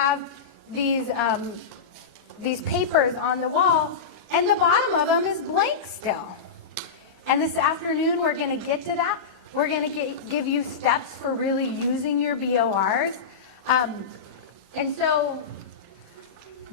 have these papers on the wall, and the bottom of them is blank still. And this afternoon, we're going to get to that. We're going to give you steps for really using your BORs. And so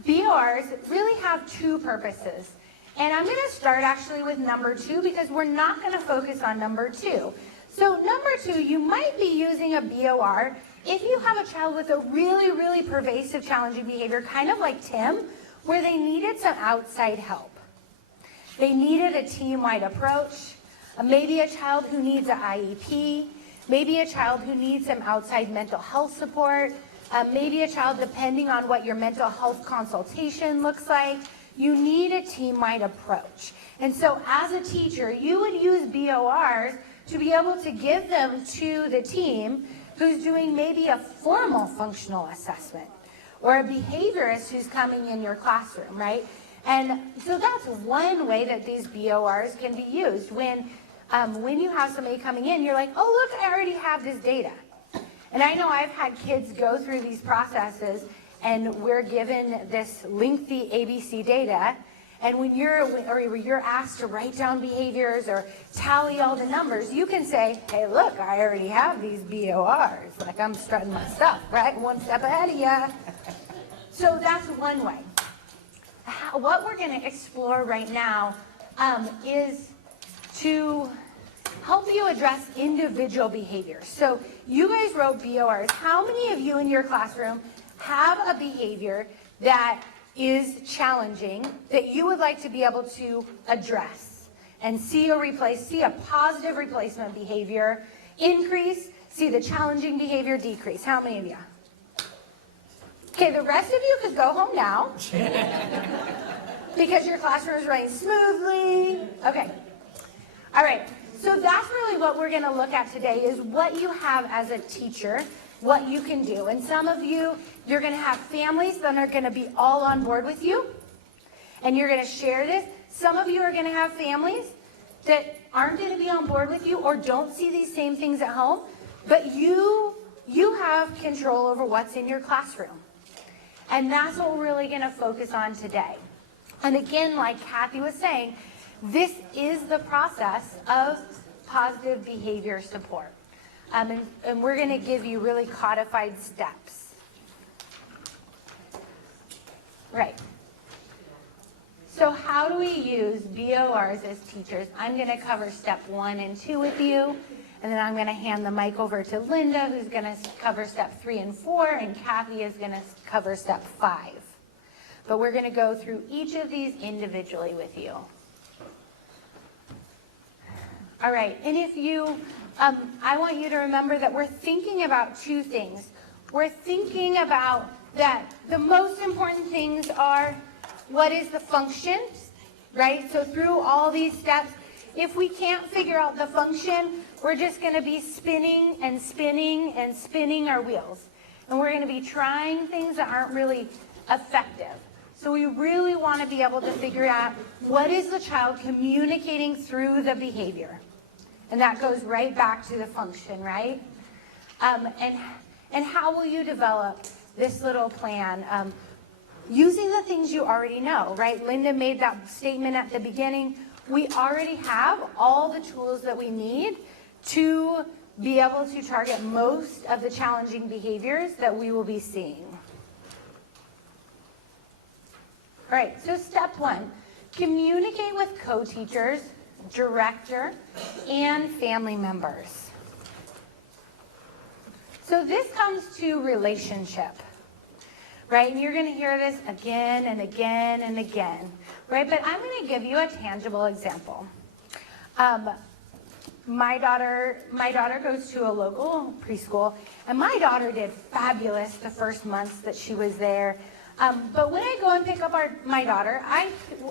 BORs really have two purposes. And I'm going to start actually with number 2 because we're not going to focus on number 2. So number 2, you might be using a BOR if you have a child with a really, really pervasive challenging behavior, kind of like Tim, where they needed some outside help. They needed a team-wide approach, maybe a child who needs an IEP, maybe a child who needs some outside mental health support, maybe a child, depending on what your mental health consultation looks like, you need a team-wide approach. And so as a teacher, you would use BORs to be able to give them to the team who's doing maybe a formal functional assessment or a behaviorist who's coming in your classroom, right? And so that's one way that these BORs can be used. When you have somebody coming in, you're like, oh, look, I already have this data. And I know I've had kids go through these processes, and we're given this lengthy ABC data, and when you're asked to write down behaviors or tally all the numbers, you can say, hey, look, I already have these BORs. Like, I'm strutting my stuff, right? One step ahead of you. So that's one way. What we're going to explore right now is to help you address individual behaviors. So you guys wrote BORs. How many of you in your classroom have a behavior that is challenging that you would like to be able to address and see a positive replacement behavior increase, see the challenging behavior decrease? How many of you? Okay, the rest of you could go home now because your classroom is running smoothly. Okay. All right. So that's really what we're going to look at today is what you have as a teacher, what you can do. And some of you, you're going to have families that are going to be all on board with you, and you're going to share this. Some of you are going to have families that aren't going to be on board with you or don't see these same things at home, but you have control over what's in your classroom. And that's what we're really going to focus on today. And again, like Kathy was saying, this is the process of positive behavior support. And we're going to give you really codified steps. Right. So how do we use BORs as teachers? I'm going to cover step 1 and 2 with you. And then I'm going to hand the mic over to Linda, who's going to cover step 3 and 4, and Kathy is going to cover step 5. But we're going to go through each of these individually with you. All right, and if you, I want you to remember that we're thinking about 2 things. We're thinking about that the most important things are what is the function, right? So through all these steps, if we can't figure out the function, we're just going to be spinning and spinning and spinning our wheels. And we're going to be trying things that aren't really effective. So we really want to be able to figure out what is the child communicating through the behavior. And that goes right back to the function, right? And how will you develop this little plan? Using the things you already know, right? Linda made that statement at the beginning. We already have all the tools that we need to be able to target most of the challenging behaviors that we will be seeing. All right, so step 1, communicate with co-teachers, director, and family members. So this comes to relationship, right? And you're going to hear this again and again and again, right? But I'm going to give you a tangible example. My daughter goes to a local preschool, and my daughter did fabulous the first months that she was there. But when I go and pick up my daughter,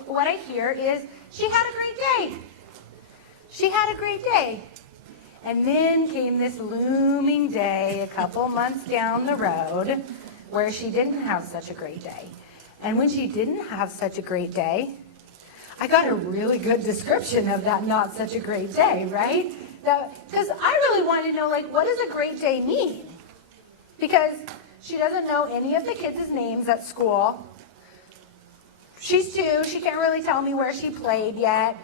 what I hear is, she had a great day. She had a great day. And then came this looming day a couple months down the road where she didn't have such a great day. And when she didn't have such a great day, I got a really good description of that not such a great day, right? Because I really want to know, like, what does a great day mean? Because She doesn't know any of the kids' names at school. She's 2. She can't really tell me where she played yet.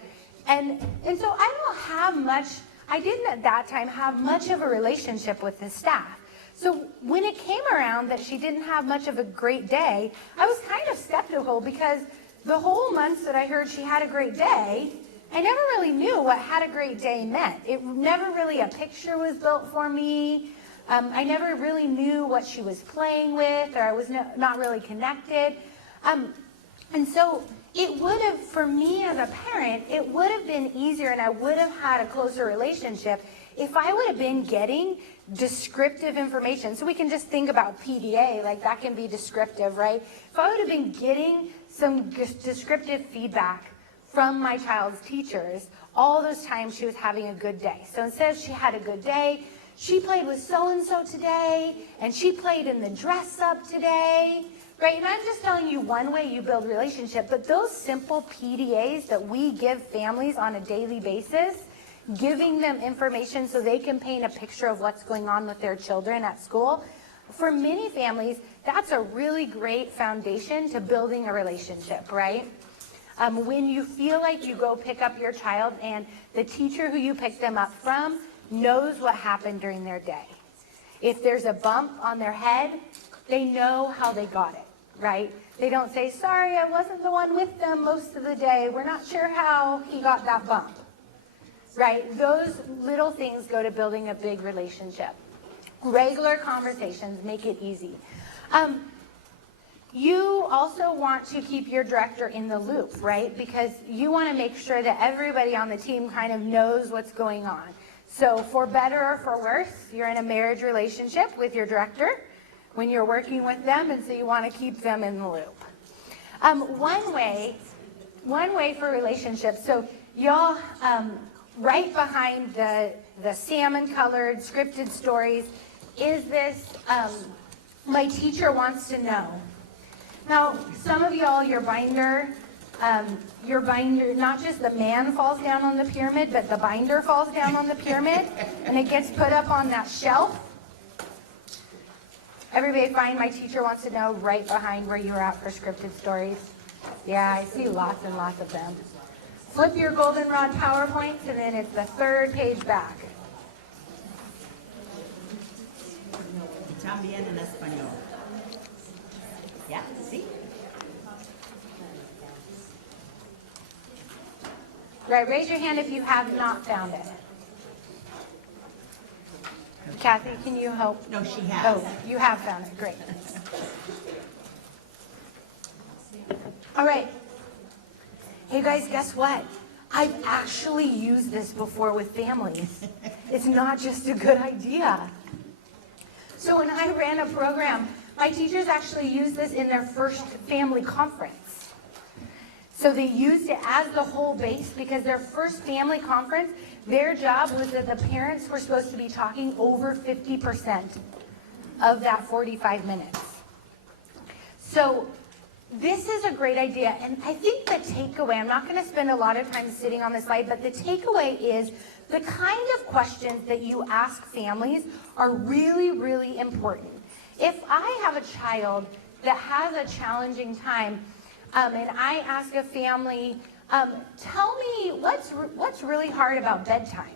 And so I didn't at that time have much of a relationship with the staff. So when it came around that she didn't have much of a great day, I was kind of skeptical because the whole months that I heard she had a great day, I never really knew what had a great day meant. It never really, a picture was built for me. I never really knew what she was playing with, or I was not really connected. And so it would have, for me as a parent, it would have been easier and I would have had a closer relationship if I would have been getting descriptive information. So we can just think about PDA, like that can be descriptive, right? If I would have been getting some descriptive feedback from my child's teachers all those times she was having a good day. So instead of she had a good day, she played with so-and-so today, and she played in the dress up today, right? And I'm just telling you one way you build relationship, but those simple PDAs that we give families on a daily basis, giving them information so they can paint a picture of what's going on with their children at school, for many families, that's a really great foundation to building a relationship, right? When you feel like you go pick up your child and the teacher who you picked them up from knows what happened during their day. If there's a bump on their head, they know how they got it, right? They don't say, sorry, I wasn't the one with them most of the day. We're not sure how he got that bump, right? Those little things go to building a big relationship. Regular conversations make it easy. You also want to keep your director in the loop, right? Because you want to make sure that everybody on the team kind of knows what's going on. So for better or for worse, you're in a marriage relationship with your director when you're working with them, and so you want to keep them in the loop. One way for relationships, so y'all, right behind the salmon-colored scripted stories is this, my teacher wants to know. Now, some of y'all, your binder, not just the man falls down on the pyramid, but the binder falls down on the pyramid, and it gets put up on that shelf. Everybody find my teacher wants to know right behind where you were at for scripted stories? Yeah, I see lots and lots of them. Flip your goldenrod PowerPoints, and then it's the third page back. También en español. Yeah, see? Right, raise your hand if you have not found it. Kathy, can you help? No, she has. Oh, you have found it, great. All right. Hey guys, guess what? I've actually used this before with families. It's not just a good idea. So when I ran a program, my teachers actually used this in their first family conference. So they used it as the whole base because their first family conference, their job was that the parents were supposed to be talking over 50% of that 45 minutes. So this is a great idea, and I think the takeaway, I'm not going to spend a lot of time sitting on this slide, but the takeaway is the kind of questions that you ask families are really, really important. If I have a child that has a challenging time, and I ask a family, tell me what's really hard about bedtime.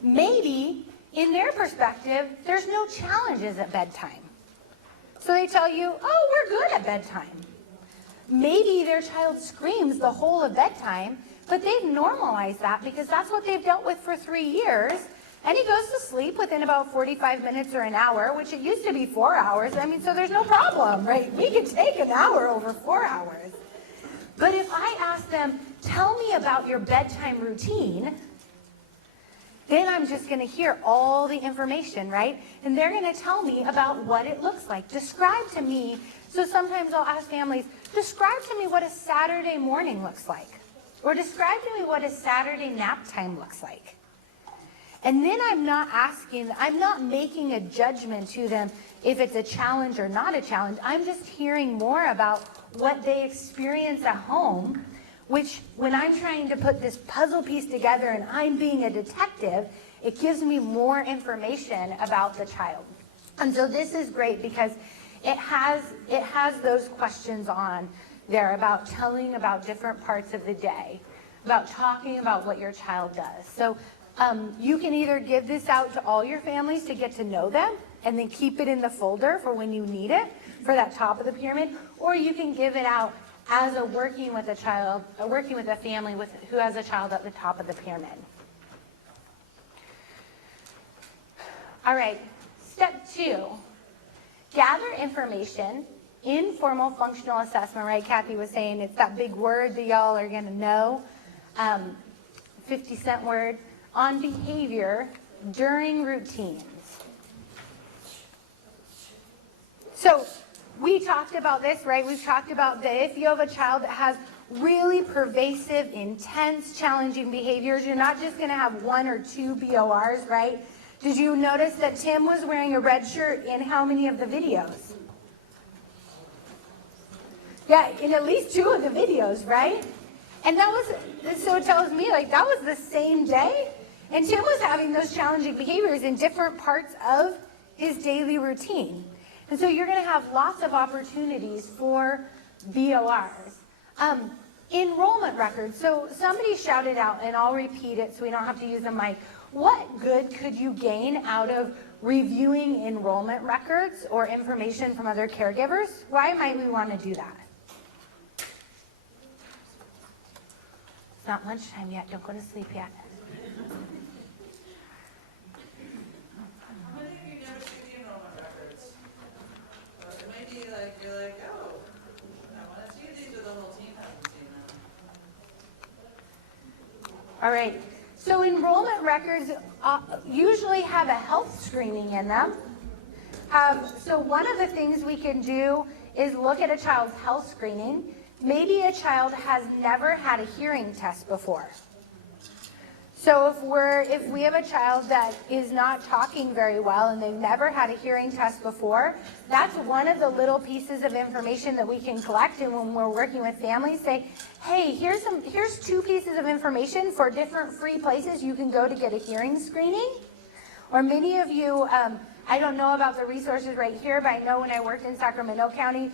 Maybe, in their perspective, there's no challenges at bedtime. So they tell you, oh, we're good at bedtime. Maybe their child screams the whole of bedtime, but they've normalized that because that's what they've dealt with for 3 years. And he goes to sleep within about 45 minutes or an hour, which it used to be 4 hours. I mean, so there's no problem, right? We can take an hour over 4 hours. But if I ask them, tell me about your bedtime routine, then I'm just going to hear all the information, right? And they're going to tell me about what it looks like. Describe to me. So sometimes I'll ask families, describe to me what a Saturday morning looks like. Or describe to me what a Saturday nap time looks like. And then I'm not making a judgment to them if it's a challenge or not a challenge. I'm just hearing more about what they experience at home, which when I'm trying to put this puzzle piece together and I'm being a detective, it gives me more information about the child. And so this is great because it has those questions on there about telling about different parts of the day, about talking about what your child does. So you can either give this out to all your families to get to know them and then keep it in the folder for when you need it for that top of the pyramid, or you can give it out as a working with a family who has a child at the top of the pyramid. All right, step 2, gather information. Informal functional assessment, right? Kathy was saying it's that big word that y'all are gonna know, 50-cent word, on behavior during routines. So we talked about this, right? We've talked about that if you have a child that has really pervasive, intense, challenging behaviors, you're not just gonna have 1 or 2 BORs, right? Did you notice that Tim was wearing a red shirt in how many of the videos? Yeah, in at least 2 of the videos, right? And that was, so it tells me like that was the same day. And Tim was having those challenging behaviors in different parts of his daily routine. And so you're going to have lots of opportunities for BORs. Enrollment records. So somebody shouted out, and I'll repeat it so we don't have to use the mic. What good could you gain out of reviewing enrollment records or information from other caregivers? Why might we want to do that? It's not lunchtime yet. Don't go to sleep yet. What if you never see the enrollment records? It might be like, you're like, oh, I want to see these, but the whole team hasn't seen them. All right. So enrollment records usually have a health screening in them. So one of the things we can do is look at a child's health screening. Maybe a child has never had a hearing test before. So if we have a child that is not talking very well and they've never had a hearing test before, that's one of the little pieces of information that we can collect. And when we're working with families, say, hey, here's 2 pieces of information for different free places you can go to get a hearing screening. Or many of you, I don't know about the resources right here, but I know when I worked in Sacramento County,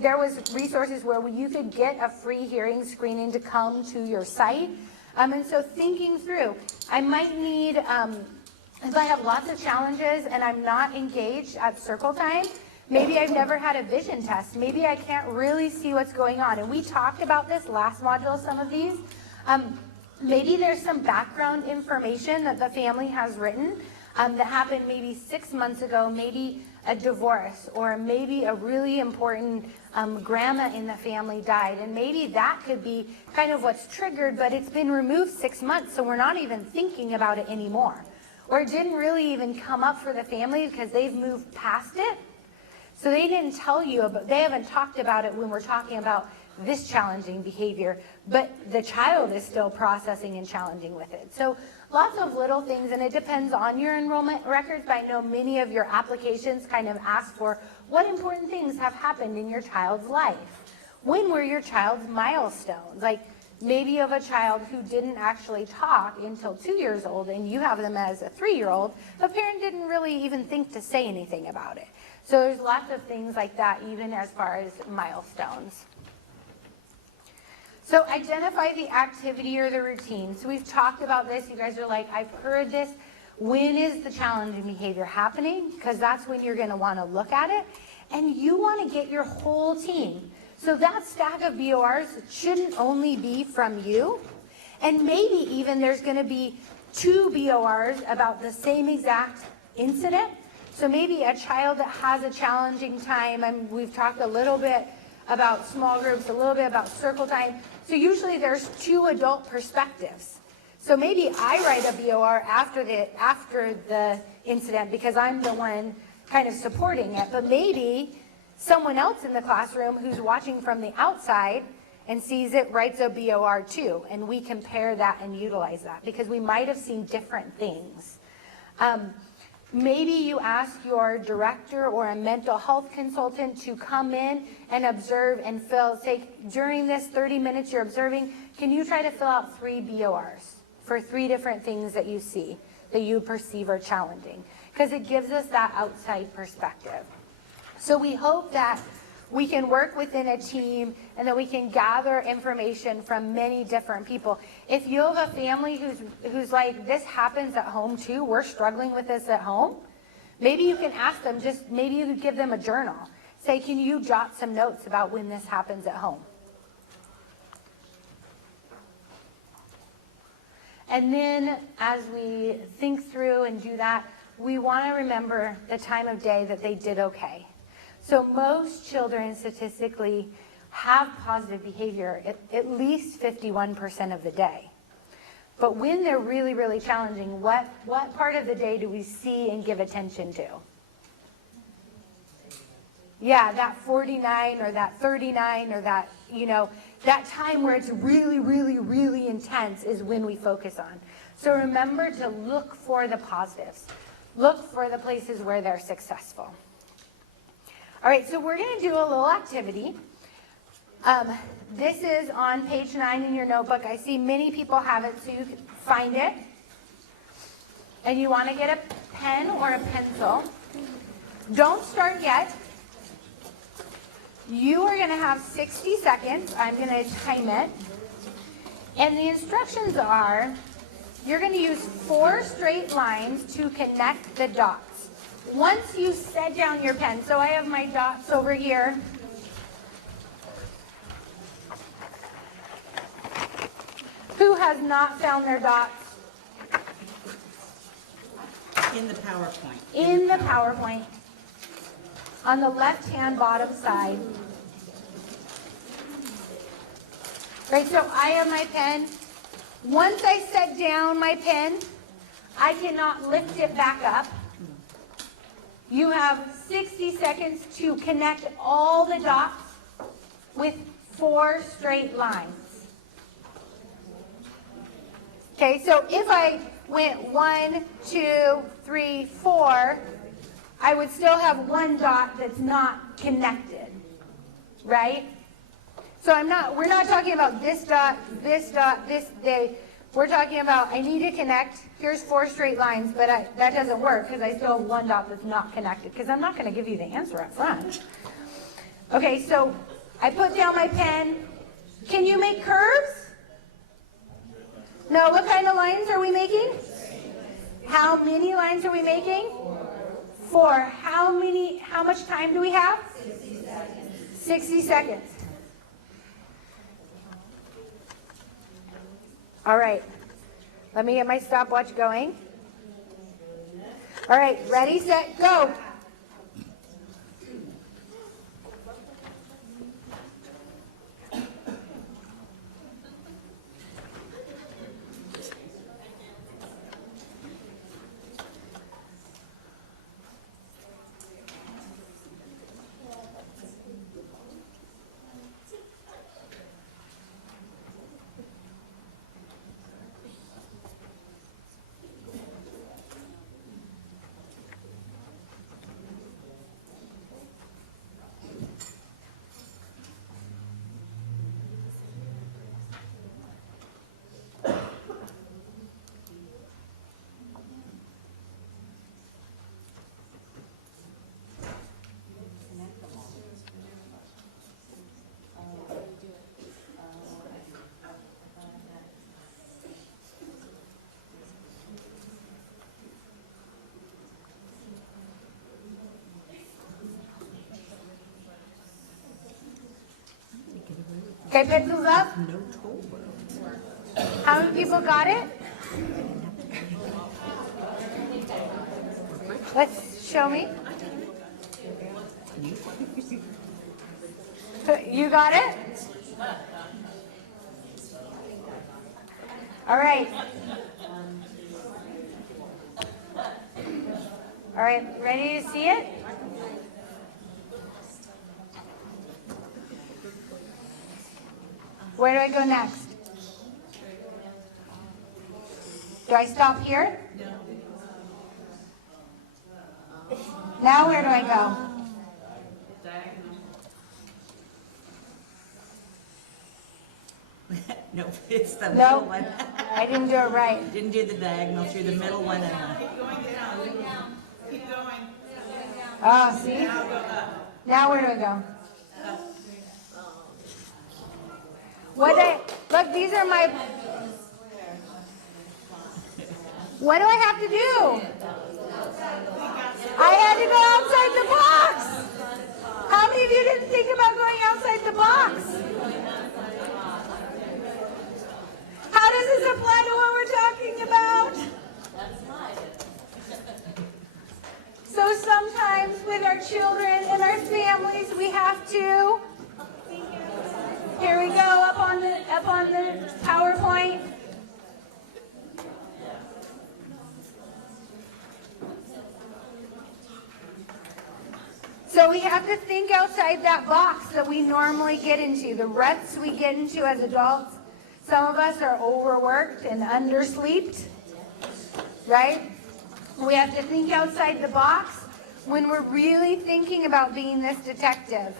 there was resources where you could get a free hearing screening to come to your site. And so thinking through, I might need, if I have lots of challenges and I'm not engaged at circle time, maybe I've never had a vision test. Maybe I can't really see what's going on. And we talked about this last module, some of these. Maybe there's some background information that the family has written that happened maybe 6 months ago, maybe a divorce, or maybe a really important grandma in the family died. And maybe that could be kind of what's triggered, but it's been removed 6 months, so we're not even thinking about it anymore. Or it didn't really even come up for the family because they've moved past it. So they didn't tell you about, they haven't talked about it when we're talking about this challenging behavior, but the child is still processing and challenging with it. So lots of little things, and it depends on your enrollment records, but I know many of your applications kind of ask for what important things have happened in your child's life. When were your child's milestones? Like maybe you have a child who didn't actually talk until 2 years old and you have them as a 3-year-old. The parent didn't really even think to say anything about it. So there's lots of things like that, even as far as milestones. So identify the activity or the routine. So we've talked about this. You guys are like, I've heard this. When is the challenging behavior happening? Because that's when you're going to want to look at it. And you want to get your whole team. So that stack of BORs shouldn't only be from you. And maybe even there's going to be 2 BORs about the same exact incident. So maybe a child that has a challenging time, and we've talked a little bit about small groups, a little bit about circle time. So usually there's 2 adult perspectives. So maybe I write a BOR after the incident because I'm the one kind of supporting it. But maybe someone else in the classroom who's watching from the outside and sees it writes a BOR too. And we compare that and utilize that because we might have seen different things. Maybe you ask your director or a mental health consultant to come in and observe and say, during this 30 minutes you're observing, can you try to fill out 3 BORs for 3 different things that you see that you perceive are challenging? because it gives us that outside perspective. So we hope that we can work within a team and that we can gather information from many different people. If you have a family who's like, this happens at home too, we're struggling with this at home, maybe you can ask them, maybe you could give them a journal. Say, can you jot some notes about when this happens at home? And then as we think through and do that, we want to remember the time of day that they did okay. So most children statistically have positive behavior at least 51% of the day. But when they're really, really challenging, what part of the day do we see and give attention to? Yeah, that 49 or that 39 or that, that time where it's really, really, really intense is when we focus on. So remember to look for the positives. Look for the places where they're successful. All right, so we're going to do a little activity. This is on page 9 in your notebook. I see many people have it, so you can find it. And you want to get a pen or a pencil. Don't start yet. You are going to have 60 seconds. I'm going to time it. And the instructions are, you're going to use 4 straight lines to connect the dots. Once you set down your pen, so I have my dots over here. Who has not found their dots? In the PowerPoint. In the PowerPoint. On the left-hand bottom side. Right, so I have my pen. Once I set down my pen, I cannot lift it back up. You have 60 seconds to connect all the dots with 4 straight lines. Okay, so if I went 1, 2, 3, 4, I would still have 1 dot that's not connected, right? So we're not talking about this dot, this day. We're talking about, I need to connect, here's 4 straight lines, but that doesn't work because I still have 1 dot that's not connected, because I'm not going to give you the answer up front. Okay, so I put down my pen. Can you make curves? No, what kind of lines are we making? How many lines are we making? 4. How much time do we have? 60 seconds. 60 seconds. All right, let me get my stopwatch going. All right, ready, set, go. Okay, pencils up. How many people got it? Let's show me. You got it? All right. All right, ready to see it? Where do I go next? Do I stop here? Now where do I go? No, it's the middle Nope, one. I didn't do it right. Didn't do the diagonal through the middle one and Oh, see? Now where do I go? Look, these are my, what do I have to do? I had to go outside the box. How many of you didn't think about going outside the box? How does this apply to what we're talking about? So sometimes with our children and our families, we have to, here we go, up on the PowerPoint. So we have to think outside that box that we normally get into, the ruts we get into as adults. Some of us are overworked and underslept, right? We have to think outside the box when we're really thinking about being this detective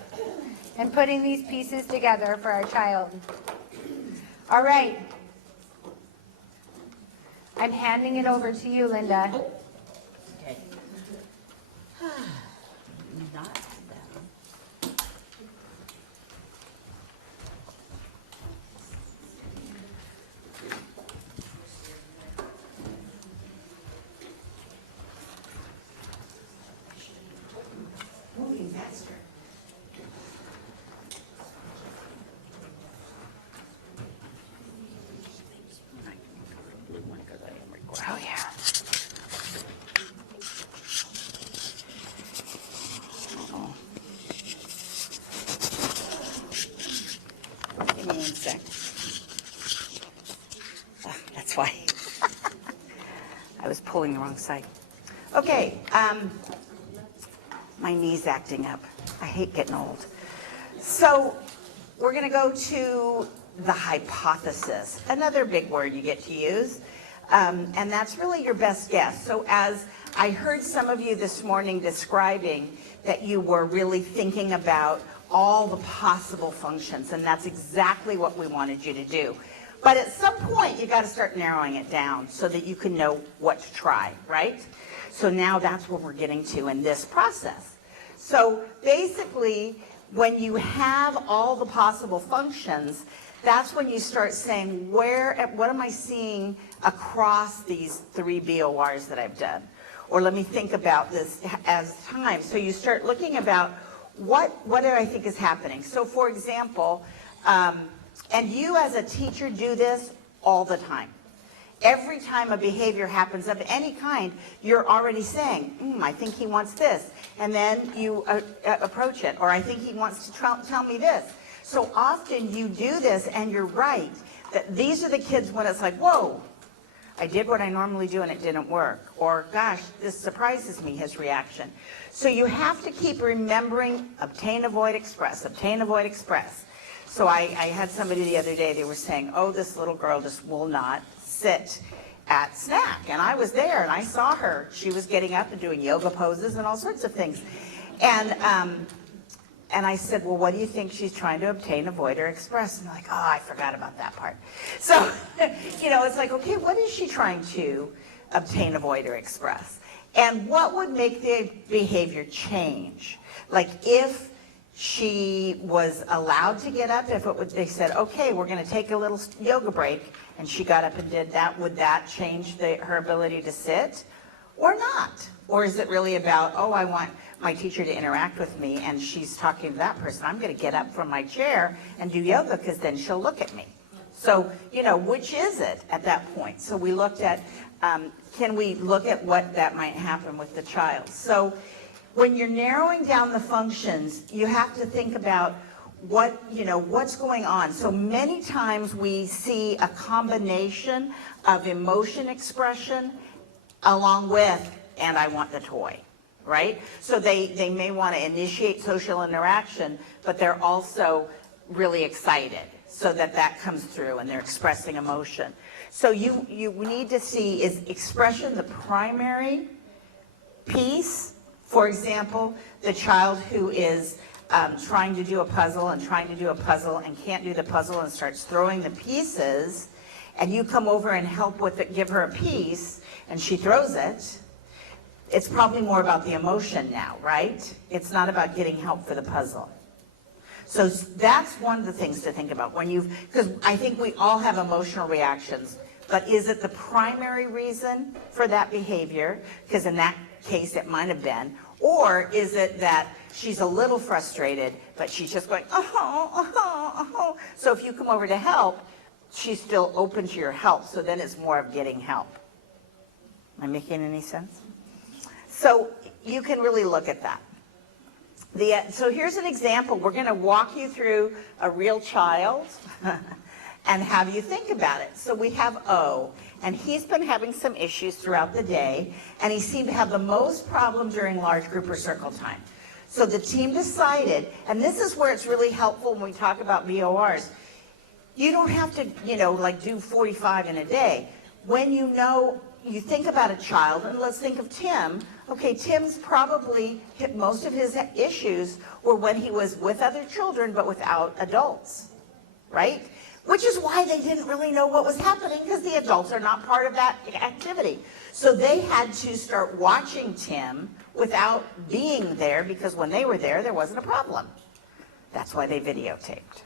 and putting these pieces together for our child. All right. I'm handing it over to you, Linda. Okay. Not them. Moving faster. Oh, yeah. Give me 1 sec. That's why. I was pulling the wrong side. Okay, my knee's acting up. I hate getting old. So we're going to go to the hypothesis, another big word you get to use, and that's really your best guess. So as I heard some of you this morning describing that you were really thinking about all the possible functions, and that's exactly what we wanted you to do. But at some point, you got to start narrowing it down so that you can know what to try, right? So now that's what we're getting to in this process. So basically, when you have all the possible functions, that's when you start saying, what am I seeing across these 3 BORs that I've done? Or let me think about this as time. So you start looking about what do I think is happening? So for example, and you as a teacher do this all the time. Every time a behavior happens of any kind, you're already saying, I think he wants this. And then you approach it. Or I think he wants to tell me this. So often you do this, and you're right, that these are the kids when it's like, whoa, I did what I normally do and it didn't work. Or, gosh, this surprises me, his reaction. So you have to keep remembering obtain, avoid, express, obtain, avoid, express. So I had somebody the other day, they were saying, oh, this little girl just will not sit at snack. And I was there and I saw her. She was getting up and doing yoga poses and all sorts of things. And I said, well, what do you think she's trying to obtain, avoid, or express? And they're like, oh, I forgot about that part. So, it's like, okay, what is she trying to obtain, avoid, or express? And what would make the behavior change? Like if she was allowed to get up, they said, okay, we're going to take a little yoga break, and she got up and did that, would that change her ability to sit or not? Or is it really about, oh, I want my teacher to interact with me, and she's talking to that person. I'm going to get up from my chair and do yoga because then she'll look at me. So, which is it at that point? So we looked at, can we look at what that might happen with the child? So when you're narrowing down the functions, you have to think about what's going on. So many times we see a combination of emotion expression along with, and I want the toy. Right? So they may want to initiate social interaction, but they're also really excited so that comes through and they're expressing emotion. So you need to see, is expression the primary piece? For example, the child who is trying to do a puzzle and can't do the puzzle and starts throwing the pieces, and you come over and help with it, give her a piece, and she throws it. It's probably more about the emotion now, right? It's not about getting help for the puzzle. So that's one of the things to think about because I think we all have emotional reactions, but is it the primary reason for that behavior? Because in that case, it might have been. Or is it that she's a little frustrated, but she's just going, oh. So if you come over to help, she's still open to your help. So then it's more of getting help. Am I making any sense? So you can really look at that. So here's an example. We're going to walk you through a real child and have you think about it. So we have O, and he's been having some issues throughout the day, and he seemed to have the most problem during large group or circle time. So the team decided, and this is where it's really helpful when we talk about VORs, you don't have to, like do 45 in a day. When you think about a child, and let's think of Tim. Okay, Tim's probably hit most of his issues were when he was with other children, but without adults, right? Which is why they didn't really know what was happening, because the adults are not part of that activity. So they had to start watching Tim without being there, because when they were there, there wasn't a problem. That's why they videotaped,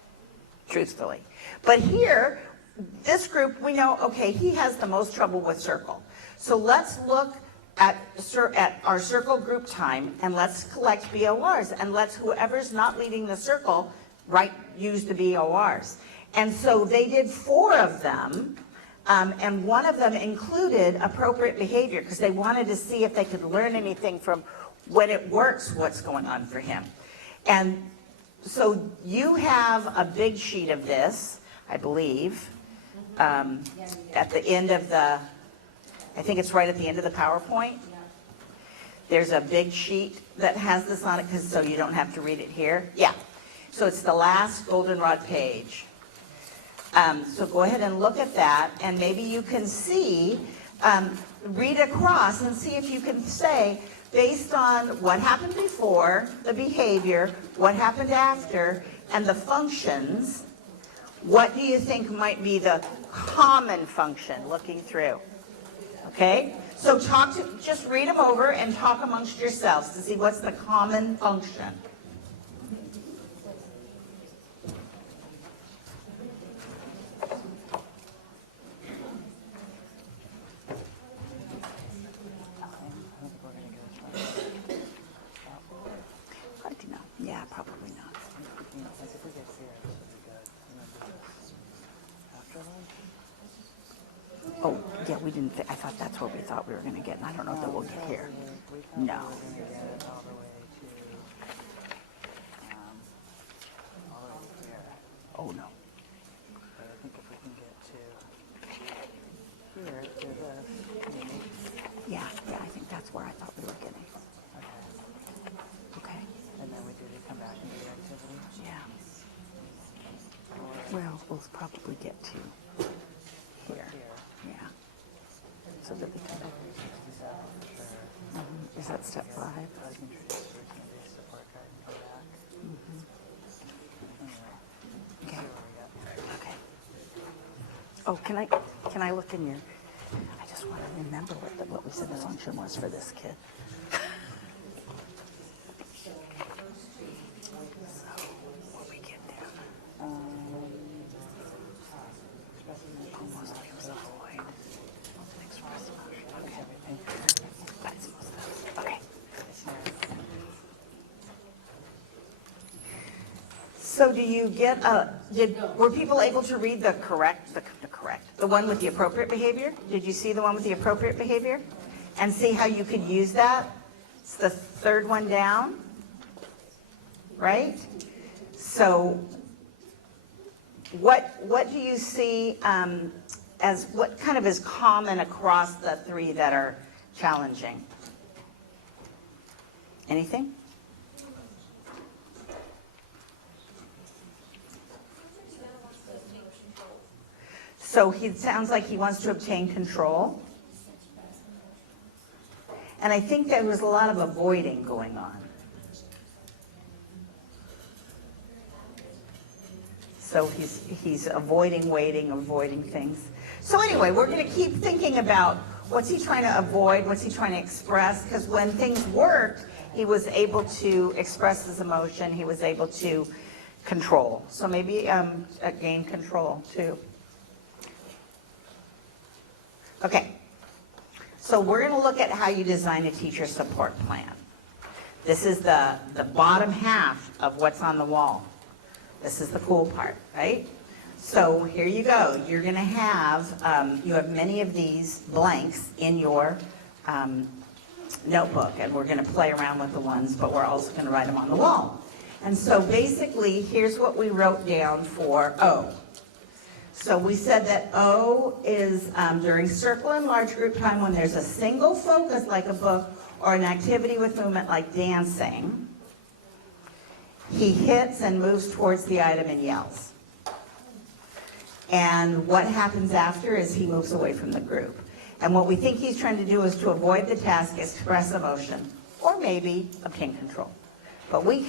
truthfully. But here, this group, we know, okay, he has the most trouble with circle. So let's look at our circle group time, and let's collect BORs, and let's, whoever's not leading the circle, use the BORs. And so they did 4 of them, and one of them included appropriate behavior, because they wanted to see if they could learn anything from when it works, what's going on for him. And so you have a big sheet of this, I believe, at the end of I think it's right at the end of the PowerPoint. There's a big sheet that has this on it, so you don't have to read it here. Yeah, so it's the last goldenrod page. So go ahead and look at that, and maybe you can see, read across and see if you can say, based on what happened before, the behavior, what happened after, and the functions, what do you think might be the common function looking through? Okay? So just read them over and talk amongst yourselves to see what's the common function. Yeah, probably not. Oh, yeah, we didn't, I thought that's what we thought we were going to get, and I don't know that we'll get here. No. Oh, no. But I think if we can get to here, to this. Yeah, I think that's where I thought we were getting. Okay. And then we do come back and do activity. Yeah. Well, we'll probably get to here. Yeah. So that we can. Is that step 5? Like introduce routine-based support guide and come back. Okay. Okay. Oh, can I look in your? I just want to remember what we said the function was for this kid. So when we get there, almost feels the void. Express emotion. Okay. That's most of it. Okay. So do you get were people able to read the one with the appropriate behavior? Did you see the one with the appropriate behavior? And see how you could use that? It's the third one down, right? So what do you see as what kind of is common across the 3 that are challenging? Anything? So it sounds like he wants to obtain control. And I think there was a lot of avoiding going on. So he's avoiding waiting, avoiding things. So anyway, we're going to keep thinking about What's he trying to avoid? What's he trying to express? Because when things worked, he was able to express his emotion. He was able to control. So maybe gain control too. Okay. So we're going to look at how you design a teacher support plan. This is the bottom half of what's on the wall. This is the cool part, right? So here you go. You're going to have, you have many of these blanks in your notebook, and we're going to play around with the ones, but we're also going to write them on the wall. And so basically, here's what we wrote down for O. So we said that O is during circle and large group time when there's a single focus like a book or an activity with movement like dancing, he hits and moves towards the item and yells. And what happens after is he moves away from the group. And what we think he's trying to do is to avoid the task, express emotion, or maybe obtain control. But we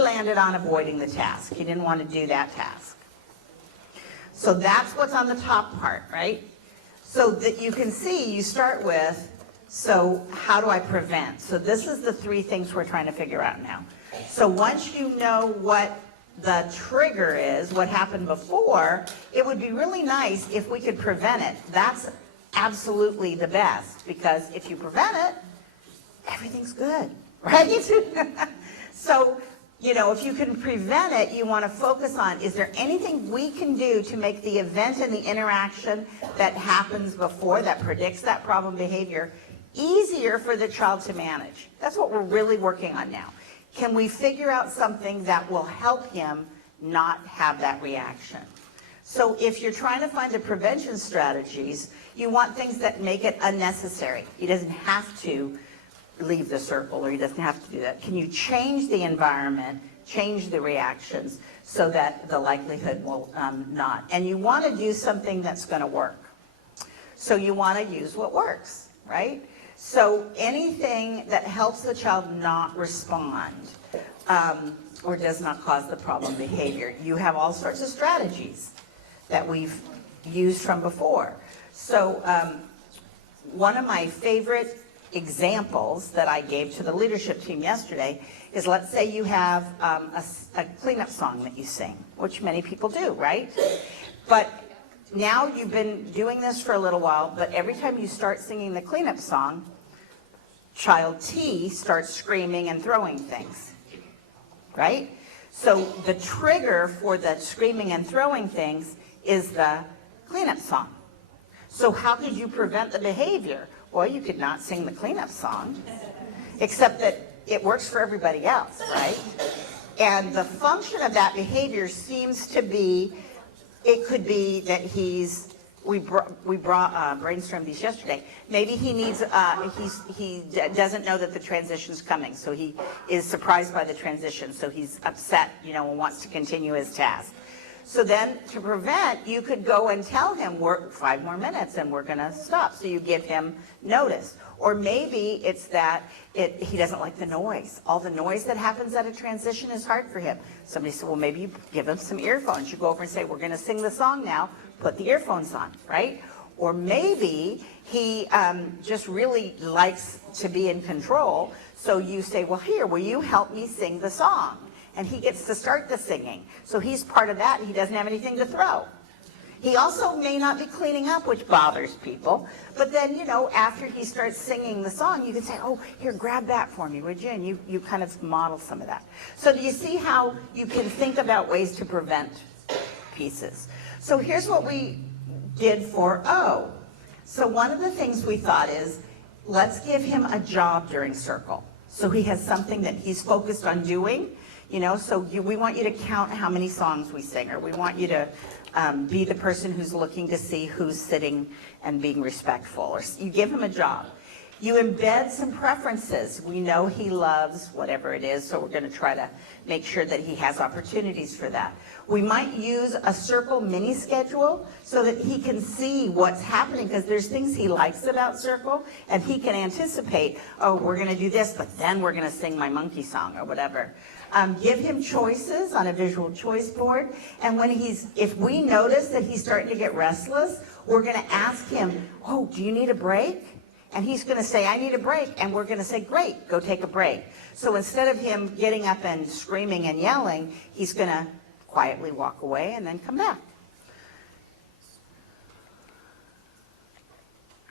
landed on avoiding the task. He didn't want to do that task. So that's what's on the top part, right? So that you can see, you start with, so how do I prevent? So this is the three things we're trying to figure out now. So once you know what the trigger is, what happened before, it would be really nice if we could prevent it. That's absolutely the best, because if you prevent it, everything's good, right? So, you know, if you can prevent it, you want to focus on, is there anything we can do to make the event and the interaction that happens before, that predicts that problem behavior, easier for the child to manage? That's what we're really working on now. Can we figure out something that will help him not have that reaction? So if you're trying to find the prevention strategies, you want things that make it unnecessary. He doesn't have to leave the circle, or he doesn't have to do that. Can you change the environment, change the reactions, so that the likelihood will not? And you want to do something that's going to work. So you want to use what works, right? So anything that helps the child not respond or does not cause the problem behavior. You have all sorts of strategies that we've used from before. So one of my favorite examples that I gave to the leadership team yesterday is, let's say you have a cleanup song that you sing, which many people do, right? But now you've been doing this for a little while, but every time you start singing the cleanup song, child T starts screaming and throwing things, right? So the trigger for the screaming and throwing things is the cleanup song. So how could you prevent the behavior? Well, you could not sing the cleanup song, except that it works for everybody else, right? And the function of that behavior seems to be, it could be that we brainstormed these yesterday. Maybe he needs, he doesn't know that the transition's coming, so he is surprised by the transition, so he's upset, you know, and wants to continue his task. So then, to prevent, you could go and tell him, we're 5 more minutes and we're going to stop. So you give him notice. Or maybe it's that he doesn't like the noise. All the noise that happens at a transition is hard for him. Somebody said, well, maybe you give him some earphones. You go over and say, we're going to sing the song now. Put the earphones on, right? Or maybe he just really likes to be in control. So you say, well, here, will you help me sing the song? And he gets to start the singing. So he's part of that. He doesn't have anything to throw. He also may not be cleaning up, which bothers people. But then, you know, after he starts singing the song, you can say, oh, here, grab that for me, would you? And you kind of model some of that. So do you see how you can think about ways to prevent pieces? So here's what we did for O. So one of the things we thought is, let's give him a job during circle. So he has something that he's focused on doing. You know, so we want you to count how many songs we sing, or we want you to be the person who's looking to see who's sitting and being respectful, or you give him a job. You embed some preferences. We know he loves whatever it is, so we're going to try to make sure that he has opportunities for that. We might use a circle mini schedule so that he can see what's happening, because there's things he likes about circle, and he can anticipate, oh, we're going to do this, but then we're going to sing my monkey song or whatever. Give him choices on a visual choice board. And if we notice that he's starting to get restless, we're going to ask him, oh, do you need a break? And he's going to say, I need a break. And we're going to say, great, go take a break. So instead of him getting up and screaming and yelling, he's going to quietly walk away and then come back.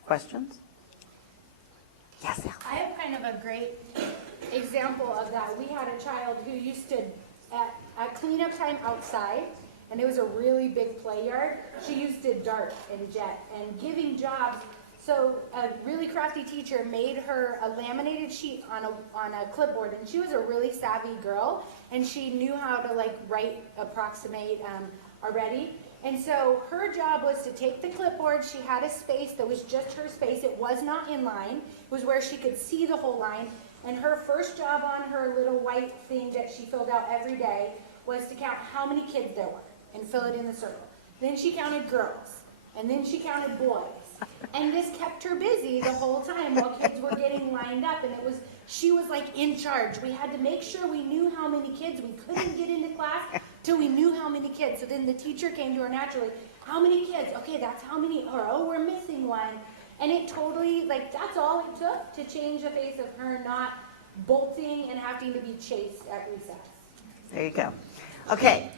Questions? Yes, Al. I have kind of a great example of that. We had a child who used to, at cleanup time outside, and it was a really big play yard, she used to dart and jet and giving jobs. So a really crafty teacher made her a laminated sheet on a clipboard, and she was a really savvy girl, and she knew how to like write, approximate already. And so her job was to take the clipboard. She had a space that was just her space. It was not in line. It was where she could see the whole line. And her first job on her little white thing that she filled out every day was to count how many kids there were and fill it in the circle. Then she counted girls, and then she counted boys. And this kept her busy the whole time while kids were getting lined up, and she was like in charge. We had to make sure we knew how many kids. We couldn't get into class till we knew how many kids. So then the teacher came to her naturally, how many kids? Okay, that's how many, or oh, we're missing one. And it totally, like, that's all it took to change the face of her not bolting and having to be chased at recess. There you go. Okay,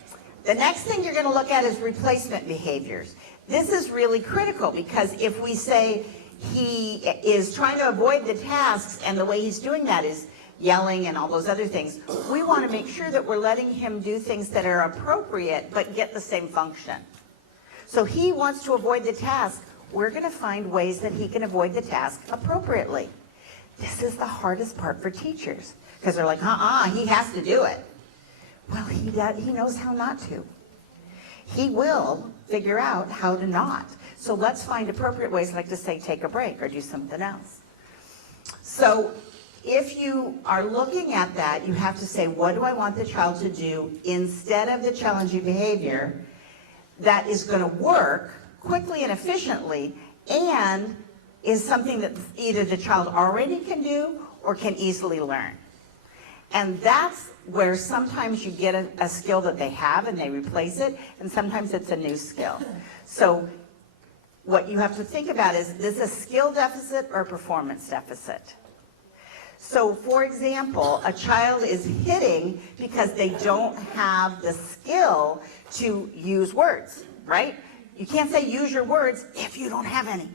the next thing you're going to look at is replacement behaviors. This is really critical because if we say he is trying to avoid the tasks and the way he's doing that is yelling and all those other things, we want to make sure that we're letting him do things that are appropriate but get the same function. So he wants to avoid the task. We're going to find ways that he can avoid the task appropriately. This is the hardest part for teachers because they're like, he has to do it. Well, he knows how not to. He will figure out how to not. So let's find appropriate ways, like to say, take a break or do something else. So if you are looking at that, you have to say, what do I want the child to do instead of the challenging behavior that is going to work quickly and efficiently and is something that either the child already can do or can easily learn. And that's where sometimes you get a skill that they have and they replace it, and sometimes it's a new skill. So what you have to think about is this a skill deficit or a performance deficit? So for example, a child is hitting because they don't have the skill to use words, right? You can't say use your words if you don't have any.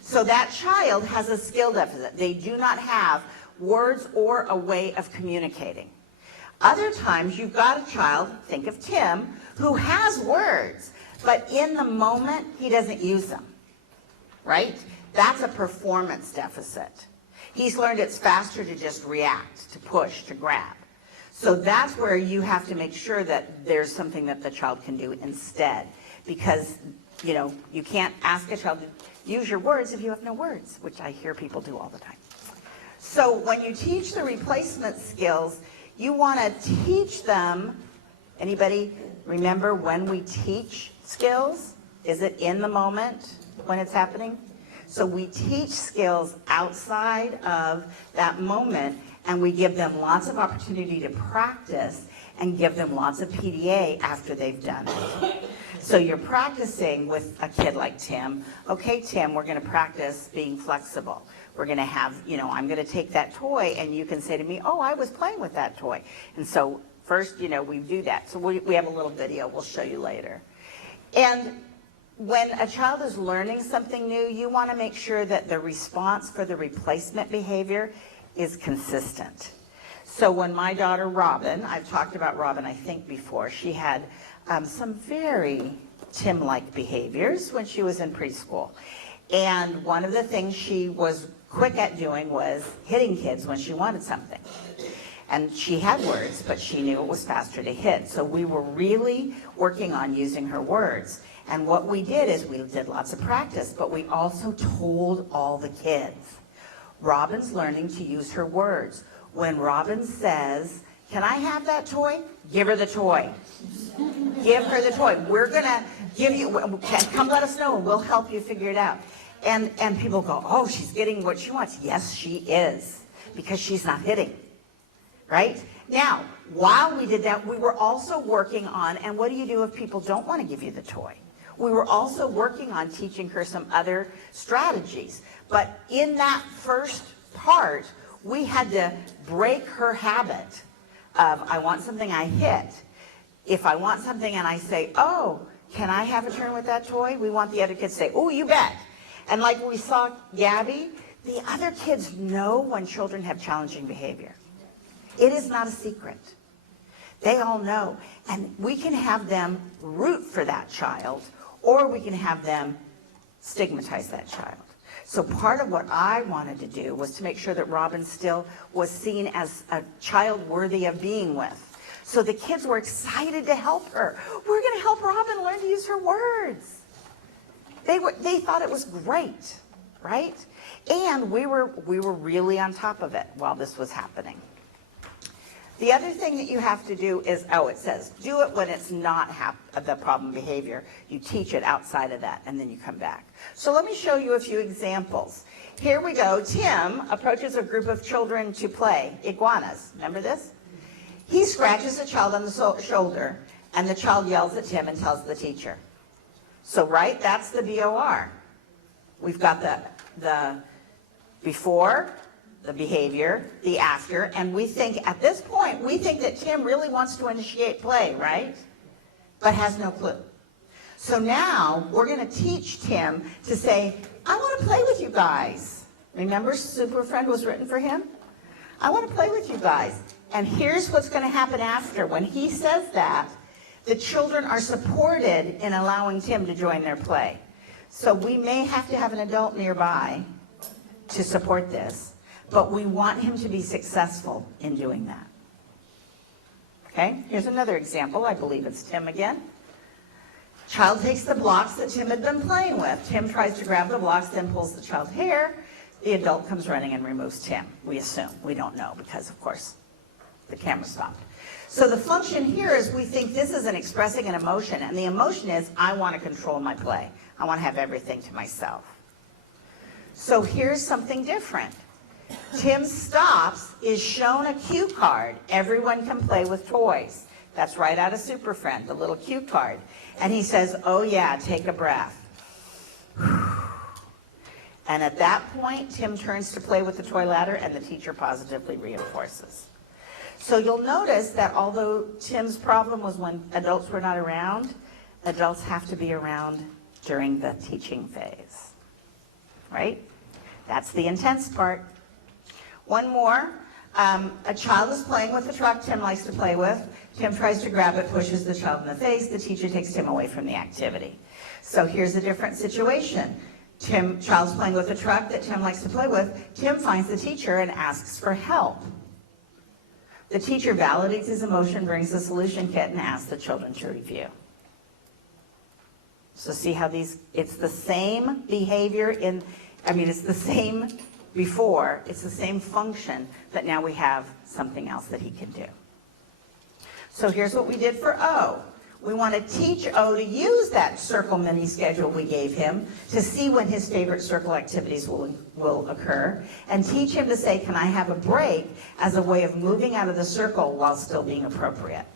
So that child has a skill deficit. They do not have words or a way of communicating. Other times you've got a child, think of Tim, who has words, but in the moment he doesn't use them, right? That's a performance deficit. He's learned it's faster to just react, to push, to grab. So that's where you have to make sure that there's something that the child can do instead, because you can't ask a child to use your words if you have no words, which I hear people do all the time. So when you teach the replacement skills, you want to teach them, anybody remember when we teach skills? Is it in the moment when it's happening? So we teach skills outside of that moment, and we give them lots of opportunity to practice and give them lots of PDA after they've done it. So you're practicing with a kid like Tim. Okay, Tim, we're going to practice being flexible. We're going to have, I'm going to take that toy and you can say to me, oh, I was playing with that toy. And so first, we do that. So we have a little video we'll show you later. And when a child is learning something new, you want to make sure that the response for the replacement behavior is consistent. So when my daughter Robin, I've talked about Robin I think before, she had some very Tim-like behaviors when she was in preschool. And one of the things she was quick at doing was hitting kids when she wanted something. And she had words, but she knew it was faster to hit. So we were really working on using her words. And what we did is we did lots of practice, but we also told all the kids, Robin's learning to use her words. When Robin says, can I have that toy? Give her the toy. Give her the toy. We're going to give you, come let us know and we'll help you figure it out. And people go, oh, she's getting what she wants. Yes, she is, because she's not hitting. right? Now, while we did that, we were also working on, and what do you do if people don't want to give you the toy? We were also working on teaching her some other strategies. But in that first part, we had to break her habit of, I want something, I hit. If I want something and I say, oh, can I have a turn with that toy? We want the other kids to say, oh, you bet. And like we saw Gabby, the other kids know when children have challenging behavior. It is not a secret. They all know. And we can have them root for that child, or we can have them stigmatize that child. So part of what I wanted to do was to make sure that Robin still was seen as a child worthy of being with. So the kids were excited to help her. We're going to help Robin learn to use her words. They thought it was great, right? And we were really on top of it while this was happening. The other thing that you have to do is, it says, do it when it's not the problem behavior. You teach it outside of that, and then you come back. So let me show you a few examples. Here we go. Tim approaches a group of children to play iguanas. Remember this? He scratches a child on the shoulder, and the child yells at Tim and tells the teacher. So, right, that's the BOR. We've got the before, the behavior, the after, and we think, at this point, we think that Tim really wants to initiate play, right? But has no clue. So now, we're going to teach Tim to say, I want to play with you guys. Remember, Super Friend was written for him? I want to play with you guys. And here's what's going to happen after. When he says that, the children are supported in allowing Tim to join their play. So we may have to have an adult nearby to support this, but we want him to be successful in doing that. Okay, here's another example. I believe it's Tim again. Child takes the blocks that Tim had been playing with. Tim tries to grab the blocks, then pulls the child's hair. The adult comes running and removes Tim. We assume. We don't know because, of course, the camera stopped. So the function here is we think this is an expressing an emotion, and the emotion is I want to control my play. I want to have everything to myself. So here's something different. Tim stops is shown a cue card. Everyone can play with toys. That's right out of Super Friend, the little cue card. And he says, oh yeah, take a breath. And at that point, Tim turns to play with the toy ladder, and the teacher positively reinforces. So you'll notice that although Tim's problem was when adults were not around, adults have to be around during the teaching phase, right? That's the intense part. One more. A child is playing with the truck Tim likes to play with. Tim tries to grab it, pushes the child in the face. The teacher takes Tim away from the activity. So here's a different situation. Child's playing with a truck that Tim likes to play with. Tim finds the teacher and asks for help. The teacher validates his emotion, brings the solution kit, and asks the children to review. So see how it's the same behavior it's the same before, it's the same function, but now we have something else that he can do. So here's what we did for O. We want to teach O to use that circle mini schedule we gave him to see when his favorite circle activities will occur, and teach him to say, can I have a break, as a way of moving out of the circle while still being appropriate.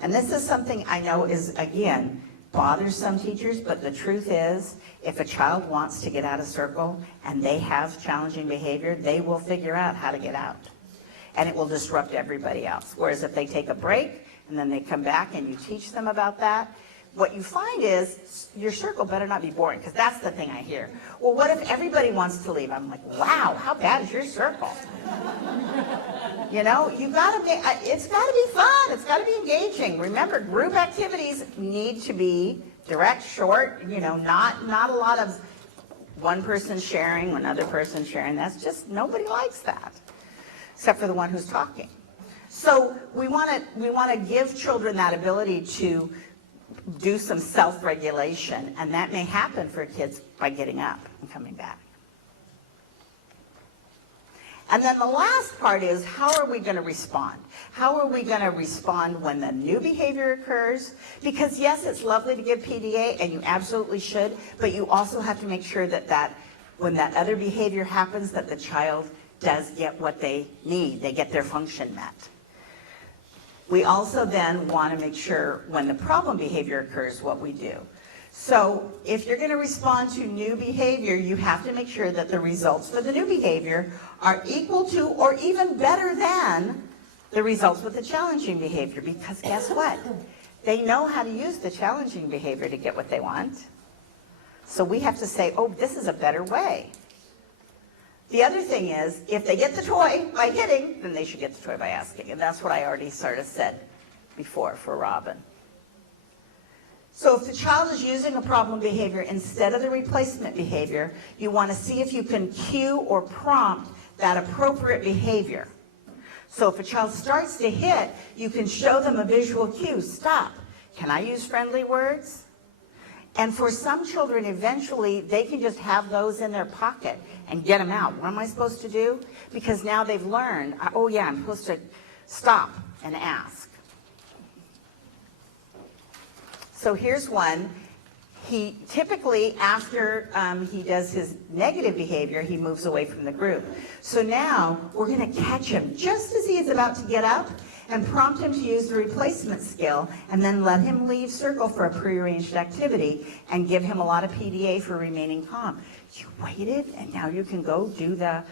And this is something I know is, again, bothers some teachers, but the truth is, if a child wants to get out of circle and they have challenging behavior, they will figure out how to get out. And it will disrupt everybody else. Whereas if they take a break and then they come back and you teach them about that, what you find is your circle better not be boring, because that's the thing I hear. Well, what if everybody wants to leave? I'm like, wow, how bad is your circle? You know, it's got to be fun. It's got to be engaging. Remember, group activities need to be direct, short, not a lot of one person sharing, another person sharing. That's just, nobody likes that, except for the one who's talking. So we want to give children that ability to do some self-regulation, and that may happen for kids by getting up and coming back. And then the last part is, how are we going to respond? How are we going to respond when the new behavior occurs? Because yes, it's lovely to give PDA, and you absolutely should, but you also have to make sure that when that other behavior happens, that the child does get what they need. They get their function met. We also then want to make sure when the problem behavior occurs, what we do. So if you're going to respond to new behavior, you have to make sure that the results for the new behavior are equal to or even better than the results with the challenging behavior. Because guess what? They know how to use the challenging behavior to get what they want. So we have to say, oh, this is a better way. The other thing is, if they get the toy by hitting, then they should get the toy by asking. And that's what I already sort of said before for Robin. So if the child is using a problem behavior instead of the replacement behavior, you want to see if you can cue or prompt that appropriate behavior. So if a child starts to hit, you can show them a visual cue. Stop. Can I use friendly words? And for some children, eventually, they can just have those in their pocket and get them out. What am I supposed to do? Because now they've learned, oh yeah, I'm supposed to stop and ask. So here's one. He typically, after he does his negative behavior, he moves away from the group. So now we're going to catch him just as he is about to get up and prompt him to use the replacement skill, and then let him leave circle for a prearranged activity and give him a lot of PDA for remaining calm. You waited, and now you can go do the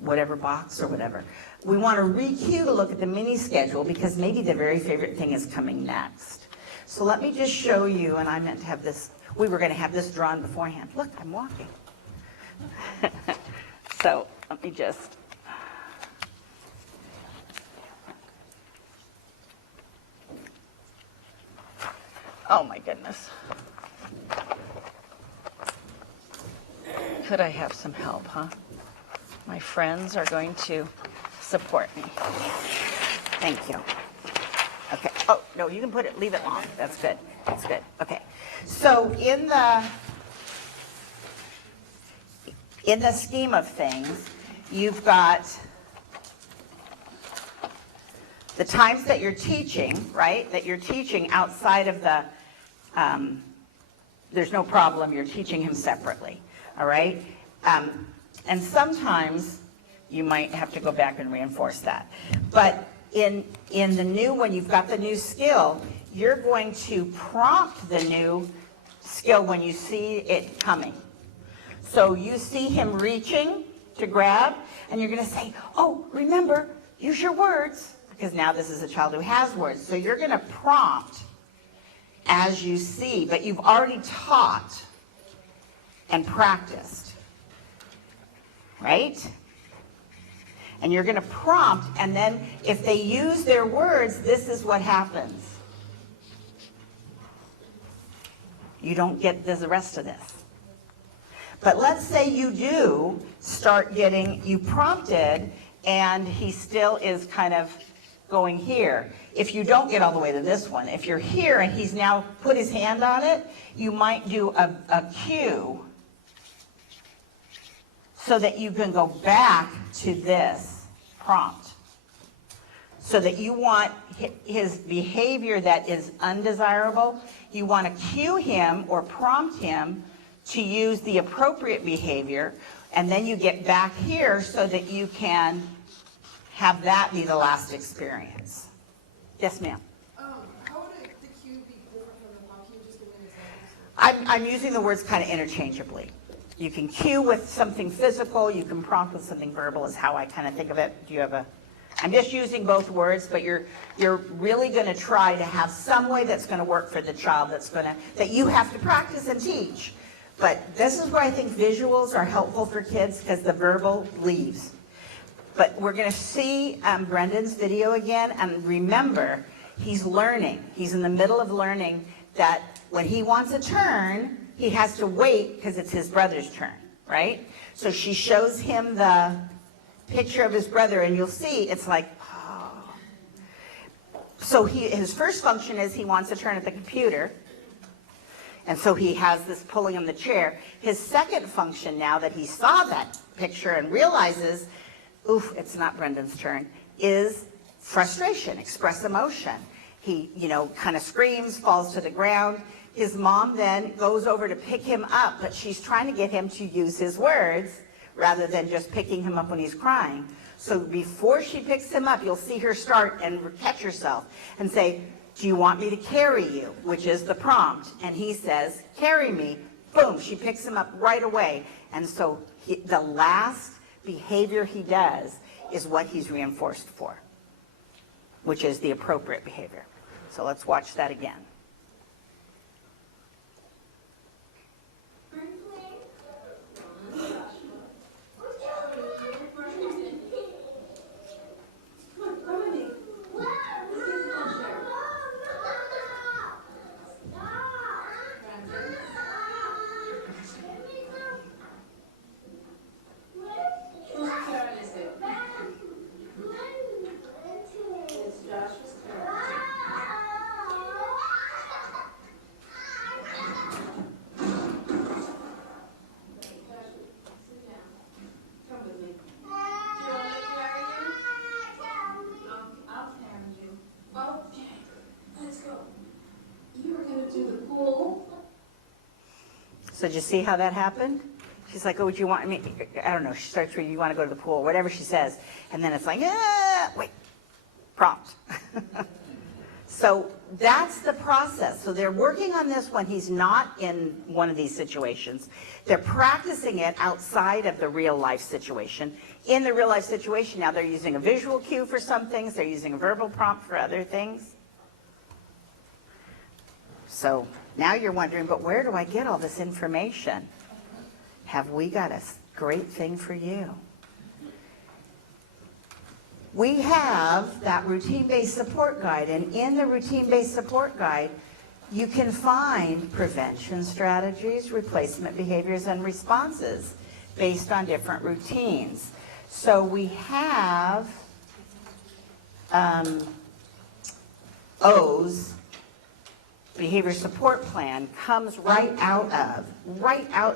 whatever box or whatever. We want to re-cue to look at the mini schedule because maybe the very favorite thing is coming next. So let me just show you, and I meant to have this, we were going to have this drawn beforehand. Look, I'm walking. So let me just, oh my goodness. Could I have some help, huh? My friends are going to support me. Thank you. Okay. Oh, no, you can put it, leave it long. That's good. That's good. Okay. So in the scheme of things, you've got the times that you're teaching, right? That you're teaching outside of the, there's no problem, you're teaching him separately, all right? And sometimes you might have to go back and reinforce that. But in the new, when you've got the new skill, you're going to prompt the new skill when you see it coming. So you see him reaching to grab, and you're going to say, oh, remember, use your words, because now this is a child who has words. So you're going to prompt as you see, but you've already taught and practiced, right? And you're going to prompt, and then if they use their words, this is what happens. You don't get the rest of this. But let's say you do start getting, you prompted, and he still is kind of going here. If you don't get all the way to this one, if you're here and he's now put his hand on it, you might do a cue so that you can go back to this prompt. So that you want his behavior that is undesirable, you want to cue him or prompt him to use the appropriate behavior, and then you get back here so that you can have that be the last experience. Yes, ma'am? How would the cue be different from the prompt? Can you just give me an example? I'm using the words kind of interchangeably. You can cue with something physical, you can prompt with something verbal is how I kind of think of it. Do you have a... I'm just using both words, but you're really going to try to have some way that's going to work for the child that you have to practice and teach. But this is where I think visuals are helpful for kids because the verbal leaves. But we're going to see Brendan's video again, and remember, he's learning. He's in the middle of learning that when he wants a turn, he has to wait because it's his brother's turn, right? So she shows him the picture of his brother, and you'll see it's like, oh. So his first function is he wants to turn at the computer, and so he has this pulling on the chair. His second function, now that he saw that picture and realizes, oof, it's not Brendan's turn, is frustration, express emotion. He, kind of screams, falls to the ground. His mom then goes over to pick him up, but she's trying to get him to use his words rather than just picking him up when he's crying. So before she picks him up, you'll see her start and catch herself and say, do you want me to carry you? Which is the prompt. And he says, carry me. Boom, she picks him up right away. And so the last behavior he does is what he's reinforced for, which is the appropriate behavior. So let's watch that again. So did you see how that happened? She's like, oh, would you want me? I don't know. She starts reading, you want to go to the pool, whatever she says. And then it's like, wait, prompt. So that's the process. So they're working on this when he's not in one of these situations. They're practicing it outside of the real life situation. In the real life situation, now they're using a visual cue for some things. They're using a verbal prompt for other things. So now you're wondering, but where do I get all this information? Have we got a great thing for you? We have that routine-based support guide, and in the routine-based support guide, you can find prevention strategies, replacement behaviors, and responses based on different routines. So we have O's behavior support plan comes right out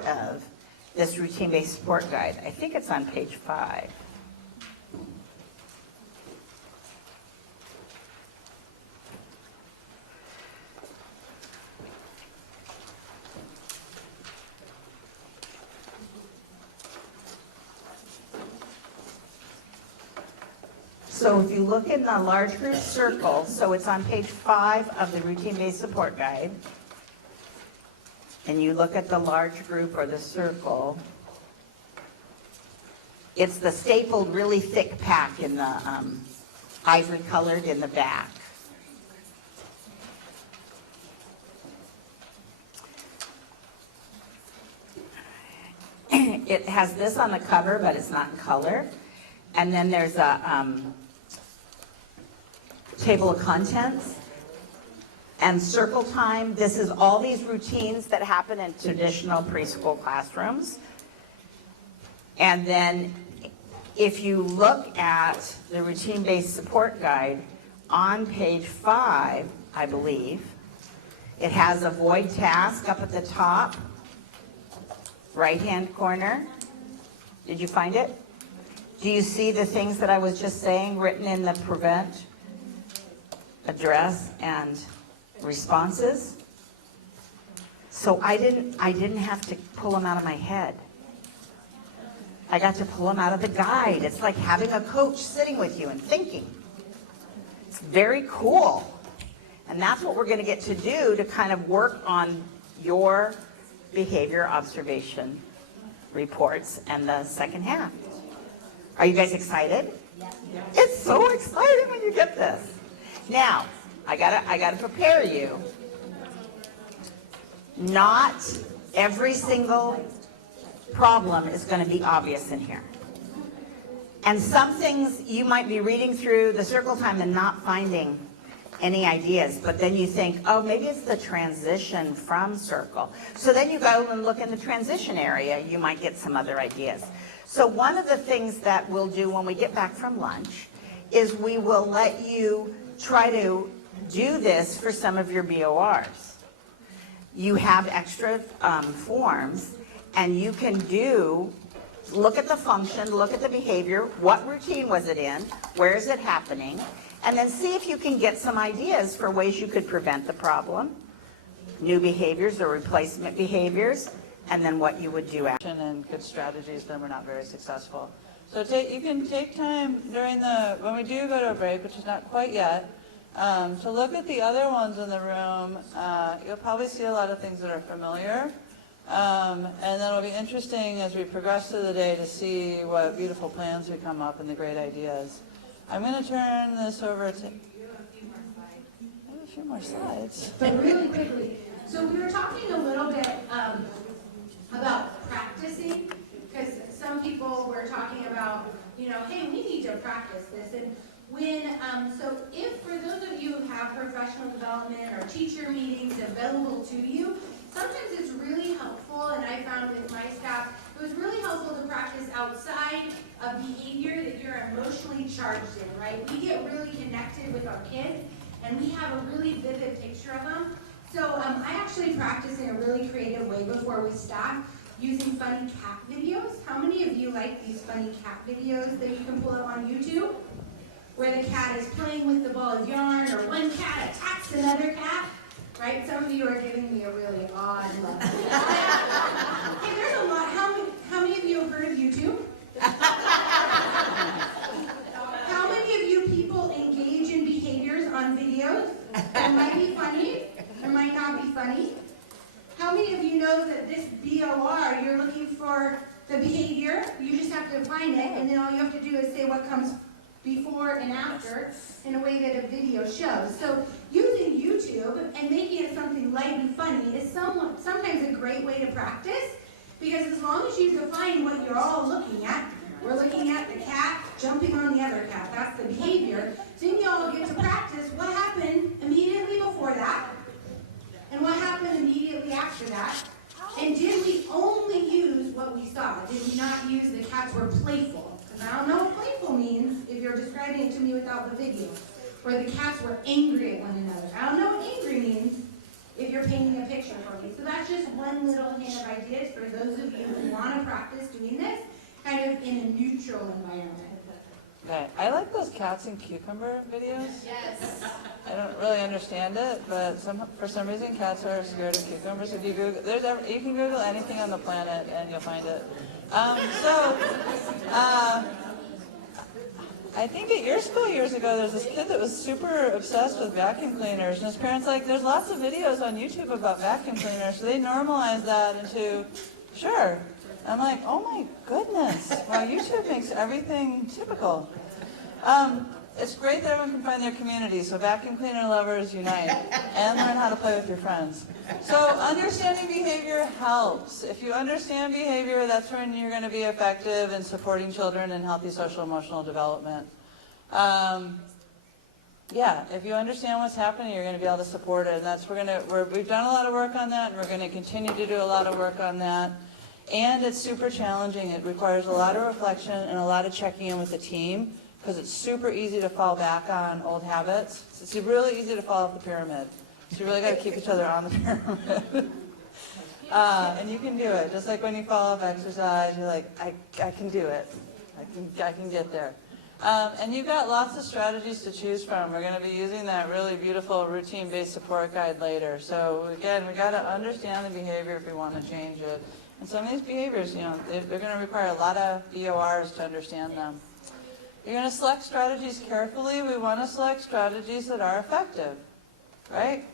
of this routine-based support guide. I think it's on page 5. So if you look in the large group circle, so it's on page 5 of the routine-based support guide, and you look at the large group or the circle, it's the stapled really thick pack in the ivory colored in the back. It has this on the cover, but it's not in color. And then there's a table of contents and circle time. This is all these routines that happen in traditional preschool classrooms. And then if you look at the routine-based support guide on page 5, I believe, it has a void task up at the top, right-hand corner. Did you find it? Do you see the things that I was just saying written in the prevent, address, and responses? So I didn't have to pull them out of my head. I got to pull them out of the guide. It's like having a coach sitting with you and thinking. It's very cool. And that's what we're going to get to do to kind of work on your behavior observation reports and the second half. Are you guys excited? Yes. It's so exciting when you get this. Now, I gotta prepare you. Not every single problem is going to be obvious in here. And some things you might be reading through the circle time and not finding any ideas, but then you think, oh, maybe it's the transition from circle. So then you go and look in the transition area, you might get some other ideas. So one of the things that we'll do when we get back from lunch is we will let you try to do this for some of your BORs. You have extra forms, and you can look at the function, look at the behavior, what routine was it in, where is it happening, and then see if you can get some ideas for ways you could prevent the problem, new behaviors or replacement behaviors, and then what you would do after. And good strategies, then we're not very successful. So you can take time during when we do go to a break, which is not quite yet, to look at the other ones in the room. You'll probably see a lot of things that are familiar. And then it'll be interesting as we progress through the day to see what beautiful plans we come up and the great ideas. I'm going to turn this over to... You have a few I have a few more more slides. slides. But really quickly, so we were talking a little bit about practicing, because some people were talking about, hey, we need to practice this. And so if for those of you who have professional development or teacher meetings available to you, sometimes it's really helpful, and I found with my staff, it was really helpful to practice outside of behavior that you're emotionally charged in, right? We get really connected with our kids, and we have a really vivid picture of them. So I actually practice in a really creative way before we start, using funny cat videos. How many of you like these funny cat videos that you can pull up on YouTube? Where the cat is playing with the ball of yarn, or one cat attacks another cat, right? Some of you are giving me a really odd look. Okay, there's a lot. How many of you have heard of YouTube? How many of you people engage in behaviors on videos? It might be funny, it might not be funny. How many of you know that this BOR, you're looking for the behavior, you just have to find it, and then all you have to do is say what comes before and after in a way that a video shows. So using YouTube and making it something light and funny is sometimes a great way to practice, because as long as you define what you're all looking at, we're looking at the cat jumping on the other cat, that's the behavior, then you all get to practice what happened immediately before that, and what happened immediately after that, and did we only use what we saw? Did we not use the cats were playful? I don't know what playful means if you're describing it to me without the video. Or the cats were angry at one another. I don't know what angry means if you're painting a picture for me. So that's just one little hint of ideas for those of you who want to practice doing this kind of in a neutral environment. Okay, I like those cats and cucumber videos. Yes. I don't really understand it, but for some reason cats are scared of cucumbers. If you Google, you can Google anything on the planet and you'll find it. I think at your school years ago, there's this kid that was super obsessed with vacuum cleaners, and his parents like, there's lots of videos on YouTube about vacuum cleaners, so they normalized that into, sure. I'm like, oh my goodness, wow, YouTube makes everything typical. It's great that everyone can find their community, so vacuum cleaner lovers unite and learn how to play with your friends. So understanding behavior helps. If you understand behavior, that's when you're going to be effective in supporting children in healthy social emotional development. If you understand what's happening, you're going to be able to support it, and that's we've done a lot of work on that, and we're going to continue to do a lot of work on that. And it's super challenging. It requires a lot of reflection and a lot of checking in with the team, because it's super easy to fall back on old habits. It's really easy to fall off the pyramid. So you really got to keep each other on the pyramid. And you can do it. Just like when you fall off exercise, you're like, I can do it. I can get there. And you've got lots of strategies to choose from. We're going to be using that really beautiful routine-based support guide later. So again, we got to understand the behavior if we want to change it. And some of these behaviors, they're going to require a lot of BORs to understand them. You're going to select strategies carefully. We want to select strategies that are effective, right?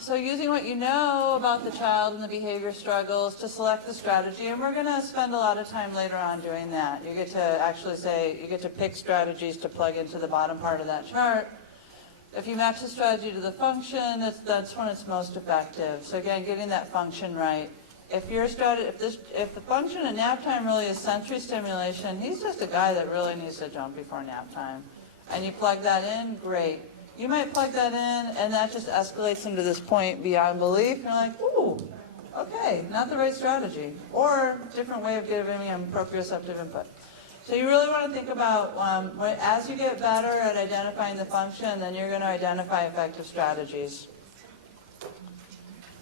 So using what you know about the child and the behavior struggles to select the strategy, and we're going to spend a lot of time later on doing that. You get to actually you get to pick strategies to plug into the bottom part of that chart. If you match the strategy to the function, that's when it's most effective. So again, getting that function right. If the function at nap time really is sensory stimulation, he's just a guy that really needs to jump before nap time. And you plug that in, great. You might plug that in, and that just escalates him to this point beyond belief. You're like, ooh, okay, not the right strategy. Or different way of giving him proprioceptive input. So you really want to think about, as you get better at identifying the function, then you're going to identify effective strategies.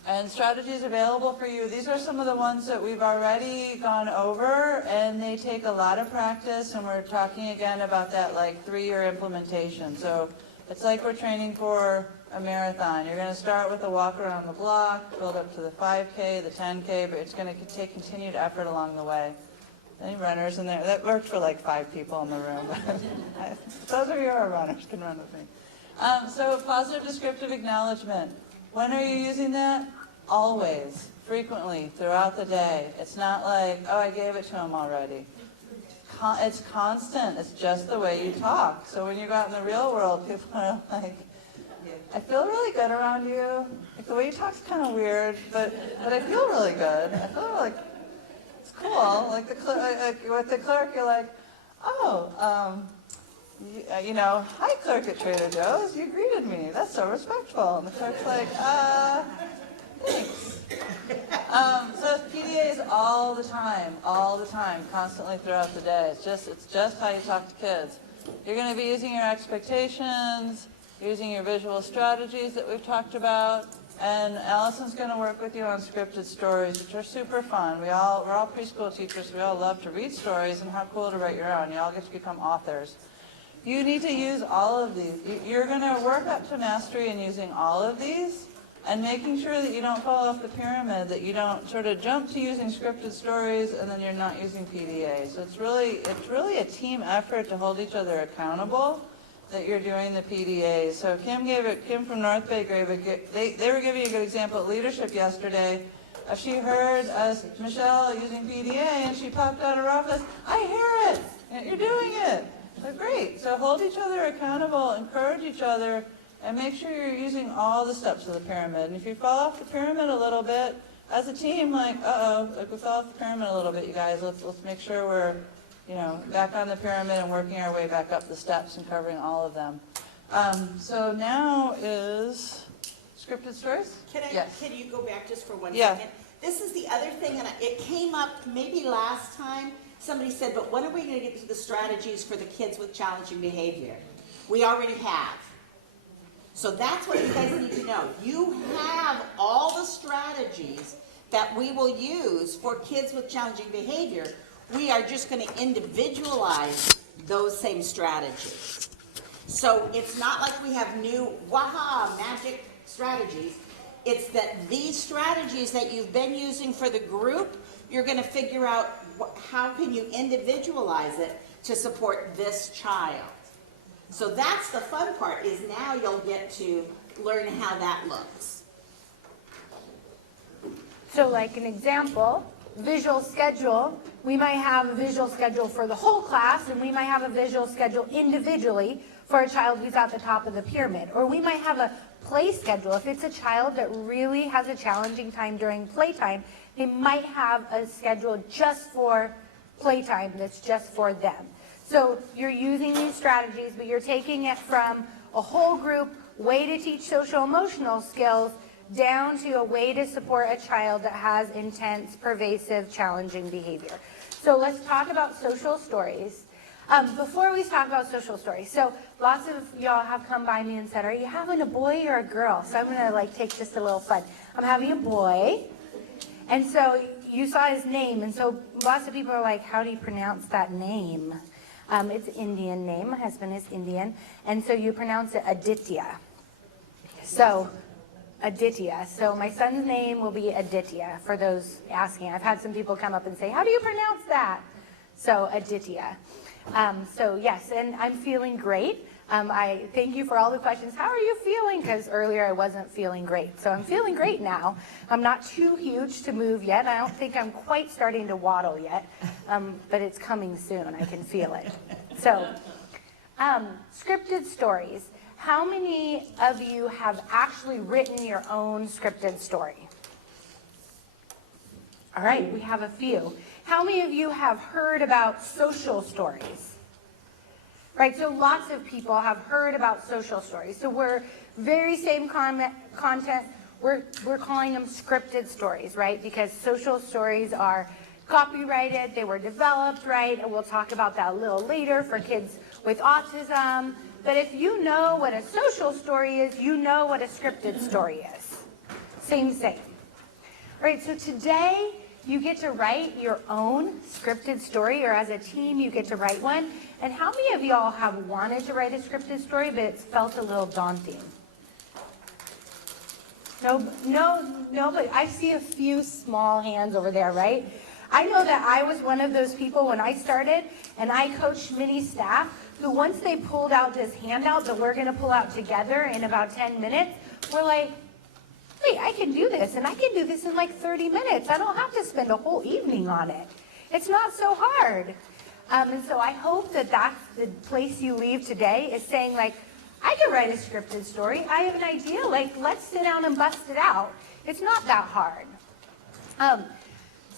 And strategies available for you. These are some of the ones that we've already gone over, and they take a lot of practice, and we're talking again about that 3-year implementation. So it's like we're training for a marathon. You're going to start with a walk around the block, build up to the 5K, the 10K, but it's going to take continued effort along the way. Any runners in there? That worked for like 5 people in the room. Those of you who are runners can run with me. So positive descriptive acknowledgement. When are you using that? Always, frequently, throughout the day. It's not like, oh, I gave it to him already. It's constant. It's just the way you talk. So when you go out in the real world, people are like, I feel really good around you. Like the way you talk's kind of weird, but I feel really good. I feel like it's cool. Like with the clerk, you're like, oh, you know, hi clerk at Trader Joe's, you greeted me. That's so respectful. And the clerk's like, thanks. So PDAs all the time, constantly throughout the day. It's just how you talk to kids. You're going to be using your expectations, using your visual strategies that we've talked about, and Allison's going to work with you on scripted stories, which are super fun. We're all preschool teachers. We all love to read stories, and how cool to write your own. You all get to become authors. You need to use all of these. You're going to work up to mastery in using all of these and making sure that you don't fall off the pyramid, that you don't sort of jump to using scripted stories and then you're not using PDA. So it's really a team effort to hold each other accountable that you're doing the PDA. So Kim from North Bay they were giving you a good example of leadership yesterday. She heard Michelle using PDA and she popped out of her office, I hear it, you're doing it. So great. So hold each other accountable, encourage each other, and make sure you're using all the steps of the pyramid. And if you fall off the pyramid a little bit, as a team, like, like we fell off the pyramid a little bit, you guys, let's make sure we're, back on the pyramid and working our way back up the steps and covering all of them. So now is scripted stories? Yes. Can you go back just for one Yeah. second? This is the other thing, and it came up maybe last time. Somebody said, but when are we going to get to the strategies for the kids with challenging behavior? We already have. So that's what you guys need to know. You have all the strategies that we will use for kids with challenging behavior. We are just going to individualize those same strategies. So it's not like we have new, magic strategies. It's that these strategies that you've been using for the group, you're going to figure out how can you individualize it to support this child. So that's the fun part, is now you'll get to learn how that looks. So like an example, visual schedule, we might have a visual schedule for the whole class, and we might have a visual schedule individually for a child who's at the top of the pyramid. Or we might have a play schedule. If it's a child that really has a challenging time during playtime, they might have a schedule just for playtime that's just for them. So you're using these strategies, but you're taking it from a whole group way to teach social emotional skills down to a way to support a child that has intense, pervasive, challenging behavior. So let's talk about social stories. Before we talk about social stories, so lots of y'all have come by me and said, are you having a boy or a girl? So I'm gonna take just a little fun. I'm having a boy, and so you saw his name, and so lots of people are like, how do you pronounce that name? It's an Indian name. My husband is Indian. And so you pronounce it Aditya. So, Aditya. So my son's name will be Aditya, for those asking. I've had some people come up and say, how do you pronounce that? So, Aditya. So yes, and I'm feeling great. I thank you for all the questions. How are you feeling? Because earlier I wasn't feeling great. So I'm feeling great now. I'm not too huge to move yet. I don't think I'm quite starting to waddle yet, but it's coming soon. I can feel it. So, scripted stories. How many of you have actually written your own scripted story? All right, we have a few. How many of you have heard about social stories? Right, so lots of people have heard about social stories. So we're very same content, we're calling them scripted stories, right? Because social stories are copyrighted, they were developed, right? And we'll talk about that a little later for kids with autism. But if you know what a social story is, you know what a scripted story is. Same. All right, so today you get to write your own scripted story, or as a team you get to write one. And how many of y'all have wanted to write a scripted story, but it's felt a little daunting? No, but I see a few small hands over there, right? I know that I was one of those people when I started, and I coached many staff who once they pulled out this handout that we're going to pull out together in about 10 minutes, we're like, wait, I can do this, and I can do this in like 30 minutes. I don't have to spend a whole evening on it. It's not so hard. And so I hope that that's the place you leave today, is saying like, I can write a scripted story. I have an idea. Like, let's sit down and bust it out. It's not that hard.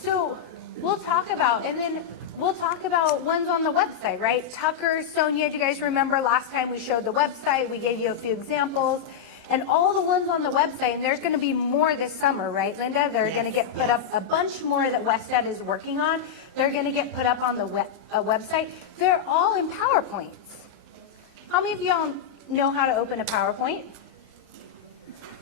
So we'll talk about, and then we'll talk about ones on the website, right? Tucker, Sonia, do you guys remember last time we showed the website? We gave you a few examples. And all the ones on the website, and there's going to be more this summer, right, Linda? They're going to get put up, a bunch more that WestEd is working on. They're going to get put up on the website. They're all in PowerPoints. How many of y'all know how to open a PowerPoint?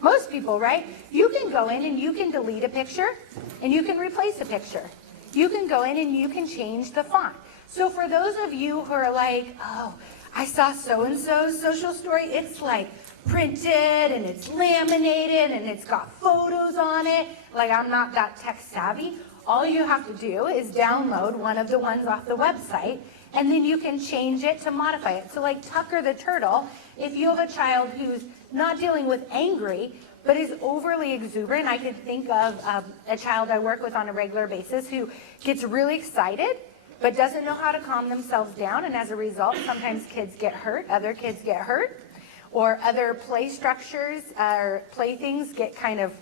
Most people, right? You can go in and you can delete a picture, and you can replace a picture. You can go in and you can change the font. So for those of you who are like, oh, I saw so-and-so's social story, it's like printed and it's laminated and it's got photos on it. Like, I'm not that tech savvy. All you have to do is download one of the ones off the website, and then you can change it to modify it. So like Tucker the turtle, if you have a child who's not dealing with angry, but is overly exuberant, I could think of a child I work with on a regular basis who gets really excited, but doesn't know how to calm themselves down, and as a result, sometimes kids get hurt, other kids get hurt, or other play structures or playthings get kind of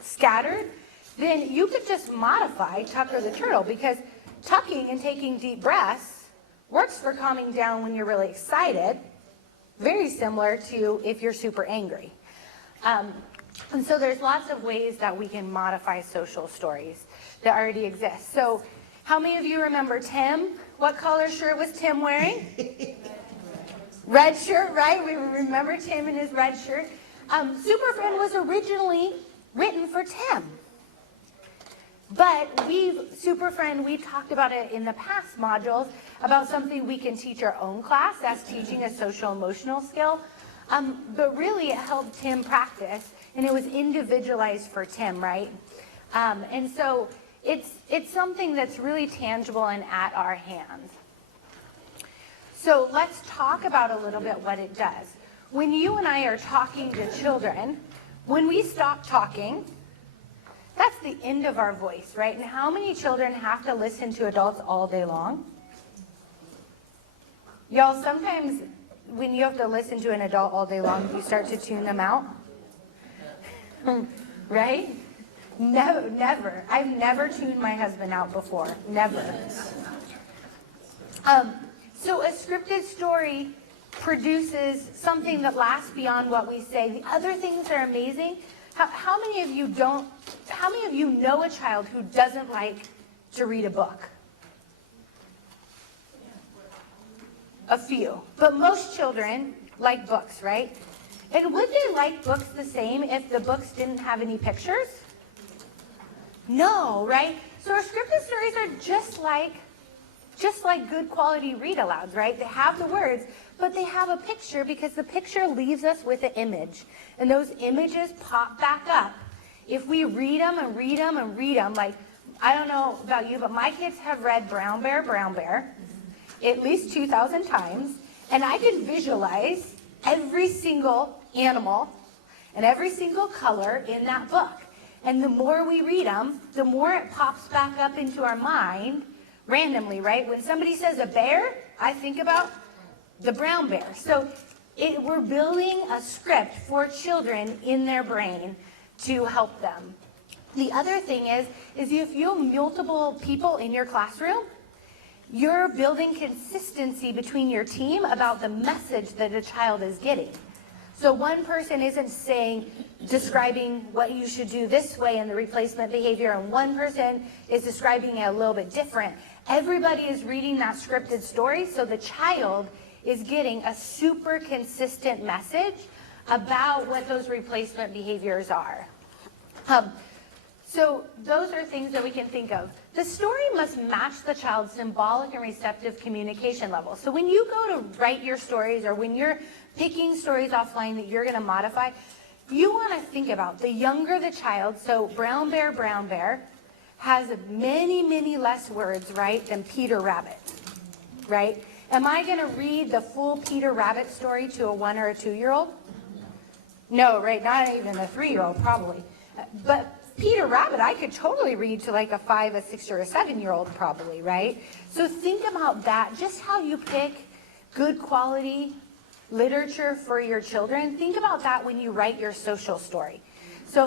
scattered, then you could just modify Tucker the turtle, because tucking and taking deep breaths works for calming down when you're really excited, very similar to if you're super angry. And so there's lots of ways that we can modify social stories that already exist. So how many of you remember Tim? What color shirt was Tim wearing? Red shirt, right? We remember Tim in his red shirt. Super Friend was originally written for Tim. But Super Friend, we've talked about it in the past modules, about something we can teach our own class. That's teaching a social emotional skill. But really it helped Tim practice, and it was individualized for Tim, right? And so it's something that's really tangible and at our hands. So let's talk about a little bit what it does. When you and I are talking to children, when we stop talking, that's the end of our voice, right? And how many children have to listen to adults all day long? Y'all, sometimes when you have to listen to an adult all day long, you start to tune them out. Right? No, never. I've never tuned my husband out before. Never. So a scripted story produces something that lasts beyond what we say. The other things are amazing. How many of you know a child who doesn't like to read a book? A few. But most children like books, right? And would they like books the same if the books didn't have any pictures? No, right? So our scripted stories are just like good quality read-alouds, right? They have the words, but they have a picture, because the picture leaves us with an image. And those images pop back up. If we read them and read them and read them, like, I don't know about you, but my kids have read Brown Bear, at least 2,000 times, and I can visualize every single animal and every single color in that book. And the more we read them, the more it pops back up into our mind randomly, right? When somebody says a bear, I think about the brown bear. So we're building a script for children in their brain to help them. The other thing is if you have multiple people in your classroom, you're building consistency between your team about the message that a child is getting. So one person isn't describing what you should do this way in the replacement behavior, and one person is describing it a little bit different. Everybody is reading that scripted story, so the child is getting a super consistent message about what those replacement behaviors are. So those are things that we can think of. The story must match the child's symbolic and receptive communication level. So when you go to write your stories, or when you're picking stories offline that you're going to modify, you want to think about the younger the child. So Brown Bear, has many, many less words, right, than Peter Rabbit, right? Am I going to read the full Peter Rabbit story to a 1 or a 2-year-old? No, right, not even a 3-year-old probably. But Peter Rabbit, I could totally read to like a 5, a 6, or a 7-year-old probably, right? So think about that, just how you pick good quality literature for your children. Think about that when you write your social story. So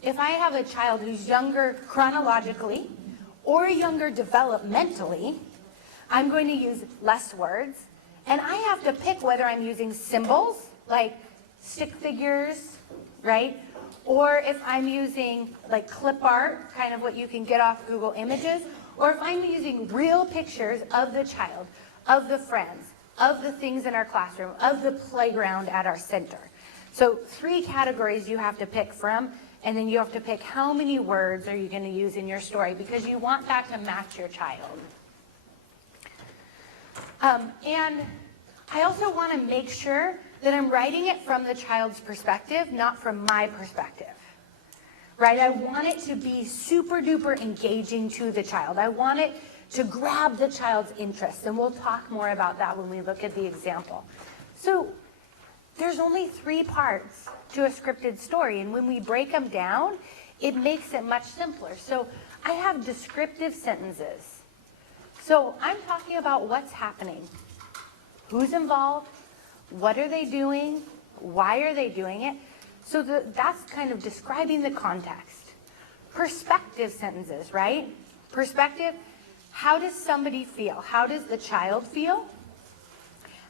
if I have a child who's younger chronologically or younger developmentally, I'm going to use less words, and I have to pick whether I'm using symbols like stick figures, right? Or if I'm using like clip art, kind of what you can get off Google Images, or if I'm using real pictures of the child, of the friends, of the things in our classroom, of the playground at our center. So 3 categories you have to pick from, and then you have to pick how many words are you going to use in your story, because you want that to match your child. And I also want to make sure that I'm writing it from the child's perspective, not from my perspective, right? I want it to be super duper engaging to the child. I want it to grab the child's interest, and we'll talk more about that when we look at the example. So there's only 3 parts to a scripted story, and when we break them down, it makes it much simpler. So I have descriptive sentences. So I'm talking about what's happening, who's involved, what are they doing, why are they doing it. So that's kind of describing the context. Perspective sentences, right? Perspective, how does somebody feel? How does the child feel?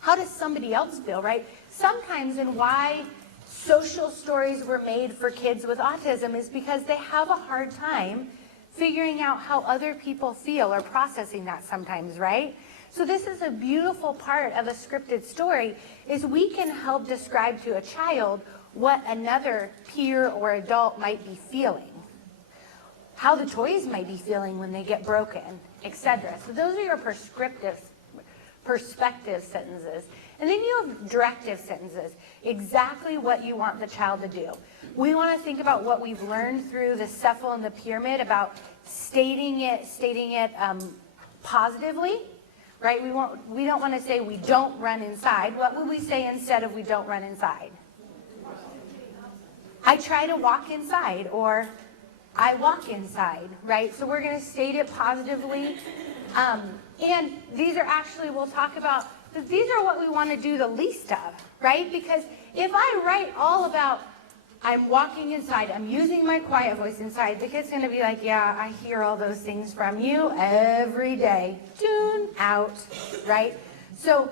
How does somebody else feel, right? Sometimes, and why social stories were made for kids with autism is because they have a hard time figuring out how other people feel or processing that sometimes, right? So this is a beautiful part of a scripted story, is we can help describe to a child what another peer or adult might be feeling, how the toys might be feeling when they get broken, etc. So those are your perspective sentences. And then you have directive sentences, exactly what you want the child to do. We want to think about what we've learned through the cephal and the pyramid about stating it positively, right? We don't want to say we don't run inside. What would we say instead of we don't run inside? I try to walk inside, or I walk inside, right? So we're going to state it positively. And these are actually, we'll talk about, these are what we want to do the least of, right? Because if I write all about, I'm walking inside, I'm using my quiet voice inside, the kid's going to be like, yeah, I hear all those things from you every day. Tune out, right? So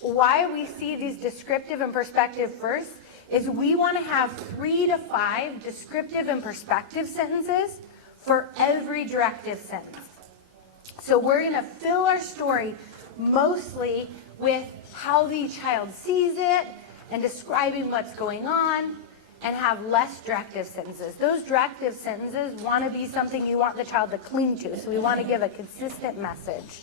why we see these descriptive and perspective first is we want to have 3 to 5 descriptive and perspective sentences for every directive sentence. So we're going to fill our story mostly with how the child sees it and describing what's going on, and have less directive sentences. Those directive sentences want to be something you want the child to cling to, so we want to give a consistent message.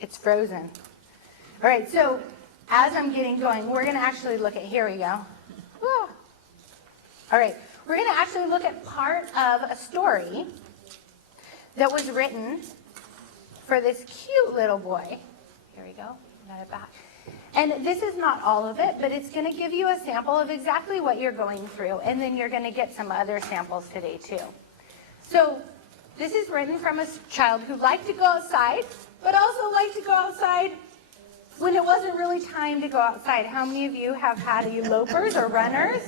It's frozen. All right, so as I'm getting going, we're going to actually look at, here we go. All right, we're going to actually look at part of a story that was written for this cute little boy. Here we go, got it back. And this is not all of it, but it's going to give you a sample of exactly what you're going through, and then you're going to get some other samples today too. So this is written from a child who liked to go outside, but also liked to go outside when it wasn't really time to go outside. How many of you have had elopers or runners?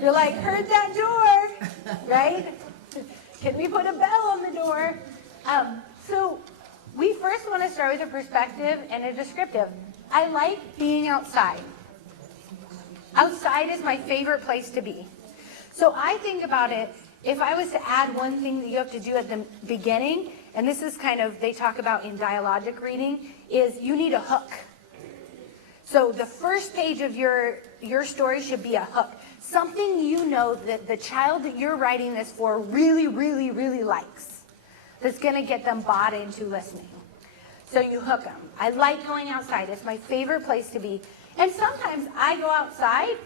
You're like, heard that door, right? Can we put a bell on the door? So we first want to start with a perspective and a descriptive. I like being outside. Outside is my favorite place to be. So I think about it, if I was to add one thing that you have to do at the beginning, and this is kind of, they talk about in dialogic reading, is you need a hook. So the first page of your story should be a hook. Something you know that the child that you're writing this for really, really, really likes. That's going to get them bought into listening. So you hook them. I like going outside. It's my favorite place to be. And sometimes I go outside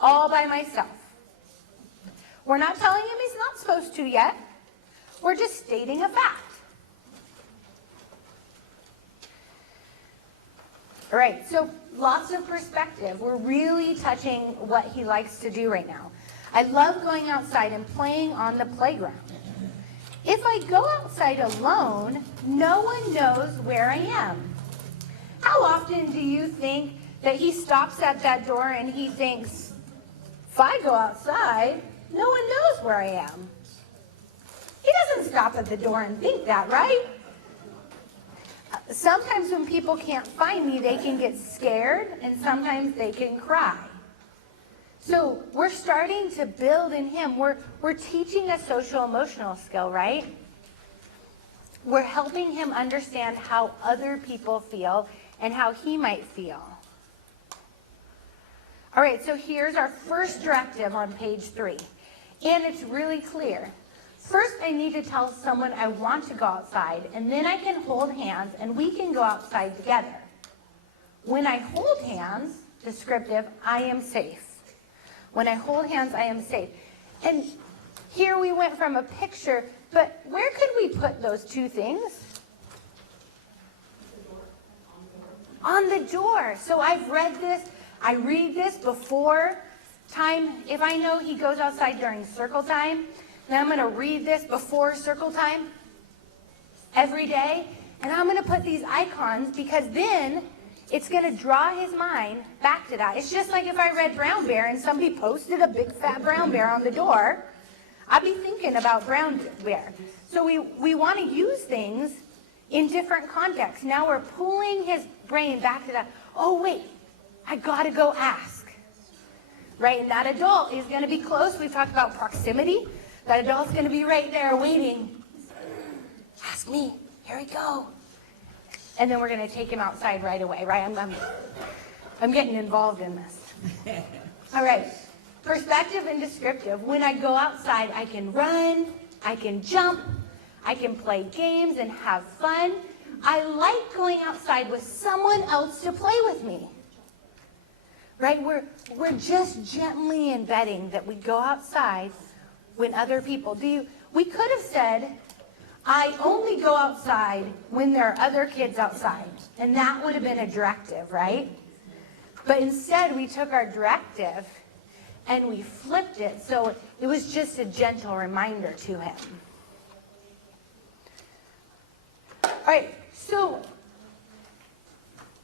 all by myself. We're not telling him he's not supposed to yet. We're just stating a fact. All right, so lots of perspective. We're really touching what he likes to do right now. I love going outside and playing on the playground. If I go outside alone, no one knows where I am. How often do you think that he stops at that door and he thinks, if I go outside, no one knows where I am? He doesn't stop at the door and think that, right? Sometimes when people can't find me, they can get scared, and sometimes they can cry. So we're starting to build in him. We're teaching a social emotional skill, right? We're helping him understand how other people feel and how he might feel. All right, so here's our first directive on page 3. And it's really clear. First, I need to tell someone I want to go outside, and then I can hold hands, and we can go outside together. When I hold hands, descriptive, I am safe. When I hold hands, I am safe. And here we went from a picture, but where could we put those two things? On the door. So I've read this, I read this before time. If I know he goes outside during circle time, then I'm going to read this before circle time every day. And I'm going to put these icons because then it's going to draw his mind back to that. It's just like if I read Brown Bear and somebody posted a big fat brown bear on the door, I'd be thinking about Brown Bear. So we want to use things in different contexts. Now we're pulling his brain back to that. Oh, wait, I got to go ask. Right? And that adult is going to be close. We've talked about proximity. That adult's going to be right there waiting. Ask me. Here we go. And then we're going to take him outside right away, right? I'm getting involved in this. All right. Perspective and descriptive. When I go outside, I can run, I can jump, I can play games and have fun. I like going outside with someone else to play with me. Right? We're just gently embedding that we go outside when other people do. We could have said, I only go outside when there are other kids outside. And that would have been a directive, right? But instead, we took our directive and we flipped it. So it was just a gentle reminder to him. All right, so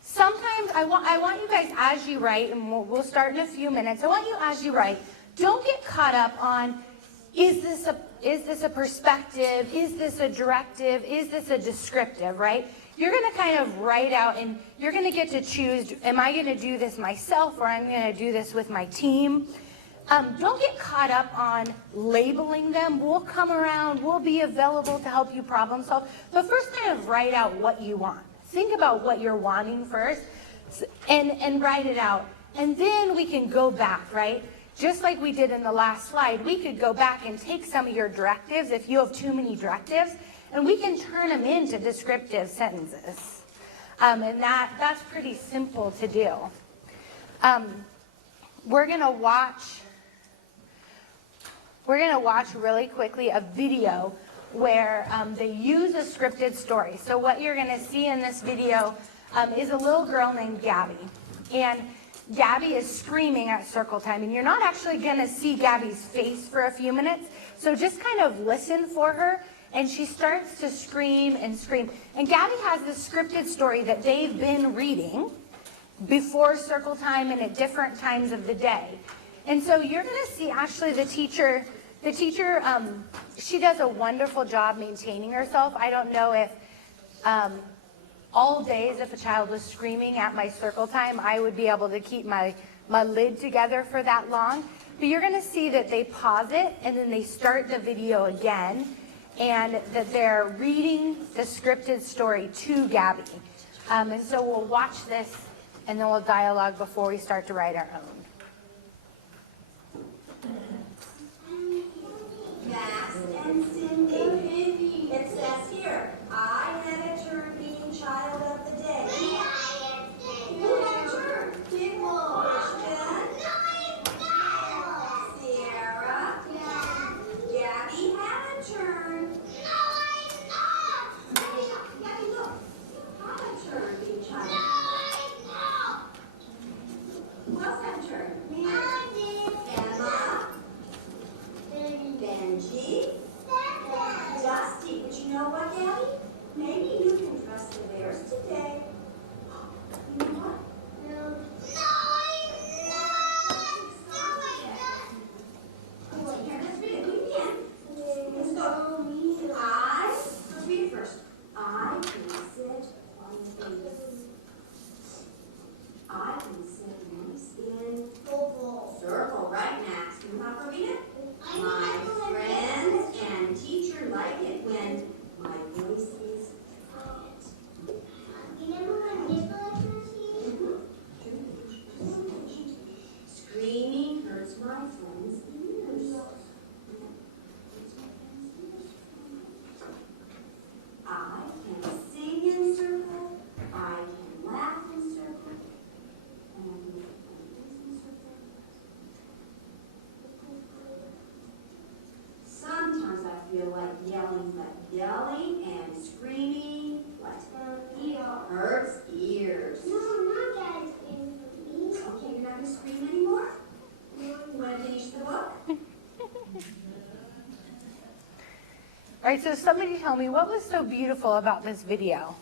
sometimes I want you guys, as you write, and we'll start in a few minutes, I want you, as you write, don't get caught up on, is this a perspective? Is this a directive? Is this a descriptive, right? You're going to kind of write out, and you're going to get to choose, am I going to do this myself, or I'm going to do this with my team? Don't get caught up on labeling them. We'll come around. We'll be available to help you problem solve. But first kind of write out what you want. Think about what you're wanting first and write it out. And then we can go back, right? Just like we did in the last slide, we could go back and take some of your directives, if you have too many directives, and we can turn them into descriptive sentences. And that's pretty simple to do. We're going to watch really quickly a video where they use a scripted story. So what you're going to see in this video is a little girl named Gabby. And Gabby is screaming at circle time, and you're not actually going to see Gabby's face for a few minutes, so just kind of listen for her, and she starts to scream and scream. And Gabby has this scripted story that they've been reading before circle time and at different times of the day. And so you're going to see actually the teacher, she does a wonderful job maintaining herself. I don't know if all days, if a child was screaming at my circle time, I would be able to keep my lid together for that long. But you're going to see that they pause it, and then they start the video again, and that they're reading the scripted story to Gabby. And so we'll watch this, and then we'll dialogue before we start to write our own. Max and Cindy. It says here, I had a turn being child of the day. Who had a turn? Big Christian. Sierra. Gabby had a turn. Gabby, look. You had a turn being child. Who else had a turn? Emma. Benji. Dusty. But you know what, Gabby? Maybe you can trust the bears today. You know what? Well, here, let's read it. We can. Let's go. Let's read it first. I can sit on the beach. I can sit nice in circle, right, Max? Can you help her read it? My friends and teacher like it when my voice is quiet. Screaming hurts my friends' ears. I can sing in circle. I can laugh in circle. And I can make friends in circle. Sometimes I feel like yelling, but yelling and screaming hurts ears. Okay, you're not going to scream anymore? You want to finish the book? All right, so somebody tell me, what was so beautiful about this video?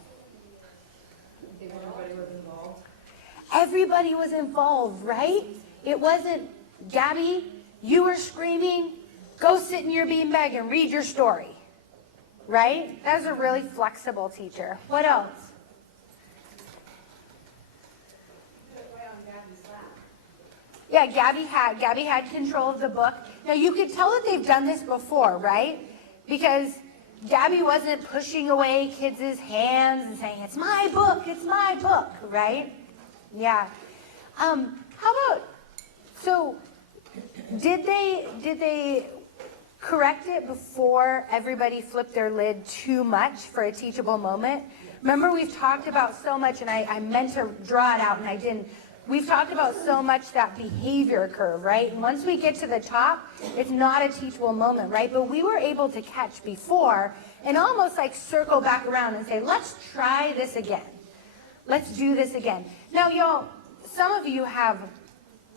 Everybody was involved, right? It wasn't, Gabby, you were screaming, go sit in your beanbag and read your story, right? That was a really flexible teacher. What else? Yeah, Gabby had control of the book. Now you could tell that they've done this before, right? Because Gabby wasn't pushing away kids' hands and saying, it's my book, right? Yeah. How about, so did they correct it before everybody flipped their lid too much for a teachable moment? Remember, we've talked about so much, and I meant to draw it out and I didn't. We've talked about so much that behavior curve, right? And once we get to the top, it's not a teachable moment, right? But we were able to catch before and almost like circle back around and say, let's try this again. Let's do this again. Now, y'all, some of you have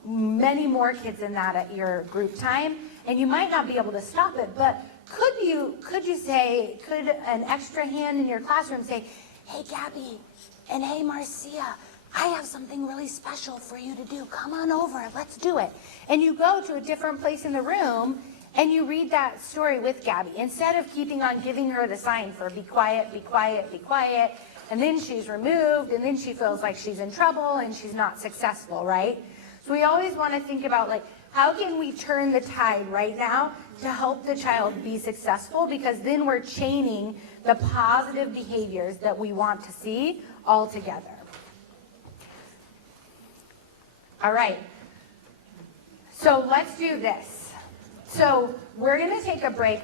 many more kids than that at your group time, and you might not be able to stop it, but could an extra hand in your classroom say, hey, Gabby, and hey, Marcia, I have something really special for you to do. Come on over, let's do it. And you go to a different place in the room and you read that story with Gabby instead of keeping on giving her the sign for be quiet, be quiet, be quiet. And then she's removed and then she feels like she's in trouble and she's not successful, right? So we always want to think about like, how can we turn the tide right now to help the child be successful? Because then we're chaining the positive behaviors that we want to see all together. All right, so let's do this. So we're going to take a break.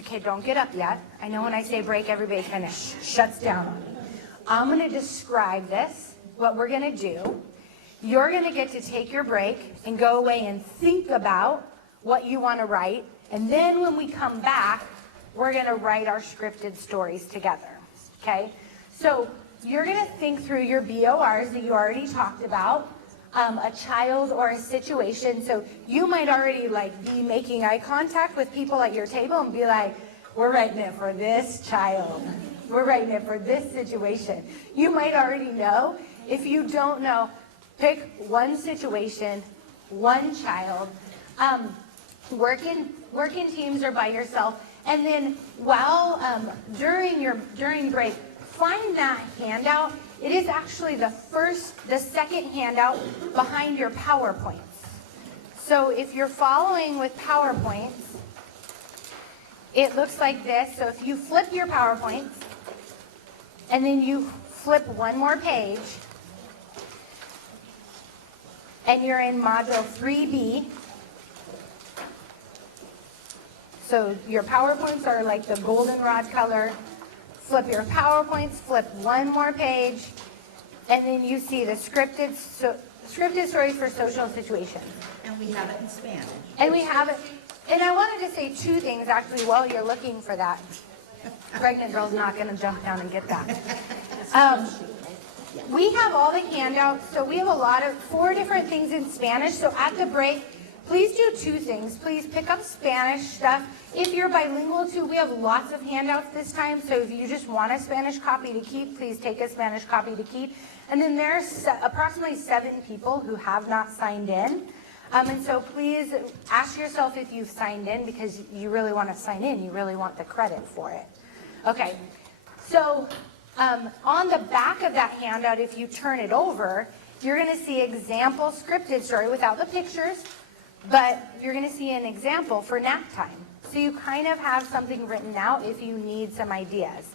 Okay, don't get up yet. I know when I say break, everybody kind of shuts down on me. I'm going to describe this, what we're going to do. You're going to get to take your break and go away and think about what you want to write. And then when we come back, we're going to write our scripted stories together, okay? So you're going to think through your BORs that you already talked about. A child or a situation. So you might already be making eye contact with people at your table and be like, we're writing it for this child. We're writing it for this situation. You might already know. If you don't know, pick one situation, one child. Working teams or by yourself. And then during break, find that handout. It is actually the second handout behind your PowerPoints. So if you're following with PowerPoints, it looks like this. So if you flip your PowerPoints, and then you flip one more page, and you're in module 3B. So your PowerPoints are like the goldenrod color. Flip your PowerPoints, flip one more page, and then you see the scripted stories for social situations. And we have it in Spanish. And we have it, and I wanted to say two things actually while you're looking for that. Pregnant girl's not gonna jump down and get that. We have all the handouts, so we have a lot of 4 different things in Spanish. So at the break, please do 2 things. Please pick up Spanish stuff. If you're bilingual too, we have lots of handouts this time. So if you just want a Spanish copy to keep, please take a Spanish copy to keep. And then there's approximately 7 people who have not signed in. And so please ask yourself if you've signed in, because you really want to sign in. You really want the credit for it. Okay, so on the back of that handout, if you turn it over, you're going to see example scripted story without the pictures, but you're going to see an example for nap time. So you kind of have something written out if you need some ideas.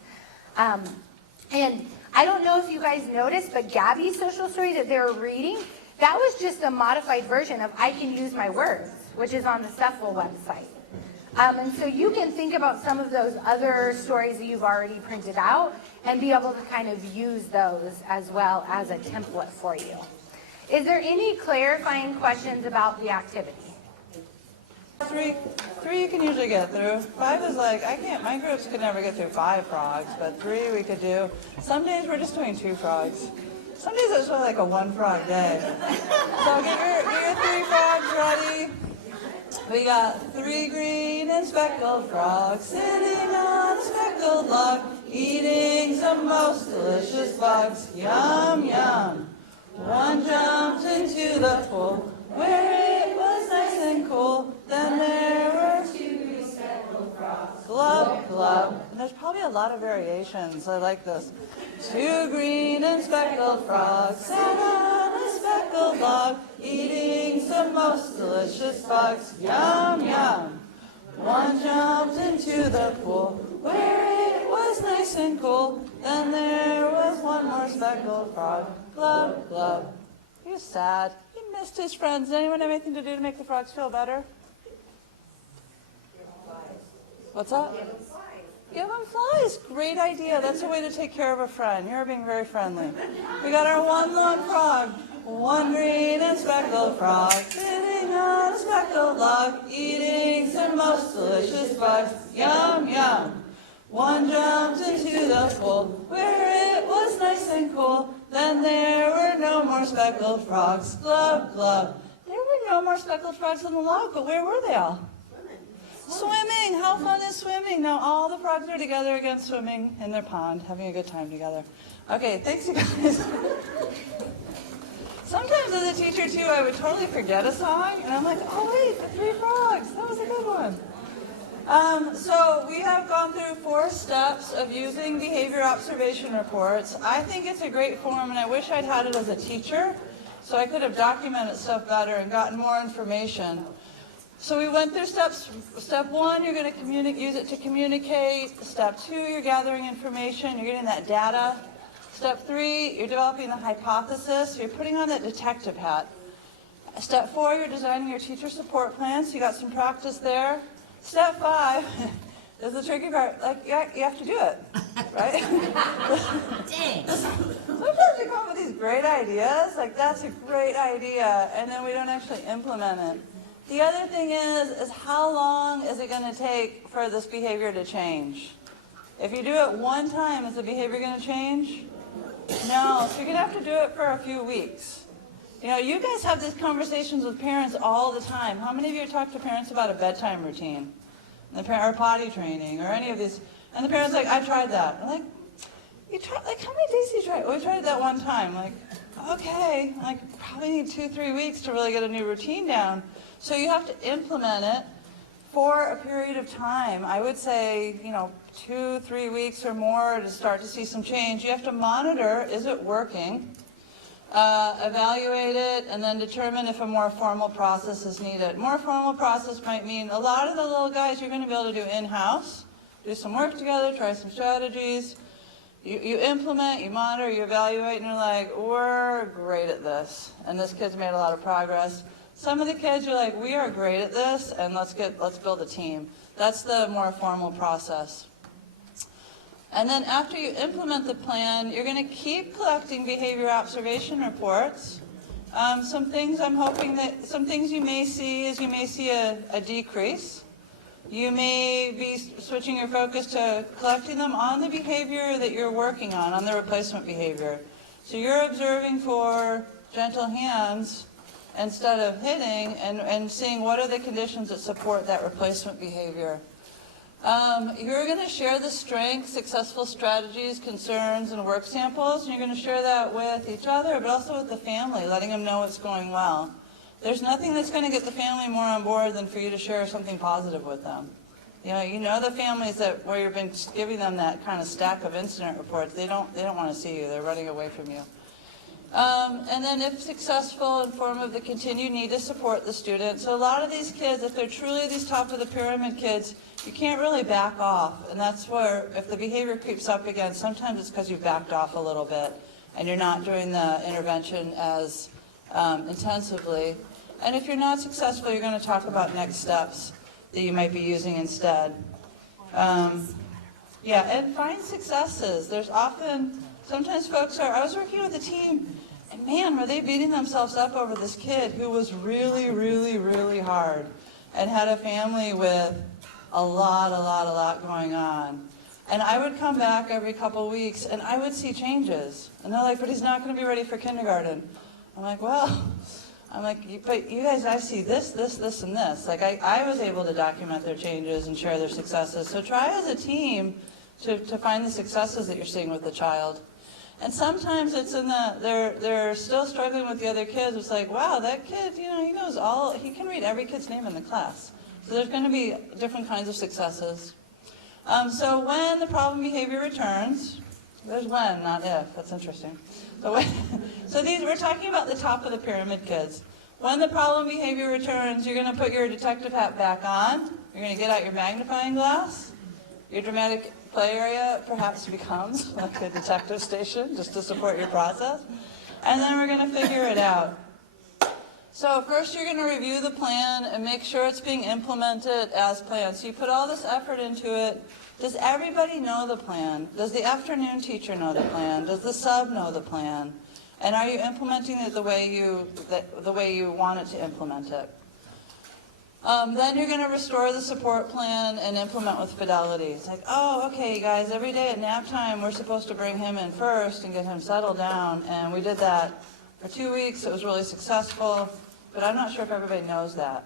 And I don't know if you guys noticed, but Gabby's social story that they were reading, that was just a modified version of I Can Use My Words, which is on the Cephal website. And so you can think about some of those other stories that you've already printed out and be able to kind of use those as well as a template for you. Is there any clarifying questions about the activity? Three you can usually get through. 5 is like, my groups could never get through 5 frogs, but 3 we could do. Some days we're just doing 2 frogs. Some days it's really like a 1 frog day. So get your 3 frogs ready. We got 3 green and speckled frogs sitting on a speckled log, eating some most delicious bugs. Yum, yum. 1 jumped into the pool where it was nice and cool. Then there were 2 speckled frogs. Glub, glub. And there's probably a lot of variations. I like this. 2 green and speckled frogs sat on a speckled log, eating some most delicious bugs. Yum, yum. 1 jumped into the pool where it was nice and cool. Then there was 1 more speckled frog. Glub, glub. He was sad. He missed his friends. Does anyone have anything to do to make the frogs feel better? What's that? Give them flies. Great idea. That's a way to take care of a friend. You're being very friendly. We got our 1 lone frog. 1 green and speckled frog sitting on a speckled log, eating some most delicious bugs. Yum, yum. 1 jumped into the pool where it was nice and cool. Then there were no more speckled frogs. Glub, glub. There were no more speckled frogs on the log, but where were they all? Swimming. How fun is swimming? Now all the frogs are together again swimming in their pond, having a good time together. Okay, thanks you guys. Sometimes as a teacher too, I would totally forget a song, and I'm like, oh wait, the 3 frogs. That was a good one. So we have gone through 4 steps of using behavior observation reports. I think it's a great form, and I wish I'd had it as a teacher, so I could have documented stuff better and gotten more information. So we went through steps. Step 1, you're going to use it to communicate. Step 2, you're gathering information. You're getting that data. Step 3, you're developing the hypothesis. You're putting on that detective hat. Step 4, you're designing your teacher support plan. So you got some practice there. Step 5 is the tricky part. Like you have to do it, right? Sometimes we come up with these great ideas. Like that's a great idea, and then we don't actually implement it. The other thing is how long is it going to take for this behavior to change? If you do it 1 time, is the behavior going to change? No, so you're going to have to do it for a few weeks. You know, you guys have these conversations with parents all the time. How many of you talk to parents about a bedtime routine? Or potty training, or any of these? And the parent's like, I tried that. I'm like, you tried, like how many days did you try? Well, we tried it that 1 time. Like, okay, like probably need 2-3 weeks to really get a new routine down. So you have to implement it for a period of time. I would say, 2-3 weeks or more to start to see some change. You have to monitor, is it working? Evaluate it, and then determine if a more formal process is needed. More formal process might mean a lot of the little guys you're going to be able to do in-house, do some work together, try some strategies. You implement, you monitor, you evaluate, and you're like, we're great at this, and this kid's made a lot of progress. Some of the kids, you're like, we are great at this, and let's build a team. That's the more formal process. And then after you implement the plan, you're going to keep collecting behavior observation reports. Some things you may see is you may see a decrease. You may be switching your focus to collecting them on the behavior that you're working on the replacement behavior. So you're observing for gentle hands instead of hitting, and seeing what are the conditions that support that replacement behavior. You're going to share the strengths, successful strategies, concerns, and work samples. And you're going to share that with each other, but also with the family, letting them know what's going well. There's nothing that's going to get the family more on board than for you to share something positive with them. You know the families where you've been giving them that kind of stack of incident reports, they don't want to see you. They're running away from you. And then if successful, inform of the continued need to support the student. So a lot of these kids, if they're truly these top of the pyramid kids, you can't really back off. And that's where, if the behavior creeps up again, sometimes it's because you've backed off a little bit and you're not doing the intervention as intensively. And if you're not successful, you're going to talk about next steps that you might be using instead. And find successes. There's sometimes folks I was working with a team, and man, were they beating themselves up over this kid who was really, really, really hard and had a family with a lot going on. And I would come back every couple weeks, and I would see changes. And they're like, but he's not going to be ready for kindergarten. I'm like, but you guys, I see this, and this. Like, I was able to document their changes and share their successes. So try as a team to find the successes that you're seeing with the child. And sometimes it's in they're still struggling with the other kids. It's like, wow, that kid, he can read every kid's name in the class. So there's going to be different kinds of successes. So when the problem behavior returns, there's when, not if. That's interesting. So we're talking about the top of the pyramid kids. When the problem behavior returns, you're going to put your detective hat back on. You're going to get out your magnifying glass. Your dramatic play area perhaps becomes like a detective station just to support your process. And then we're going to figure it out. So first you're going to review the plan and make sure it's being implemented as planned. So you put all this effort into it. Does everybody know the plan? Does the afternoon teacher know the plan? Does the sub know the plan? And are you implementing it the way you want it to implement it? Then you're going to restore the support plan and implement with fidelity. It's like, oh, okay, guys, every day at nap time we're supposed to bring him in first and get him settled down. And we did that for 2 weeks. It was really successful, but I'm not sure if everybody knows that.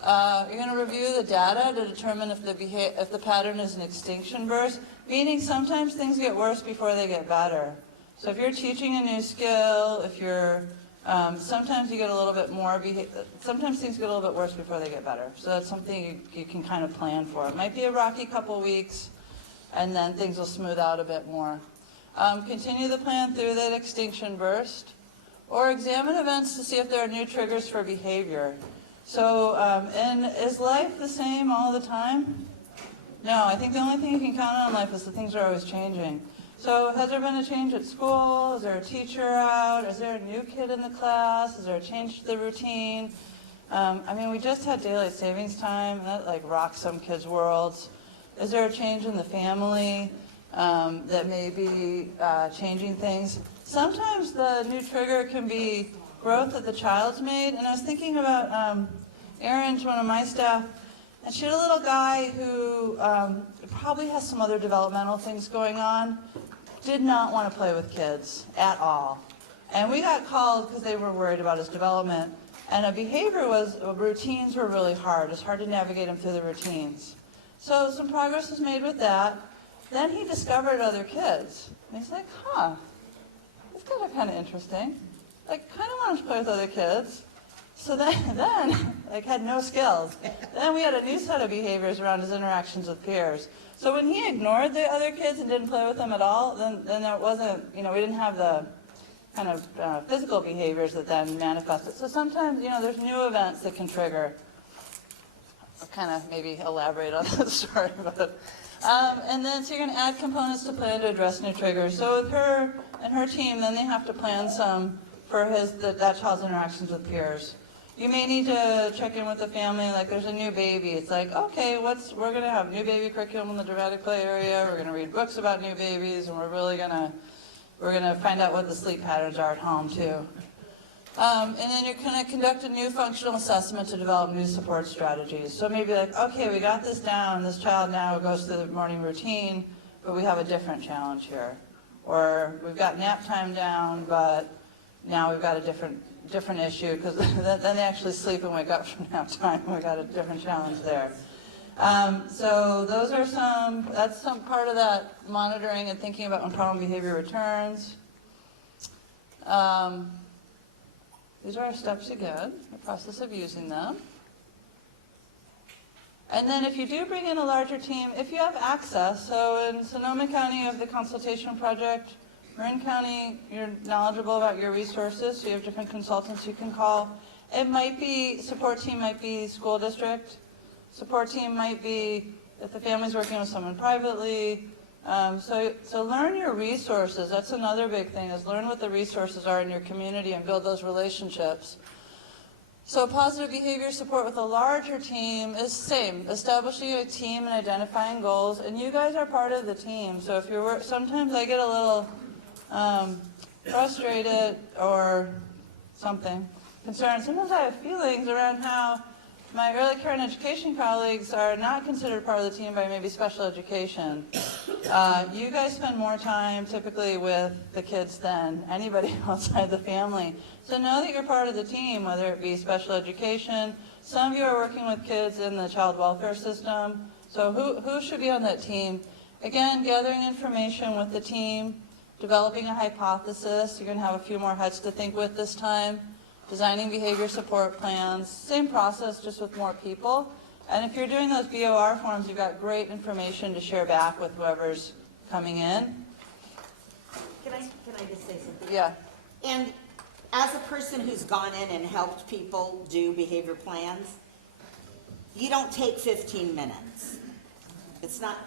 You're going to review the data to determine if the pattern is an extinction burst, meaning sometimes things get worse before they get better. So if you're teaching a new skill, sometimes you get a little bit more, sometimes things get a little bit worse before they get better. So that's something you can kind of plan for. It might be a rocky couple weeks, and then things will smooth out a bit more. Continue the plan through that extinction burst, or examine events to see if there are new triggers for behavior. So, and is life the same all the time? No, I think the only thing you can count on in life is that things are always changing. So has there been a change at school? Is there a teacher out? Is there a new kid in the class? Is there a change to the routine? We just had daylight savings time. That rocks some kids' worlds. Is there a change in the family that may be changing things? Sometimes the new trigger can be growth that the child's made. And I was thinking about Erin, one of my staff, and she had a little guy who probably has some other developmental things going on, did not want to play with kids at all. And we got called because they were worried about his development. And a behavior routines were really hard. It's hard to navigate him through the routines. So some progress was made with that. Then he discovered other kids. And he's like, these guys are kind of interesting. Kind of wanted to play with other kids. So then had no skills. Then we had a new set of behaviors around his interactions with peers. So when he ignored the other kids and didn't play with them at all, then there wasn't, we didn't have the kind of physical behaviors that then manifested. So sometimes, there's new events that can trigger. I'll kind of maybe elaborate on that story, but And then, so you're going to add components to plan to address new triggers. So with her and her team, then they have to plan some for that child's interactions with peers. You may need to check in with the family, like there's a new baby. It's like, okay, we're going to have new baby curriculum in the dramatic play area. We're going to read books about new babies, and we're going to find out what the sleep patterns are at home too. And then you're going to conduct a new functional assessment to develop new support strategies. So maybe like, okay, we got this down. This child now goes through the morning routine, but we have a different challenge here. Or we've got nap time down, but now we've got a different issue, because then they actually sleep and wake up from nap time. We got a different challenge there. So those are that's some part of that monitoring and thinking about when problem behavior returns. These are our steps again, the process of using them. And then if you do bring in a larger team, if you have access, so in Sonoma County you have the consultation project, Marin County, you're knowledgeable about your resources, so you have different consultants you can call. It might be, support team might be school district, support team might be if the family's working with someone privately. So learn your resources. That's another big thing, is learn what the resources are in your community and build those relationships. So positive behavior support with a larger team is same, establishing a team and identifying goals, and you guys are part of the team. So if you're, sometimes I get a little frustrated or something, concerned. Sometimes I have feelings around how my early care and education colleagues are not considered part of the team by maybe special education. You guys spend more time typically with the kids than anybody outside the family. So know that you're part of the team, whether it be special education. Some of you are working with kids in the child welfare system. So who should be on that team? Again, gathering information with the team, developing a hypothesis. You're going to have a few more heads to think with this time. Designing behavior support plans, same process, just with more people. And if you're doing those BOR forms, you've got great information to share back with whoever's coming in. Can I just say something? Yeah. And as a person who's gone in and helped people do behavior plans, you don't take 15 minutes. It's not,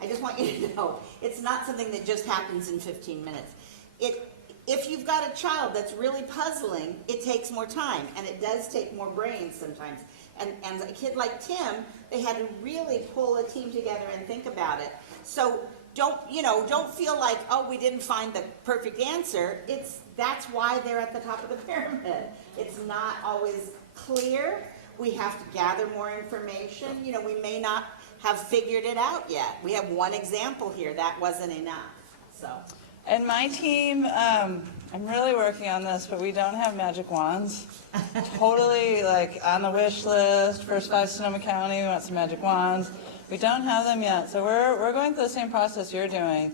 I just want you to know, it's not something that just happens in 15 minutes. If you've got a child that's really puzzling, it takes more time, and it does take more brains sometimes. And a kid like Tim, they had to really pull a team together and think about it. So don't feel like, oh, we didn't find the perfect answer. That's why they're at the top of the pyramid. It's not always clear. We have to gather more information. We may not have figured it out yet. We have one example here. That wasn't enough. So. And my team, I'm really working on this, but we don't have magic wands. Totally like on the wish list, first 5 Sonoma County, we want some magic wands. We don't have them yet, so we're going through the same process you're doing.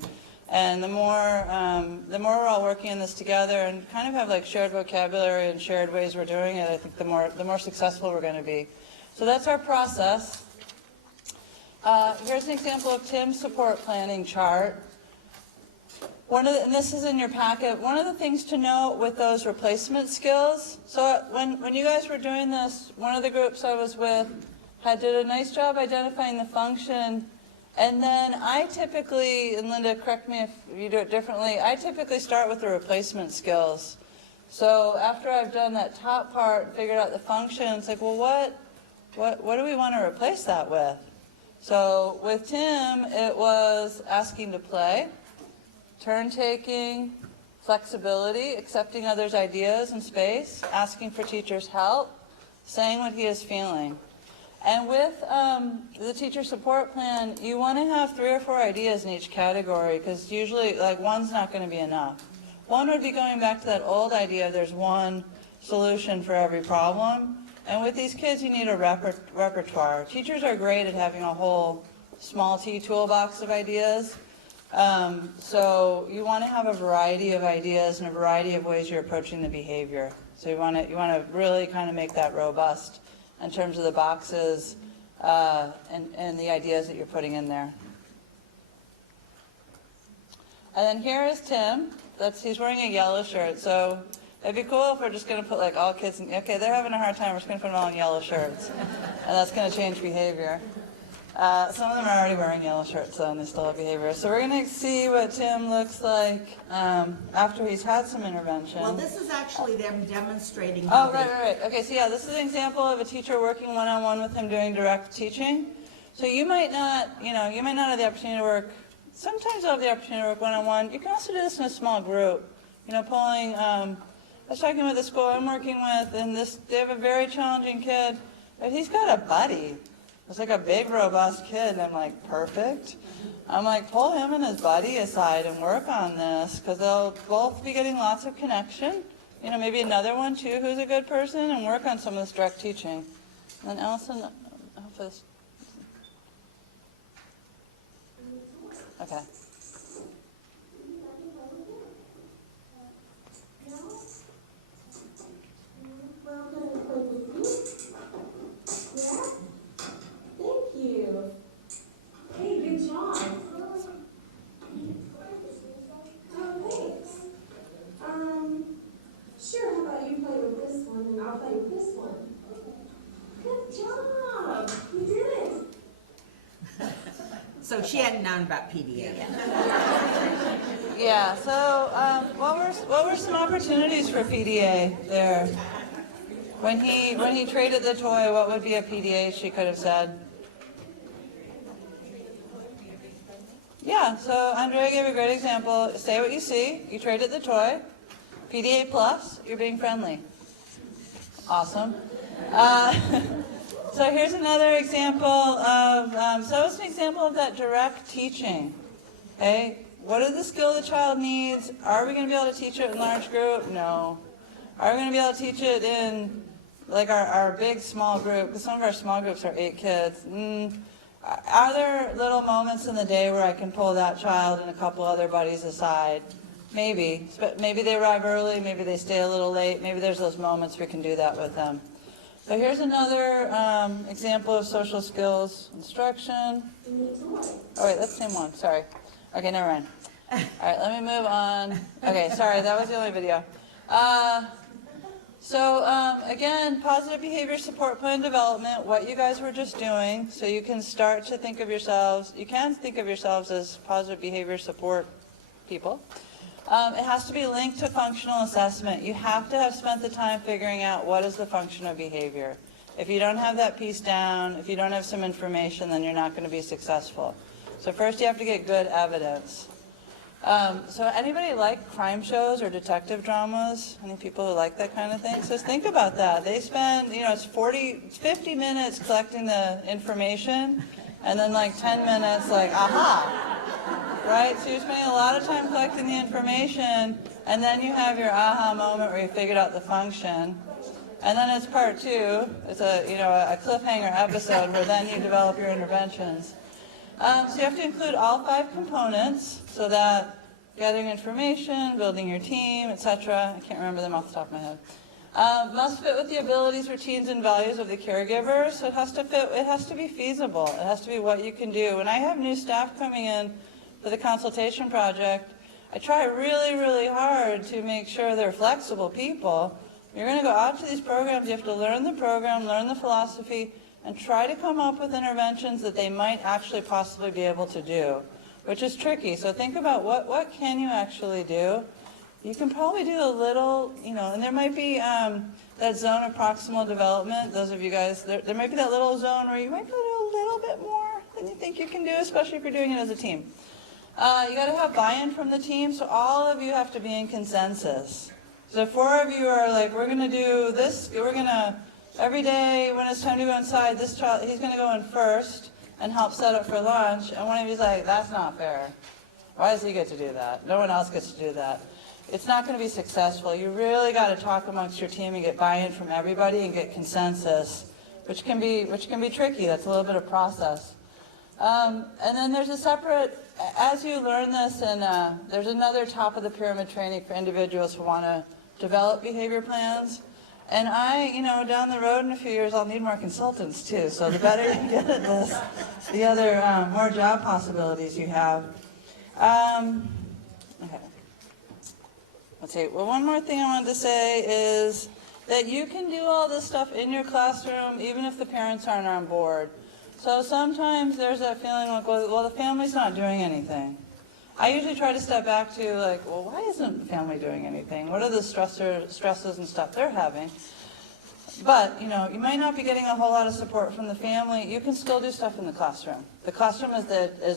And the more we're all working on this together and kind of have like shared vocabulary and shared ways we're doing it, I think the more successful we're going to be. So that's our process. Here's an example of Tim's support planning chart. And this is in your packet, one of the things to note with those replacement skills, so when you guys were doing this, one of the groups I was with did a nice job identifying the function, and then I typically, and Linda, correct me if you do it differently, I typically start with the replacement skills. So after I've done that top part, figured out the function, it's like, well, what do we want to replace that with? So with Tim, it was asking to play, turn-taking, flexibility, accepting others' ideas and space, asking for teachers' help, saying what he is feeling. And with the teacher support plan, you want to have 3 or 4 ideas in each category, because usually like one's not going to be enough. One would be going back to that old idea, there's one solution for every problem. And with these kids, you need a repertoire. Teachers are great at having a whole small T toolbox of ideas. So you want to have a variety of ideas and a variety of ways you're approaching the behavior. So you want to really kind of make that robust in terms of the boxes and the ideas that you're putting in there. And then here is Tim. He's wearing a yellow shirt. So it'd be cool if we're just going to put like all kids in, okay, they're having a hard time, we're just going to put them all in yellow shirts. And that's going to change behavior. Some of them are already wearing yellow shirts, though, and they still have behavior. So we're going to see what Tim looks like after he's had some intervention. Well, this is actually them demonstrating. Oh, right. Okay, so yeah, this is an example of a teacher working one-on-one with him doing direct teaching. So you might not have the opportunity to work, sometimes you'll have the opportunity to work one-on-one. You can also do this in a small group. Pulling, I was talking with the school I'm working with, and they have a very challenging kid, but he's got a buddy. It's like a big, robust kid, and I'm like, perfect. I'm like, pull him and his buddy aside and work on this, because they'll both be getting lots of connection. Maybe another one, too, who's a good person, and work on some of this direct teaching. And then Allison, okay. Well, can I play with you? Yeah? Thank you. Hey, good job. Oh, thanks. Sure, how about you play with this one and I'll play with this one? Good job. You did it. So she hadn't known about PDA yet. Yeah, so what were some opportunities for PDA there? When he traded the toy, what would be a PDA she could have said? Yeah, so Andrea gave a great example. Say what you see. You traded the toy. PDA plus, you're being friendly. Awesome. So here's another example of, so it's an example of that direct teaching. Okay, what is the skill the child needs? Are we going to be able to teach it in large group? No. Are we going to be able to teach it in like our big small group? Because some of our small groups are 8 kids. Are there little moments in the day where I can pull that child and a couple other buddies aside? Maybe. But maybe they arrive early, maybe they stay a little late, maybe there's those moments we can do that with them. So here's another example of social skills instruction. Oh wait, that's the same one, sorry. Okay, never mind. All right, let me move on. Okay, sorry, that was the only video. Again, positive behavior support plan development, what you guys were just doing, so you can start to think of yourselves, as positive behavior support people. It has to be linked to functional assessment. You have to have spent the time figuring out what is the function of behavior. If you don't have that piece down, if you don't have some information, then you're not going to be successful. So first you have to get good evidence. So anybody like crime shows or detective dramas? Any people who like that kind of thing? So think about that. They spend, it's 50 minutes collecting the information, and then like 10 minutes like, aha. Right? So you're spending a lot of time collecting the information, and then you have your aha moment where you figured out the function. And then it's part 2. It's a cliffhanger episode where then you develop your interventions. So you have to include all 5 components, so that gathering information, building your team, etc. I can't remember them off the top of my head. Must fit with the abilities, routines, and values of the caregiver. So it has to fit. It has to be feasible. It has to be what you can do. When I have new staff coming in for the consultation project, I try really, really hard to make sure they're flexible people. You're going to go out to these programs. You have to learn the program, learn the philosophy, and try to come up with interventions that they might actually possibly be able to do, which is tricky. So think about what can you actually do. You can probably do a little, and there might be that zone of proximal development. Those of you guys, there might be that little zone where you might be able to do a little bit more than you think you can do, especially if you're doing it as a team. You got to have buy-in from the team, so all of you have to be in consensus. So 4 of you are like, we're going to do this, every day when it's time to go inside, this child, he's going to go in first and help set up for lunch, and one of you's like, that's not fair. Why does he get to do that? No one else gets to do that. It's not going to be successful. You really got to talk amongst your team and get buy-in from everybody and get consensus, which can be tricky. That's a little bit of process. And then there's a separate, as you learn this, and there's another top of the pyramid training for individuals who want to develop behavior plans. And down the road in a few years, I'll need more consultants too. So the better you get at this, the other more job possibilities you have. Okay. Let's see. Well, one more thing I wanted to say is that you can do all this stuff in your classroom, even if the parents aren't on board. So sometimes there's that feeling like, well, the family's not doing anything. I usually try to step back to like, well, why isn't the family doing anything? What are the stresses and stuff they're having? But, you know, you might not be getting a whole lot of support from the family. You can still do stuff in the classroom. The classroom is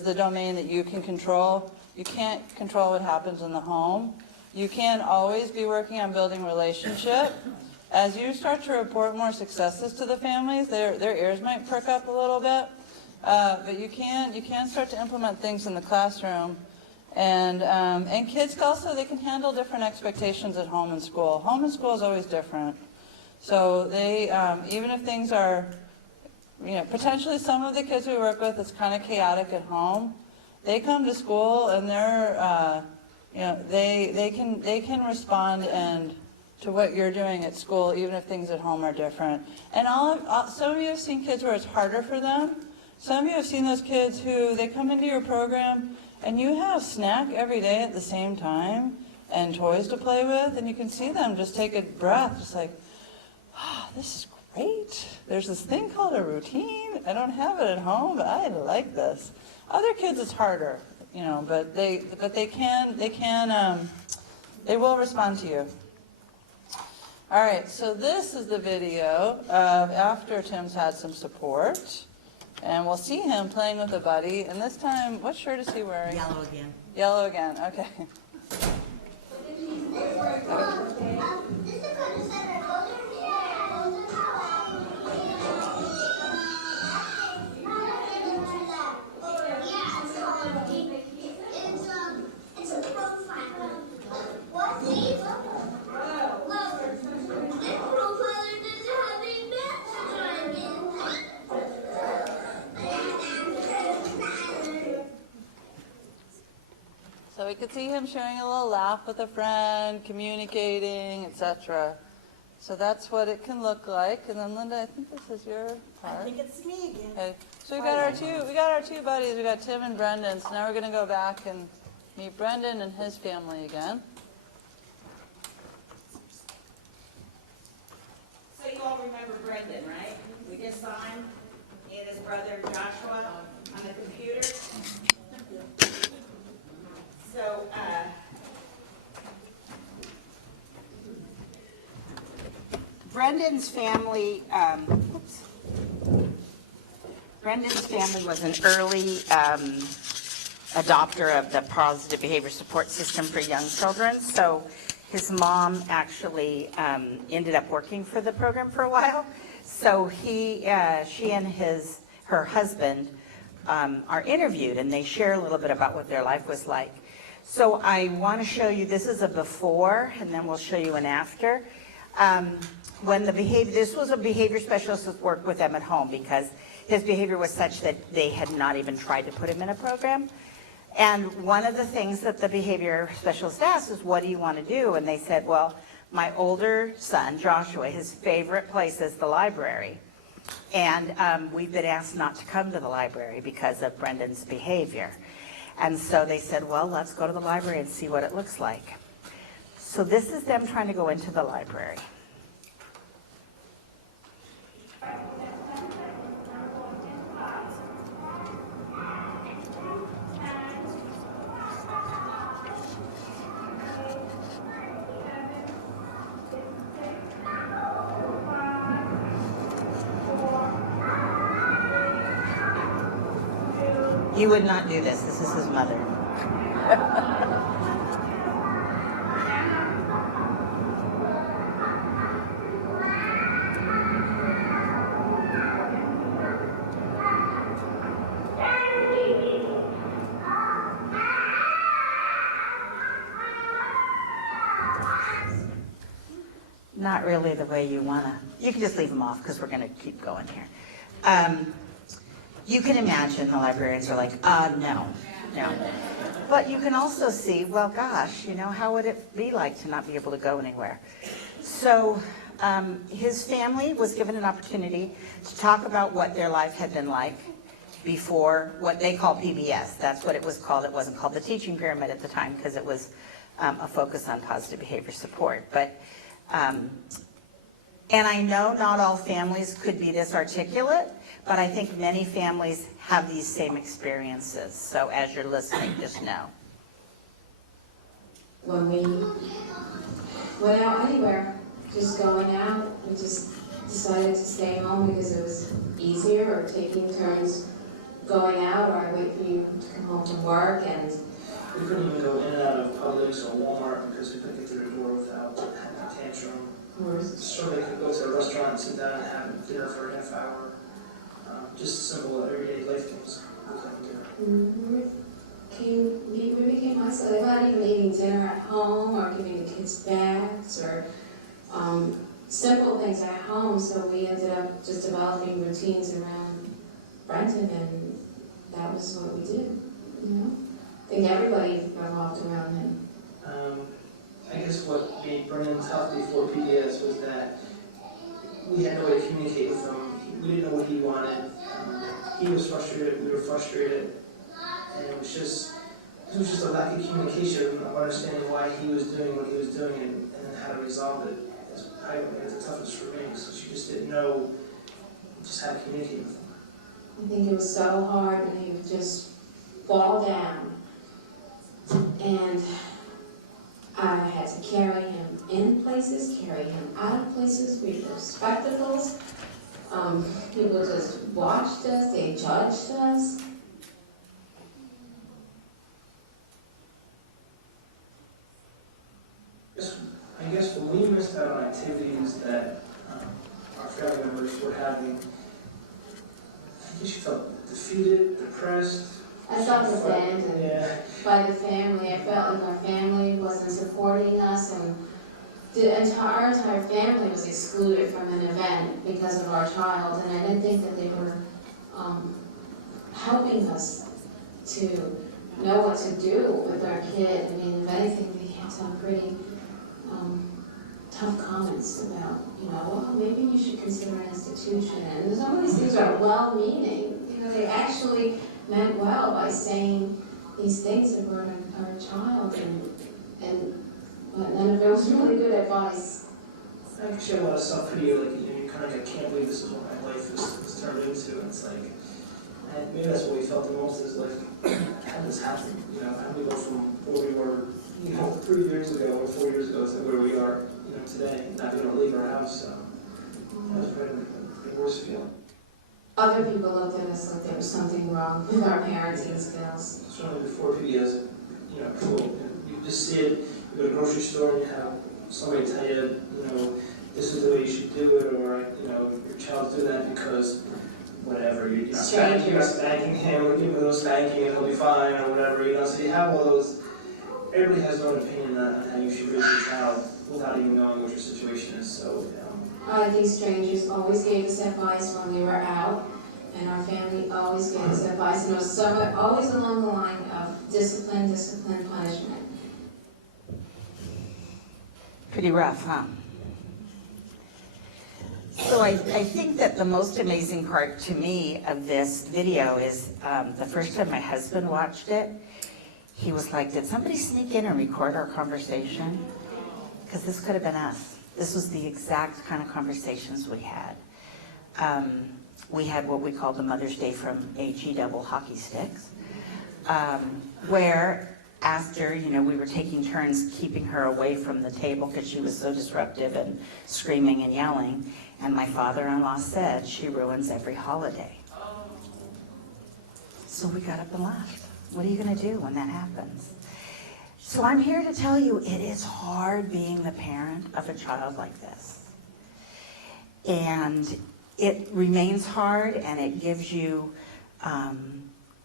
the domain that you can control. You can't control what happens in the home. You can always be working on building relationship. As you start to report more successes to the families, their ears might perk up a little bit. But you can start to implement things in the classroom. And kids also, they can handle different expectations at home and school. Home and school is always different. So they, even if things are, you know, potentially some of the kids we work with, it's kind of chaotic at home. They come to school and they're, you know, they can respond and to what you're doing at school, even if things at home are different. And some of you have seen kids where it's harder for them. Some of you have seen those kids who, they come into your program and you have snack every day at the same time and toys to play with, and you can see them just take a breath, just like, oh, this is great. There's this thing called a routine. I don't have it at home, but I like this. Other kids it's harder, you know, but they will respond to you. All right, so this is the video of after Tim's had some support. And we'll see him playing with a buddy. And this time, what shirt is he wearing? Yellow again. Yellow again, okay. It's a profile. What? This profiler doesn't have any message on it. So we could see him sharing a little laugh with a friend, communicating, etc. So that's what it can look like. And then Linda, I think this is your part. I think it's me again. Okay. So we got our two buddies. We got Tim and Brendan. So now we're going to go back and meet Brendan and his family again. So you all remember Brendan, right? We just saw him and his brother Joshua on the computer. So, Brendan's family, was an early adopter of the positive behavior support system for young children. So his mom actually ended up working for the program for a while. So she and her husband are interviewed, and they share a little bit about what their life was like. So I want to show you, this is a before, and then we'll show you an after. This was a behavior specialist that worked with them at home because his behavior was such that they had not even tried to put him in a program. And one of the things that the behavior specialist asked is, what do you want to do? And they said, well, my older son, Joshua, his favorite place is the library. And we've been asked not to come to the library because of Brendan's behavior. And so they said, well, let's go to the library and see what it looks like. So this is them trying to go into the library. You would not do this. This is his mother. Not really the way you want to. You can just leave them off because we're going to keep going here. You can imagine the librarians are like, no. But you can also see, well, gosh, how would it be like to not be able to go anywhere? So his family was given an opportunity to talk about what their life had been like before what they call PBS. That's what it was called. It wasn't called the teaching pyramid at the time because it was a focus on positive behavior support. But And I know not all families could be this articulate, but I think many families have these same experiences. So as you're listening, just know. When we went out anywhere, just going out, we just decided to stay home because it was easier, or taking turns going out, or I wait for you to come home from work, and We couldn't even go in and out of Publix or Walmart because we couldn't get through the door without having a tantrum. So they could go to a restaurant and sit down and have dinner for a half hour. Just simple everyday life things we couldn't do. we became isolated. Not even eating dinner at home, or giving the kids baths, or simple things at home. So we ended up just developing routines around Brenton, and that was what we did. You know, I think everybody revolved around him. I guess what made Brennan tough before PBS was that we had no way to communicate with him. We didn't know what he wanted. He was frustrated, we were frustrated, and it was just a lack of communication of understanding why he was doing what he was doing, and then how to resolve it. That's probably what made it the toughest for me, so she just didn't know just how to communicate with him. I think it was so hard, and he would just fall down. And I had to carry him in places, carry him out of places. We wore spectacles. People just watched us, they judged us. I guess when we missed out on activities that our family members were having, I guess you felt defeated, depressed. I felt abandoned by the family. I felt like our family wasn't supporting us, and our entire family was excluded from an event because of our child, and I didn't think that they were helping us to know what to do with our kid. I mean, if anything, we had some pretty tough comments about, well, maybe we should consider an institution. And some of these things are well-meaning. They actually meant well by saying these things about our child, but none of it was really good advice. I can share a lot of self-pity, you kind of like, I can't believe this is what my life is turned into. And it's like, and maybe that's what we felt the most is like, how did this happen? How do we go from where we were, 3 years ago or 4 years ago to where we are, today, not being able to leave our house. So that was probably the worst feeling. Other people looked at us like there was something wrong with our parenting skills. Certainly before PBS, cool. You just see it, you go to the grocery store and you have somebody tell you, this is the way you should do it, or, your child's doing that because whatever, you're not spanking him, or give him a little spanking and he'll be fine, or whatever, so you have all those, everybody has their own opinion on how you should raise your child without even knowing what your situation is, so. I think strangers always gave us advice when we were out, and our family always gave us advice, and it was always along the line of discipline, punishment. Pretty rough, huh? So I think that the most amazing part to me of this video is the first time my husband watched it, he was like, did somebody sneak in and record our conversation? Because this could have been us. This was the exact kind of conversations we had. We had what we called the Mother's Day from AG double hockey sticks, where after, we were taking turns keeping her away from the table because she was so disruptive and screaming and yelling, and my father-in-law said, she ruins every holiday. So we got up and left. What are you going to do when that happens? So I'm here to tell you it is hard being the parent of a child like this. And it remains hard, and it gives you,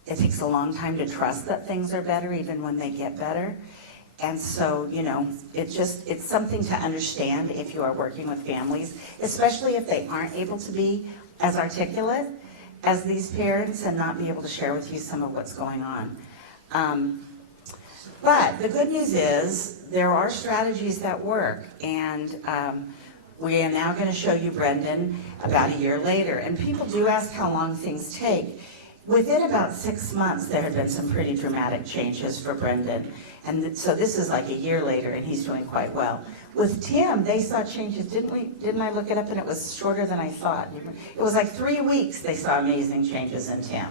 it takes a long time to trust that things are better even when they get better. And so, it's something to understand if you are working with families, especially if they aren't able to be as articulate as these parents and not be able to share with you some of what's going on. But the good news is there are strategies that work, and we are now going to show you Brendan about a year later. And people do ask how long things take. Within about 6 months, there have been some pretty dramatic changes for Brendan. And so this is like a year later, and he's doing quite well. With Tim, they saw changes, didn't we? Didn't I look it up and it was shorter than I thought? It was like 3 weeks they saw amazing changes in Tim.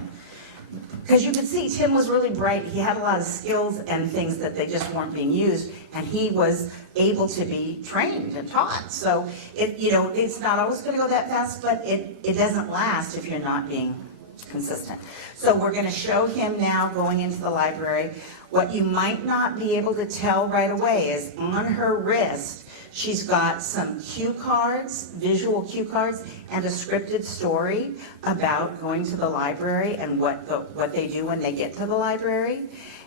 Because you could see Tim was really bright. He had a lot of skills and things that they just weren't being used, and he was able to be trained and taught. So it's not always going to go that fast, but it doesn't last if you're not being consistent. So we're going to show him now going into the library. What you might not be able to tell right away is on her wrist, she's got some cue cards, visual cue cards, and a scripted story about going to the library and what they do when they get to the library.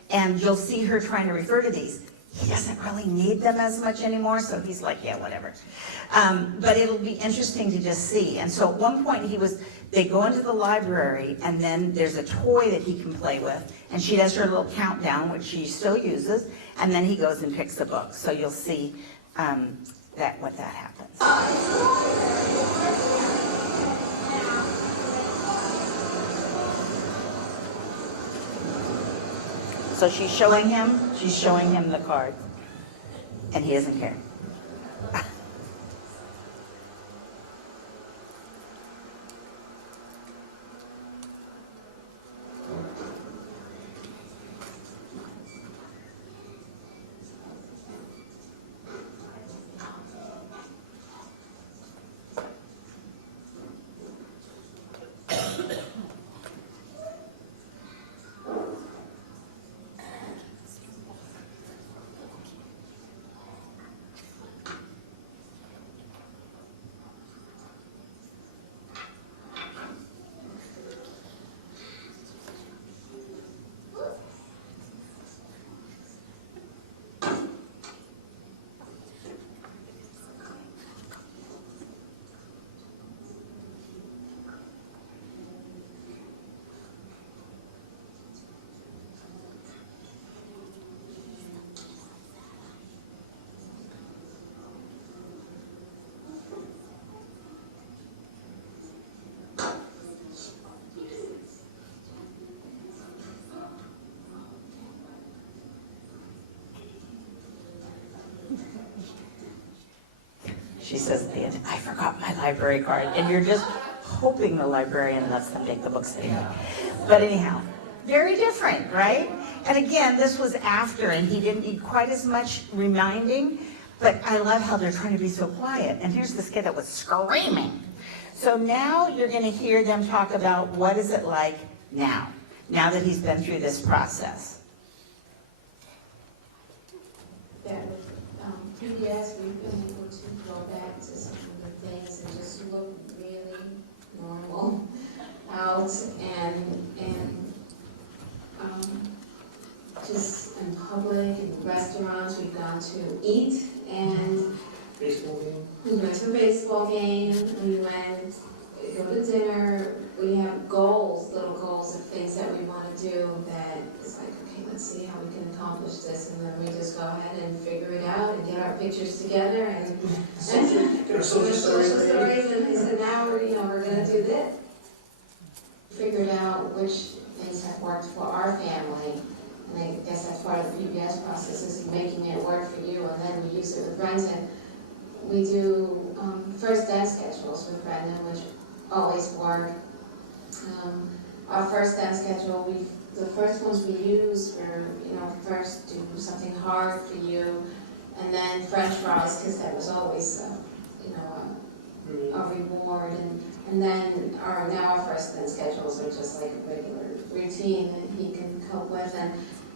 And you'll see her trying to refer to these. He doesn't really need them as much anymore, so he's like, yeah, whatever. But it'll be interesting to just see. And so at one point they go into the library, and then there's a toy that he can play with, and she does her little countdown, which she still uses, and then he goes and picks the book. So you'll see what that happens. So she's showing him the card, and he doesn't care. She says at the end, I forgot my library card. And you're just hoping the librarian lets them take the books anyway. But anyhow, very different, right? And again, this was after, and he didn't need quite as much reminding, but I love how they're trying to be so quiet. And here's this kid that was screaming. So now you're going to hear them talk about what is it like now that he's been through this process. That with PBS, we've been able to go back to some of the things and just look really normal out and just in public and restaurants, we've gone to eat and Baseball game. we went to a baseball game, we go to dinner, we have goals, little goals of things that we want to do that is like, okay, let's see how we can accomplish this, and then we just go ahead and figure it out and get our pictures together and There are social social stories. stories, and they said, now we're gonna do this. Figured out which things have worked for our family, and I guess that's part of the PBS process, is making it work for you, and then we use it with Brenton. We do first dance schedules with Brendan, which always work. Our first dance schedule, the first ones we use were, first do something hard for you, and then French fries, because that was always, a reward. And then our first dance schedules are just like a regular routine that he can cope with. And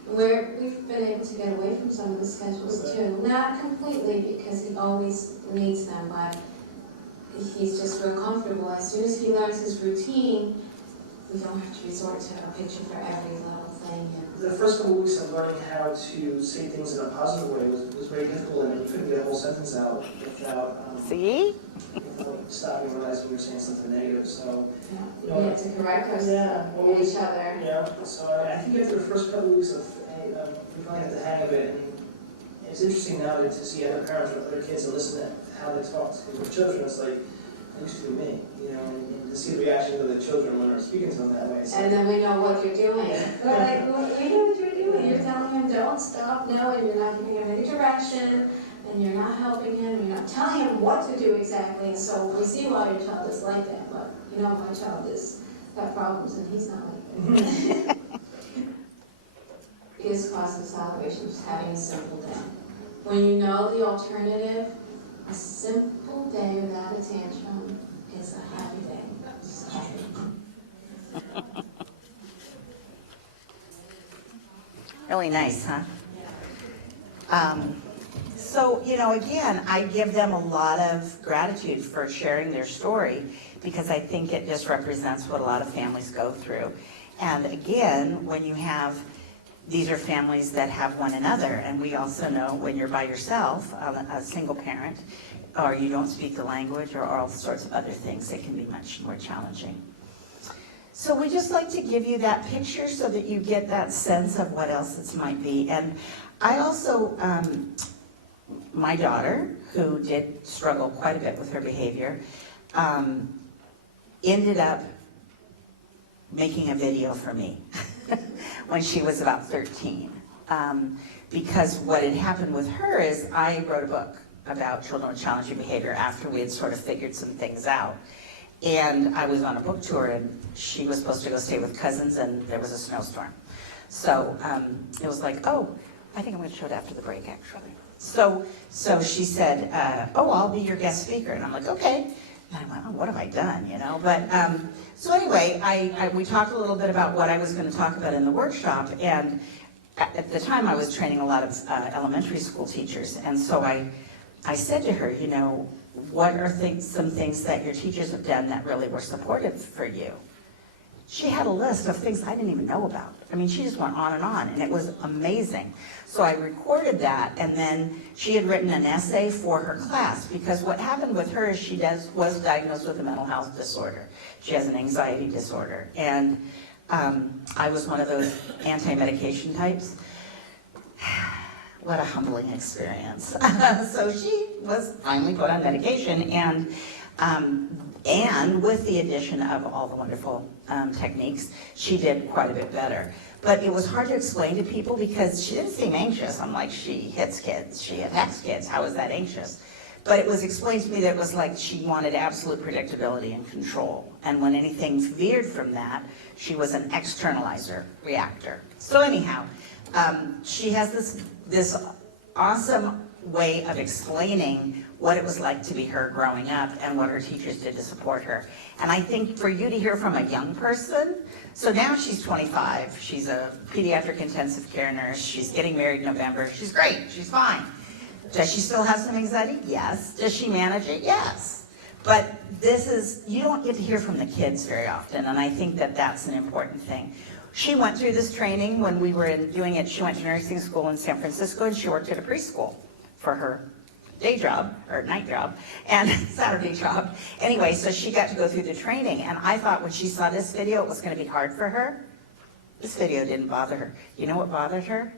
we've been able to get away from some of the schedules too. Not completely, because he always needs them, but he's just real comfortable. As soon as he learns his routine, we don't have to resort to a picture for every little thing. The first couple of weeks of learning how to say things in a positive way was very difficult, and you couldn't get a whole sentence out without stopping and realizing you were saying something negative. So we had to correct ourselves, each other. Yeah. So I think after the first couple of weeks of we finally got the hang of it, and it's interesting now to see other parents with other kids and listen to how they talk to their children. It's like it used to be me, and to see the reaction of the children when they're speaking to them that way. And then we know what you're doing. We're like, we know what you're doing. You're telling them don't stop, no, and you're not giving them any direction. and you're not helping him, you're not telling him what to do exactly, and so we see why your child is like that, but you know, my child has got problems and he's not like that. Biggest cost of salvation is having a simple day. When you know the alternative, a simple day without a tantrum is a happy day. So, Really nice, huh? So, again, I give them a lot of gratitude for sharing their story because I think it just represents what a lot of families go through. And again, when you have, these are families that have one another, and we also know when you're by yourself, a single parent, or you don't speak the language, or all sorts of other things, it can be much more challenging. So we just like to give you that picture so that you get that sense of what else it might be. And I also, my daughter, who did struggle quite a bit with her behavior, ended up making a video for me when she was about 13. Because what had happened with her is I wrote a book about children with challenging behavior after we had sort of figured some things out. And I was on a book tour, and she was supposed to go stay with cousins, and there was a snowstorm. So it was like, oh, I think I'm going to show it after the break, actually. So she said, oh, I'll be your guest speaker. And I'm like, okay. And I went, oh, what have I done, But so anyway, we talked a little bit about what I was going to talk about in the workshop. And at the time, I was training a lot of elementary school teachers. And so I said to her, what are some things that your teachers have done that really were supportive for you? She had a list of things I didn't even know about. I mean, she just went on, and it was amazing. So I recorded that, and then she had written an essay for her class, because what happened with her is she was diagnosed with a mental health disorder. She has an anxiety disorder, and I was one of those anti-medication types. What a humbling experience. So she was finally put on medication, and with the addition of all the wonderful techniques, she did quite a bit better. But it was hard to explain to people because she didn't seem anxious. I'm like, she hits kids, she attacks kids, how is that anxious? But it was explained to me that it was like she wanted absolute predictability and control. And when anything veered from that, she was an externalizer, reactor. So anyhow, she has this awesome way of explaining what it was like to be her growing up and what her teachers did to support her. And I think for you to hear from a young person, so now she's 25, she's a pediatric intensive care nurse, she's getting married in November, she's great, she's fine. Does she still have some anxiety? Yes. Does she manage it? Yes. But you don't get to hear from the kids very often, and I think that that's an important thing. She went through this training when we were doing it. She went to nursing school in San Francisco, and she worked at a preschool for her day job, or night job, and Saturday job. Anyway, so she got to go through the training, and I thought when she saw this video, it was going to be hard for her. This video didn't bother her. You know what bothered her?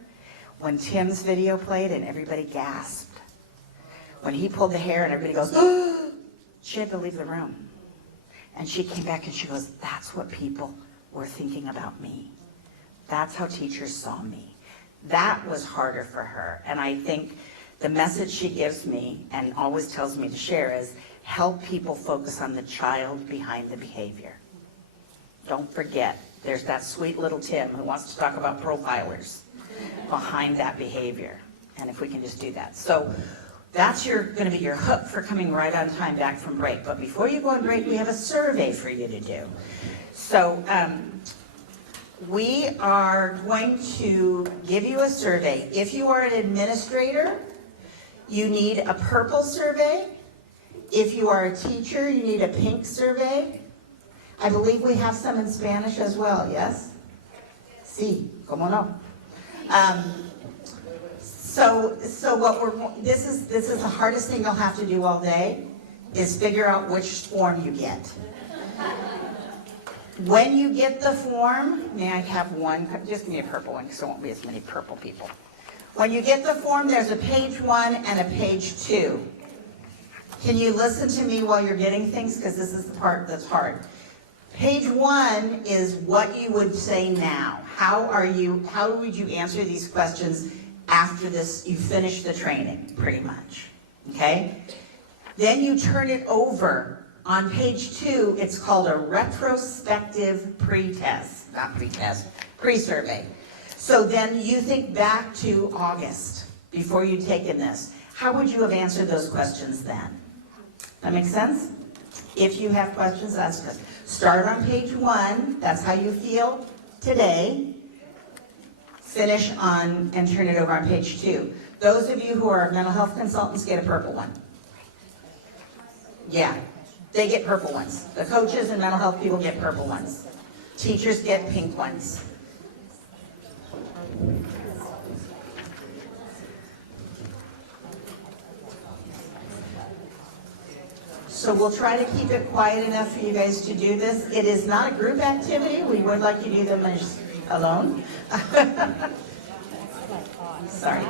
When Tim's video played and everybody gasped. When he pulled the hair and everybody goes, oh, she had to leave the room. And she came back and she goes, that's what people were thinking about me. That's how teachers saw me. That was harder for her. And I think the message she gives me and always tells me to share is help people focus on the child behind the behavior. Don't forget, there's that sweet little Tim who wants to talk about profilers behind that behavior. And if we can just do that. So that's going to be your hook for coming right on time back from break. But before you go on break, we have a survey for you to do. So we are going to give you a survey. If you are an administrator, you need a purple survey. If you are a teacher, you need a pink survey. I believe we have some in Spanish as well, yes? Sí, cómo no. So this is the hardest thing you'll have to do all day, is figure out which form you get. When you get the form, may I have one? Just give me a purple one because there won't be as many purple people. When you get the form, there's a page 1 and a page 2. Can you listen to me while you're getting things? Because this is the part that's hard. Page 1 is what you would say now. How would you answer these questions after this, you finish the training, pretty much, okay? Then you turn it over. On page 2, it's called a retrospective pre-test, not pre-test, pre-survey. So then you think back to August, before you'd taken this. How would you have answered those questions then? That make sense? If you have questions, ask us. Start on page 1, that's how you feel today. Finish on and turn it over on page 2. Those of you who are mental health consultants get a purple one. Yeah, they get purple ones. The coaches and mental health people get purple ones. Teachers get pink ones. So we'll try to keep it quiet enough for you guys to do this. It is not a group activity. We would like you to do them alone. Sorry.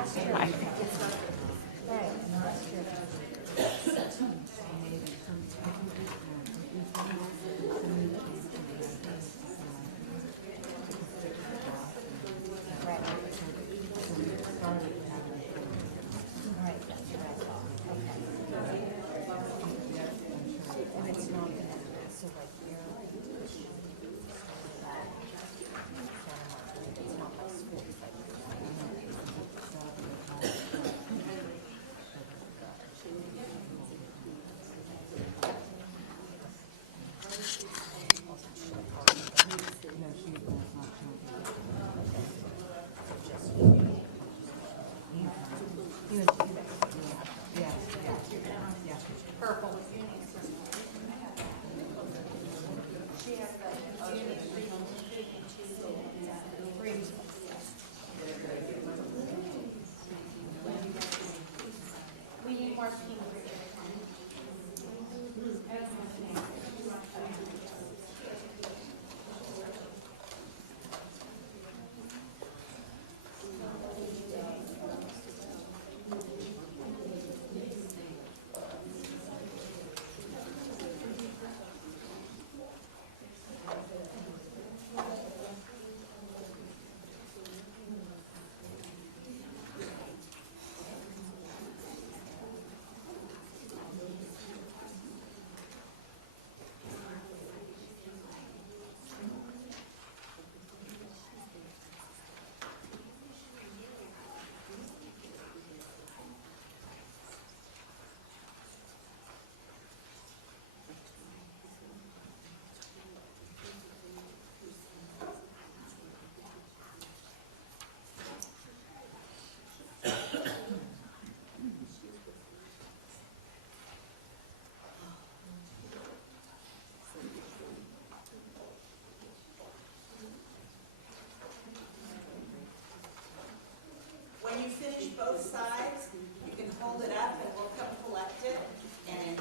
When you finish both sides, you can hold it up and we'll come collect it. And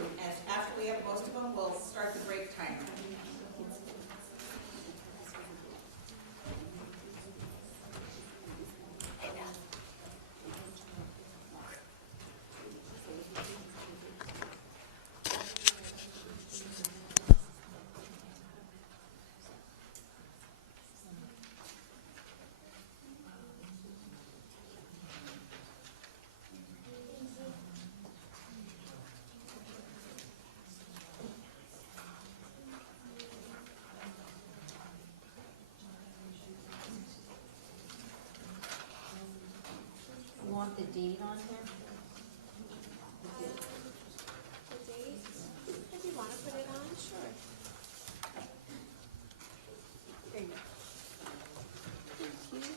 after we have most of them, we'll start the break timer. You want the date on here? The date, if you wanna put it on, sure. There you go. Thank you.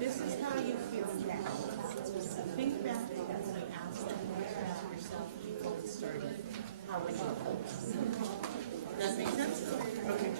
This is how you feel now. Think back to when you asked them, ask yourself before we started, how would you feel? Does that make sense? Okay.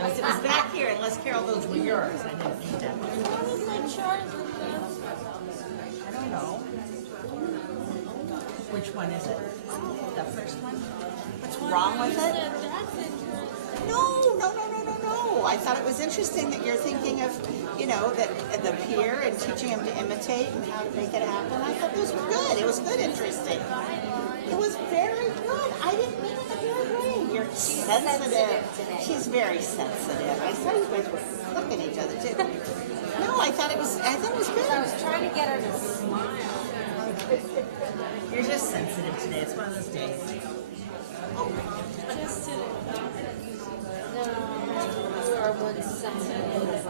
It was back here, unless Carol, those were yours. I didn't need them. I don't know. Which one is it? The first one? What's wrong with it? No. I thought it was interesting that you're thinking of, that the peer and teaching them to imitate and how to make it happen. I thought those were good. It was good, interesting. It was very good. I didn't mean it in a bad way. You're sensitive. She's very sensitive. I saw you guys were looking at each other too. No, I thought it was good. I was trying to get her to smile. You're just sensitive today. It's one of those days. Just to, no, you are one sensitive.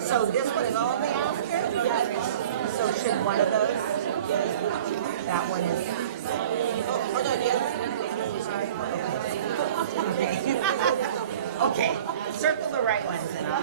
So this one is all the way after? So should one of those? That one is. Okay. Okay. Circle the right ones and I'll.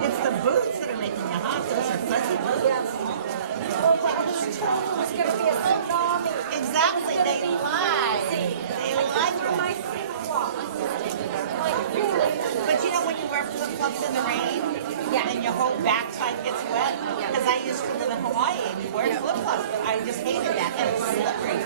It's the boots that are making you hot. Those are fuzzy boots. Exactly. They lie. They like them. But you know when you wear flip-flops in the rain, and your whole backside gets wet? Because I used to live in Hawaii and you wear flip-flops, but I just hated that. And it's slippery.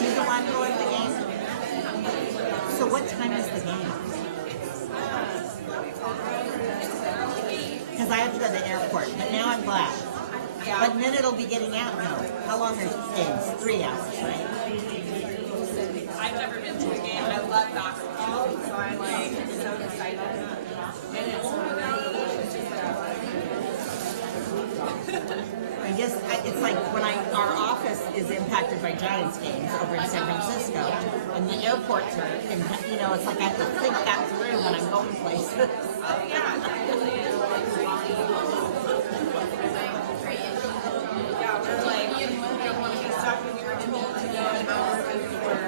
He's the one going to the game. So what time is the game? Because I have to go to the airport, but now I'm glad. But then it'll be getting out now. How long are games? 3 hours, right? I've never been to a game. I love basketball, so I'm like so excited. And it's I guess it's like when our office is impacted by Giants games over in San Francisco, and the airports are, it's like I have to think that through when I'm going places. oh yeah. Yeah, we're like, you don't want to be stuck when you're in to go an hour before.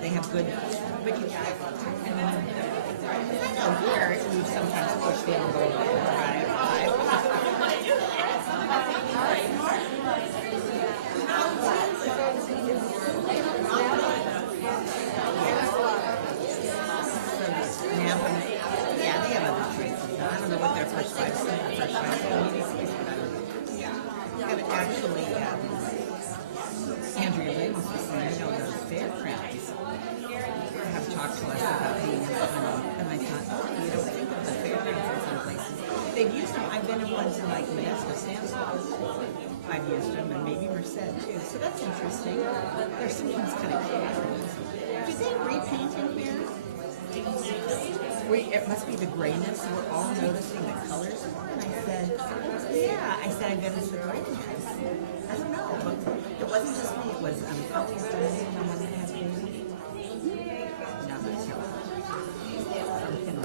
They have good, but you can't. I know here you sometimes push the envelope and drive. Yeah, they have other treats. I don't know what their first five meetings is, but I don't know. And actually, Andrea Ramos was saying, the fairgrounds have talked to us about being, and I thought, oh, you don't think of the the ones who like Vanessa Samson's. I've used them, and maybe Merced too. So that's interesting. There's sometimes kind of characters. Do they repaint in here? It must be the grayness. We're all noticing the colors more. And I said, yeah. I said, I bet it's the grayness. I don't know, but it wasn't just me. It was Healthy Studies and my mother has baby. No, that's not. From Henry.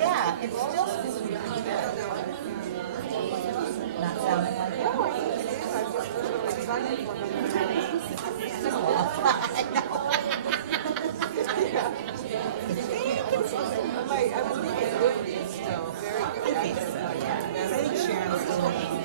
Yeah, it's still supposed to be pretty good. Not sounding like it. I know. I think so, yeah. I think Sharon's doing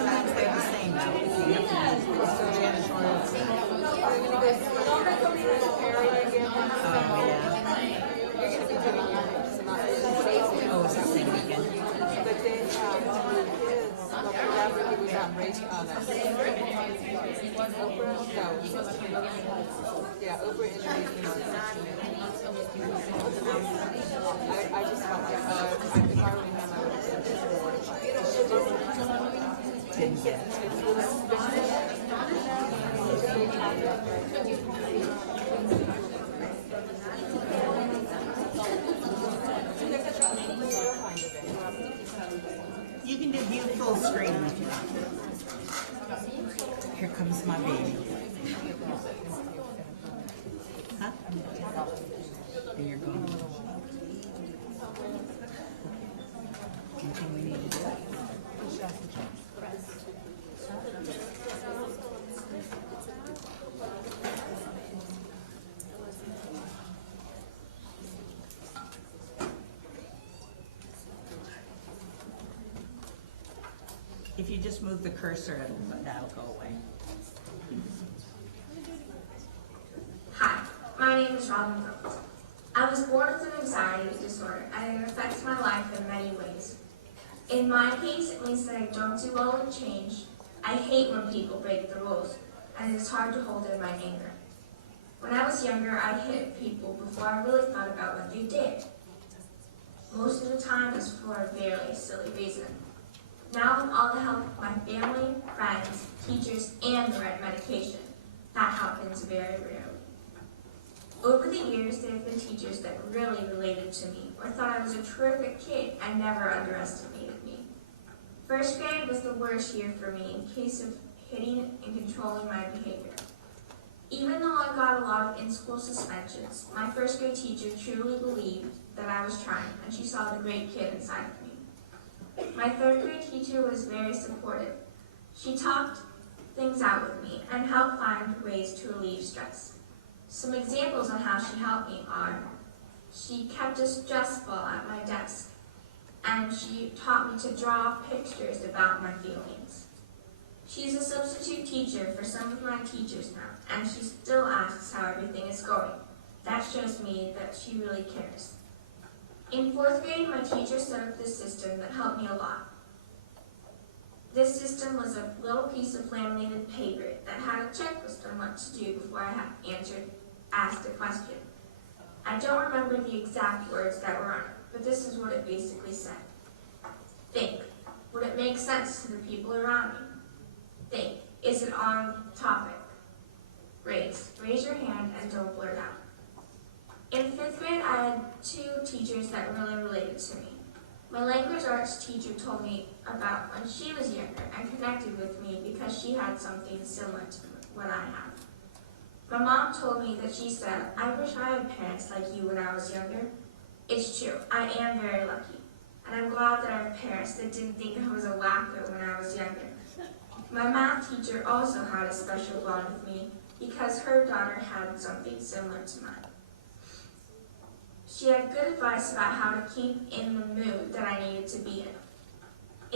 sometimes they're the same though. You have to be janitorial. Oh, yeah. Oh, it's the same weekend. But then, kids, whatever he was on race on us. Oprah, no. Yeah, Oprah introduced me on I just felt like, if I were him, I would have said this Didn't get it. You can do view full screen if you want. Here comes my baby. Huh? And you're going. Anything we need to do? If you just move the cursor, that'll go away. Hi, my name is Robin Brooks. I was born with an anxiety disorder, and it affects my life in many ways. In my case, it means that I don't do well with change. I hate when people break the rules, and it is hard to hold in my anger. When I was younger, I hit people before I really thought about what they did. Most of the time, it was for a very silly reason. Now, with all the help of my family, friends, teachers, and the right medication, that happens very rarely. Over the years, there have been teachers that really related to me or thought I was a terrific kid and never underestimated me. First grade was the worst year for me in case of hitting and controlling my behavior. Even though I got a lot of in-school suspensions, my first grade teacher truly believed that I was trying, and she saw the great kid inside of me. My third grade teacher was very supportive. She talked things out with me and helped find ways to relieve stress. Some examples on how she helped me are, she kept a stress ball at my desk, and she taught me to draw pictures about my feelings. She's a substitute teacher for some of my teachers now, and she still asks how everything is going. That shows me that she really cares. In fourth grade, my teacher set up this system that helped me a lot. This system was a little piece of laminated paper that had a checklist on what to do before I had asked a question. I don't remember the exact words that were on it, but this is what it basically said. Think. Would it make sense to the people around me? Think. Is it on topic? Raise. Raise your hand and don't blurt out. In fifth grade, I had two teachers that really related to me. My language arts teacher told me about when she was younger and connected with me because she had something similar to what I have. My mom told me that she said, I wish I had parents like you when I was younger. It's true, I am very lucky. And I'm glad that I have parents that didn't think I was a wacko when I was younger. My math teacher also had a special bond with me because her daughter had something similar to mine. She had good advice about how to keep in the mood that I needed to be in.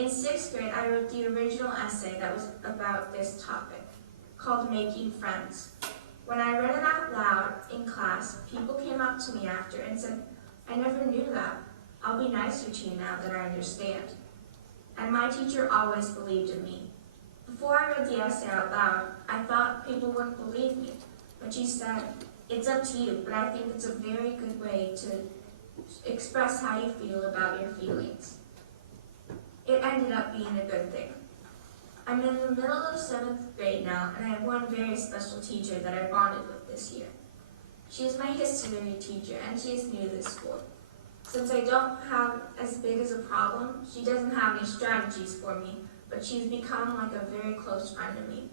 In 6th grade, I wrote the original essay that was about this topic, called Making Friends. When I read it out loud in class, people came up to me after and said, "I never knew that. I'll be nicer to you now that I understand." And my teacher always believed in me. Before I read the essay out loud, I thought people wouldn't believe me, but she said, "It's up to you, but I think it's a very good way to express how you feel about your feelings." It ended up being a good thing. I'm in the middle of 7th grade now, and I have one very special teacher that I bonded with this year. She is my history teacher, and she is new to this school. Since I don't have as big as a problem, she doesn't have any strategies for me, but she's become like a very close friend to me.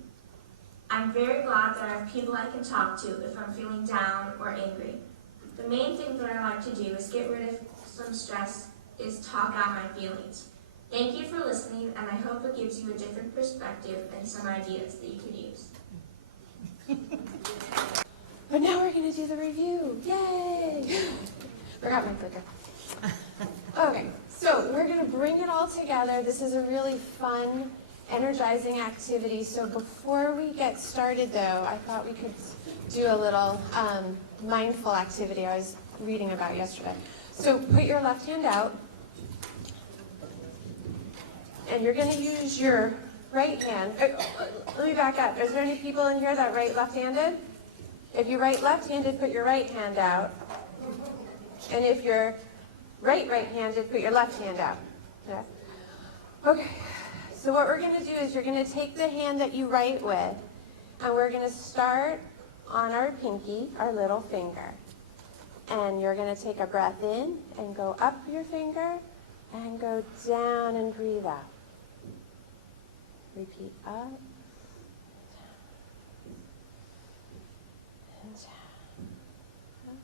I'm very glad that I have people I can talk to if I'm feeling down or angry. The main thing that I like to do is get rid of some stress, is talk out my feelings. Thank you for listening, and I hope it gives you a different perspective and some ideas that you could use. But now we're going to do the review. Yay! Forgot my clicker. Okay, so we're going to bring it all together. This is a really fun, energizing activity. So before we get started, though, I thought we could do a little mindful activity I was reading about yesterday. So put your left hand out. And you're going to use your right hand. Let me back up. Is there any people in here that write left-handed? If you write left-handed, put your right hand out. And if you're right-handed, put your left hand out. Yeah. Okay. So what we're going to do is you're going to take the hand that you write with, and we're going to start on our pinky, our little finger. And you're going to take a breath in and go up your finger and go down and breathe out. Repeat up and down, up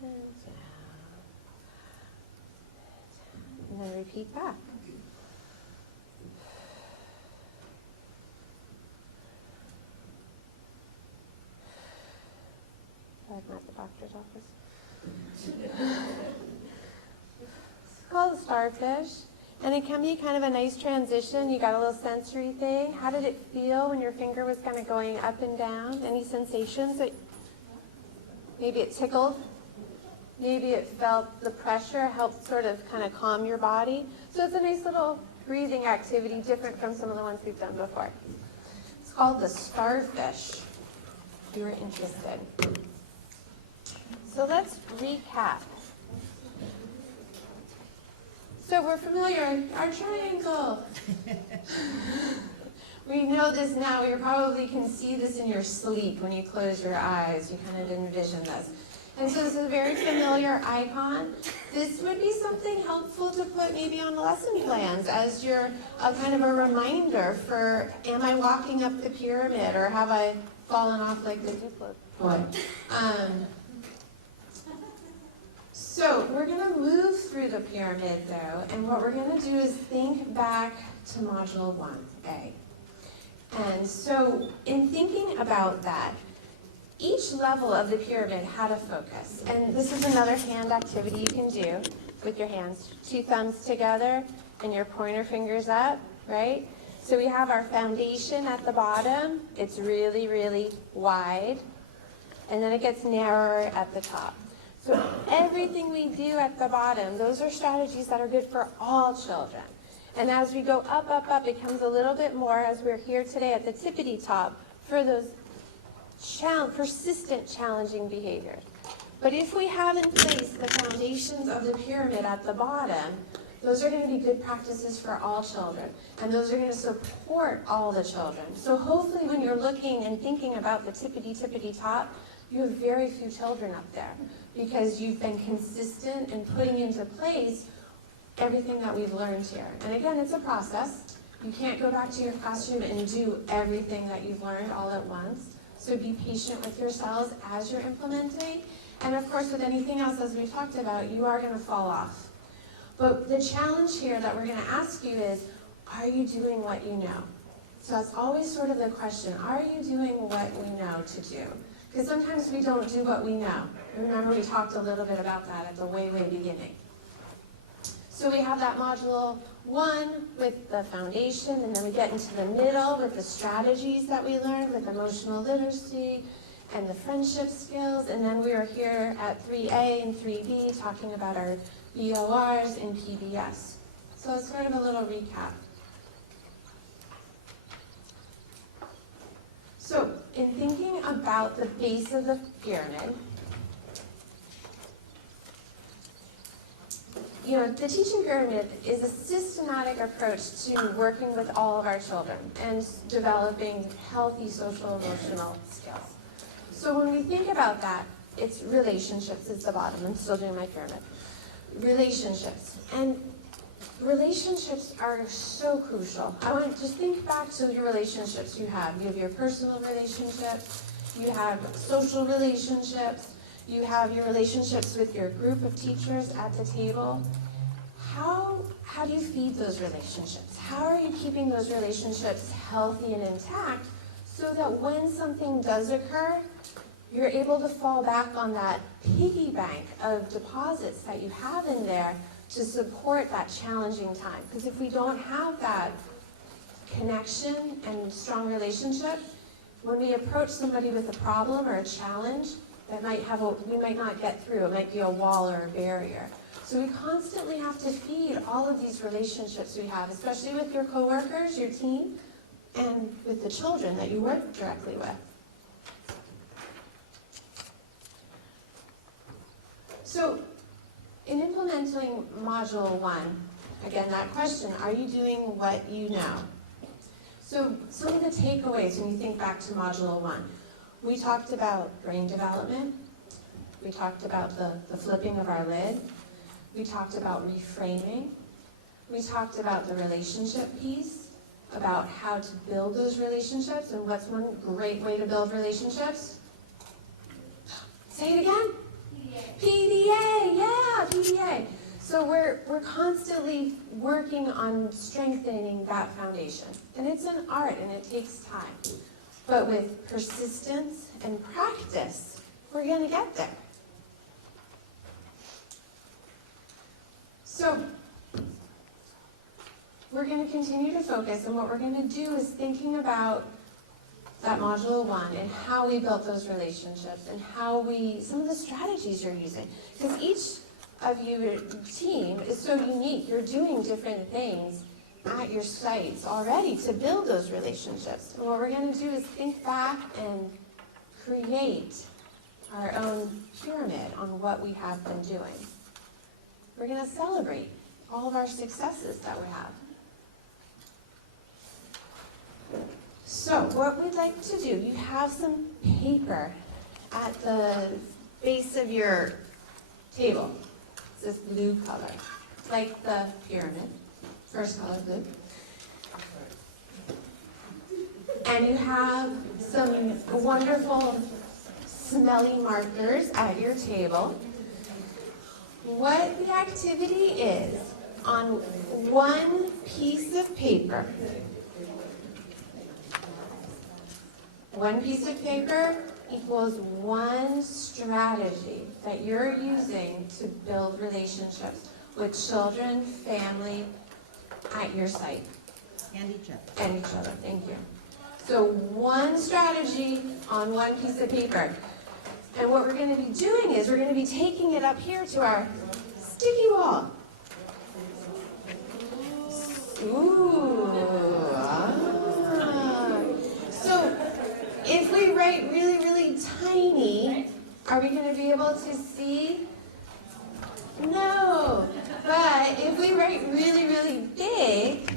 and down, and then repeat back. I'm at the doctor's office. It's called a starfish. And it can be kind of a nice transition. You got a little sensory thing. How did it feel when your finger was kind of going up and down? Any sensations? Maybe it tickled. Maybe it felt the pressure, helped sort of kind of calm your body. So it's a nice little breathing activity, different from some of the ones we've done before. It's called the starfish, if you were interested. So let's recap. So we're familiar, our triangle. We know this now. You probably can see this in your sleep when you close your eyes. You kind of envision this. And so this is a very familiar icon. This would be something helpful to put maybe on lesson plans as your kind of a reminder for, am I walking up the pyramid, or have I fallen off like the Duplo boy? So we're going to move through the pyramid, though, and what we're going to do is think back to Module 1A. And so in thinking about that, each level of the pyramid had a focus. And this is another hand activity you can do with your hands. 2 thumbs together and your pointer fingers up, right? So we have our foundation at the bottom. It's really, really wide. And then it gets narrower at the top. So everything we do at the bottom, those are strategies that are good for all children. And as we go up, up, up, it becomes a little bit more, as we're here today at the tippity top, for those persistent challenging behaviors. But if we have in place the foundations of the pyramid at the bottom, those are going to be good practices for all children. And those are going to support all the children. So hopefully when you're looking and thinking about the tippity top, you have very few children up there, because you've been consistent in putting into place everything that we've learned here. And again, it's a process. You can't go back to your classroom and do everything that you've learned all at once. So be patient with yourselves as you're implementing. And of course, with anything else, as we've talked about, you are going to fall off. But the challenge here that we're going to ask you is, are you doing what you know? So that's always sort of the question, are you doing what we know to do? Because sometimes we don't do what we know. Remember, we talked a little bit about that at the way beginning. So we have that module 1 with the foundation, and then we get into the middle with the strategies that we learned with emotional literacy and the friendship skills, and then we are here at 3A and 3B talking about our BORs and PBS. So it's sort of a little recap. So in thinking about the base of the pyramid, the teaching pyramid is a systematic approach to working with all of our children and developing healthy social emotional skills. So when we think about that, it's relationships is the bottom. I'm still doing my pyramid. Relationships. And relationships are so crucial. I want to just think back to your relationships you have. You have your personal relationships, you have social relationships, you have your relationships with your group of teachers at the table. How do you feed those relationships? How are you keeping those relationships healthy and intact so that when something does occur, you're able to fall back on that piggy bank of deposits that you have in there to support that challenging time? Because if we don't have that connection and strong relationship, when we approach somebody with a problem or a challenge, that we might not get through. It might be a wall or a barrier. So we constantly have to feed all of these relationships we have, especially with your coworkers, your team, and with the children that you work directly with. So in implementing Module 1, again, that question, are you doing what you know? So some of the takeaways when you think back to Module 1. We talked about brain development. We talked about the flipping of our lid. We talked about reframing. We talked about the relationship piece, about how to build those relationships, and what's one great way to build relationships? Say it again. PDA, yeah, PDA. So we're constantly working on strengthening that foundation. And it's an art and it takes time. But with persistence and practice, we're going to get there. So we're going to continue to focus, and what we're going to do is thinking about that Module 1 and how we built those relationships and some of the strategies you're using. Because each of your team is so unique. You're doing different things at your sites already to build those relationships. And what we're going to do is think back and create our own pyramid on what we have been doing. We're going to celebrate all of our successes that we have. So what we'd like to do, you have some paper at the base of your table. It's this blue color. It's like the pyramid. First color, blue. And you have some wonderful smelly markers at your table. What the activity is, on one piece of paper, equals one strategy that you're using to build relationships with children, family, at your site. And each other. And each other, thank you. So one strategy on one piece of paper. And what we're going to be doing is we're going to be taking it up here to our sticky wall. Ooh. So if we write really, really tiny, are we going to be able to see? No. But if we write really, really big,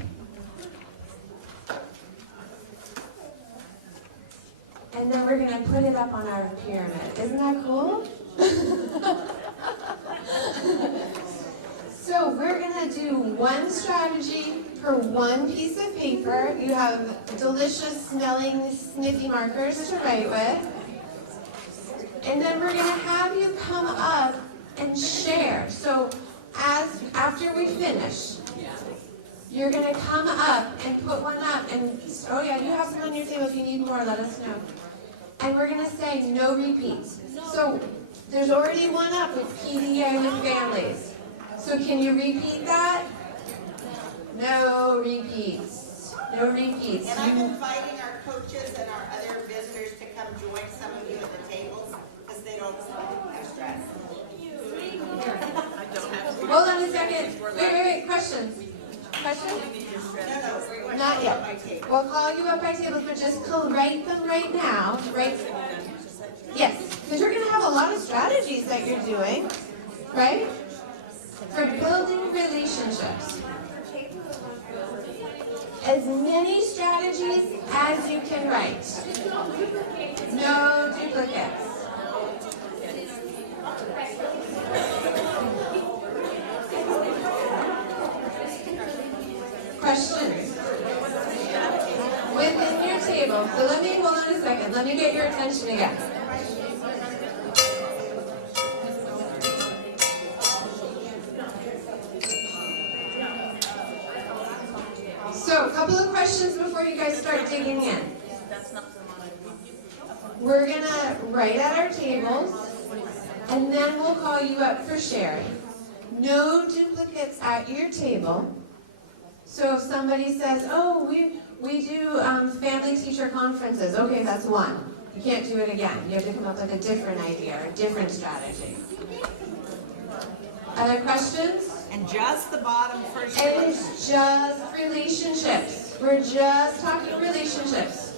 and then we're going to put it up on our pyramid. Isn't that cool? So we're going to do one strategy for one piece of paper. You have delicious smelling sniffy markers to write with. And then we're going to have you come up and share. So after we finish, You're gonna come up and put one up and, oh yeah, you have some on your table. If you need more, let us know. And we're gonna say no repeats. So there's already one up with PDA with families. So can you repeat that? No repeats. No repeats. And I'm inviting our coaches and our other visitors to come join some of you at the tables, because they don't have stress. Hold on a second. Wait. Questions? Questions? No, Not yet. We'll call you up by tables, but just write them right now. Yes, because you're going to have a lot of strategies that you're doing, right? For building relationships. As many strategies as you can write. No duplicates. Questions? Within your table. So hold on a second. Let me get your attention again. So, a couple of questions before you guys start digging in. We're going to write at our tables, and then we'll call you up for sharing. No duplicates at your table. So if somebody says, oh, we do family teacher conferences, okay, that's one. You can't do it again. You have to come up with a different idea or a different strategy. Other questions? And just the bottom first. It is just relationships. We're just talking relationships.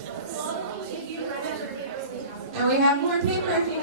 And we have more paper if you need.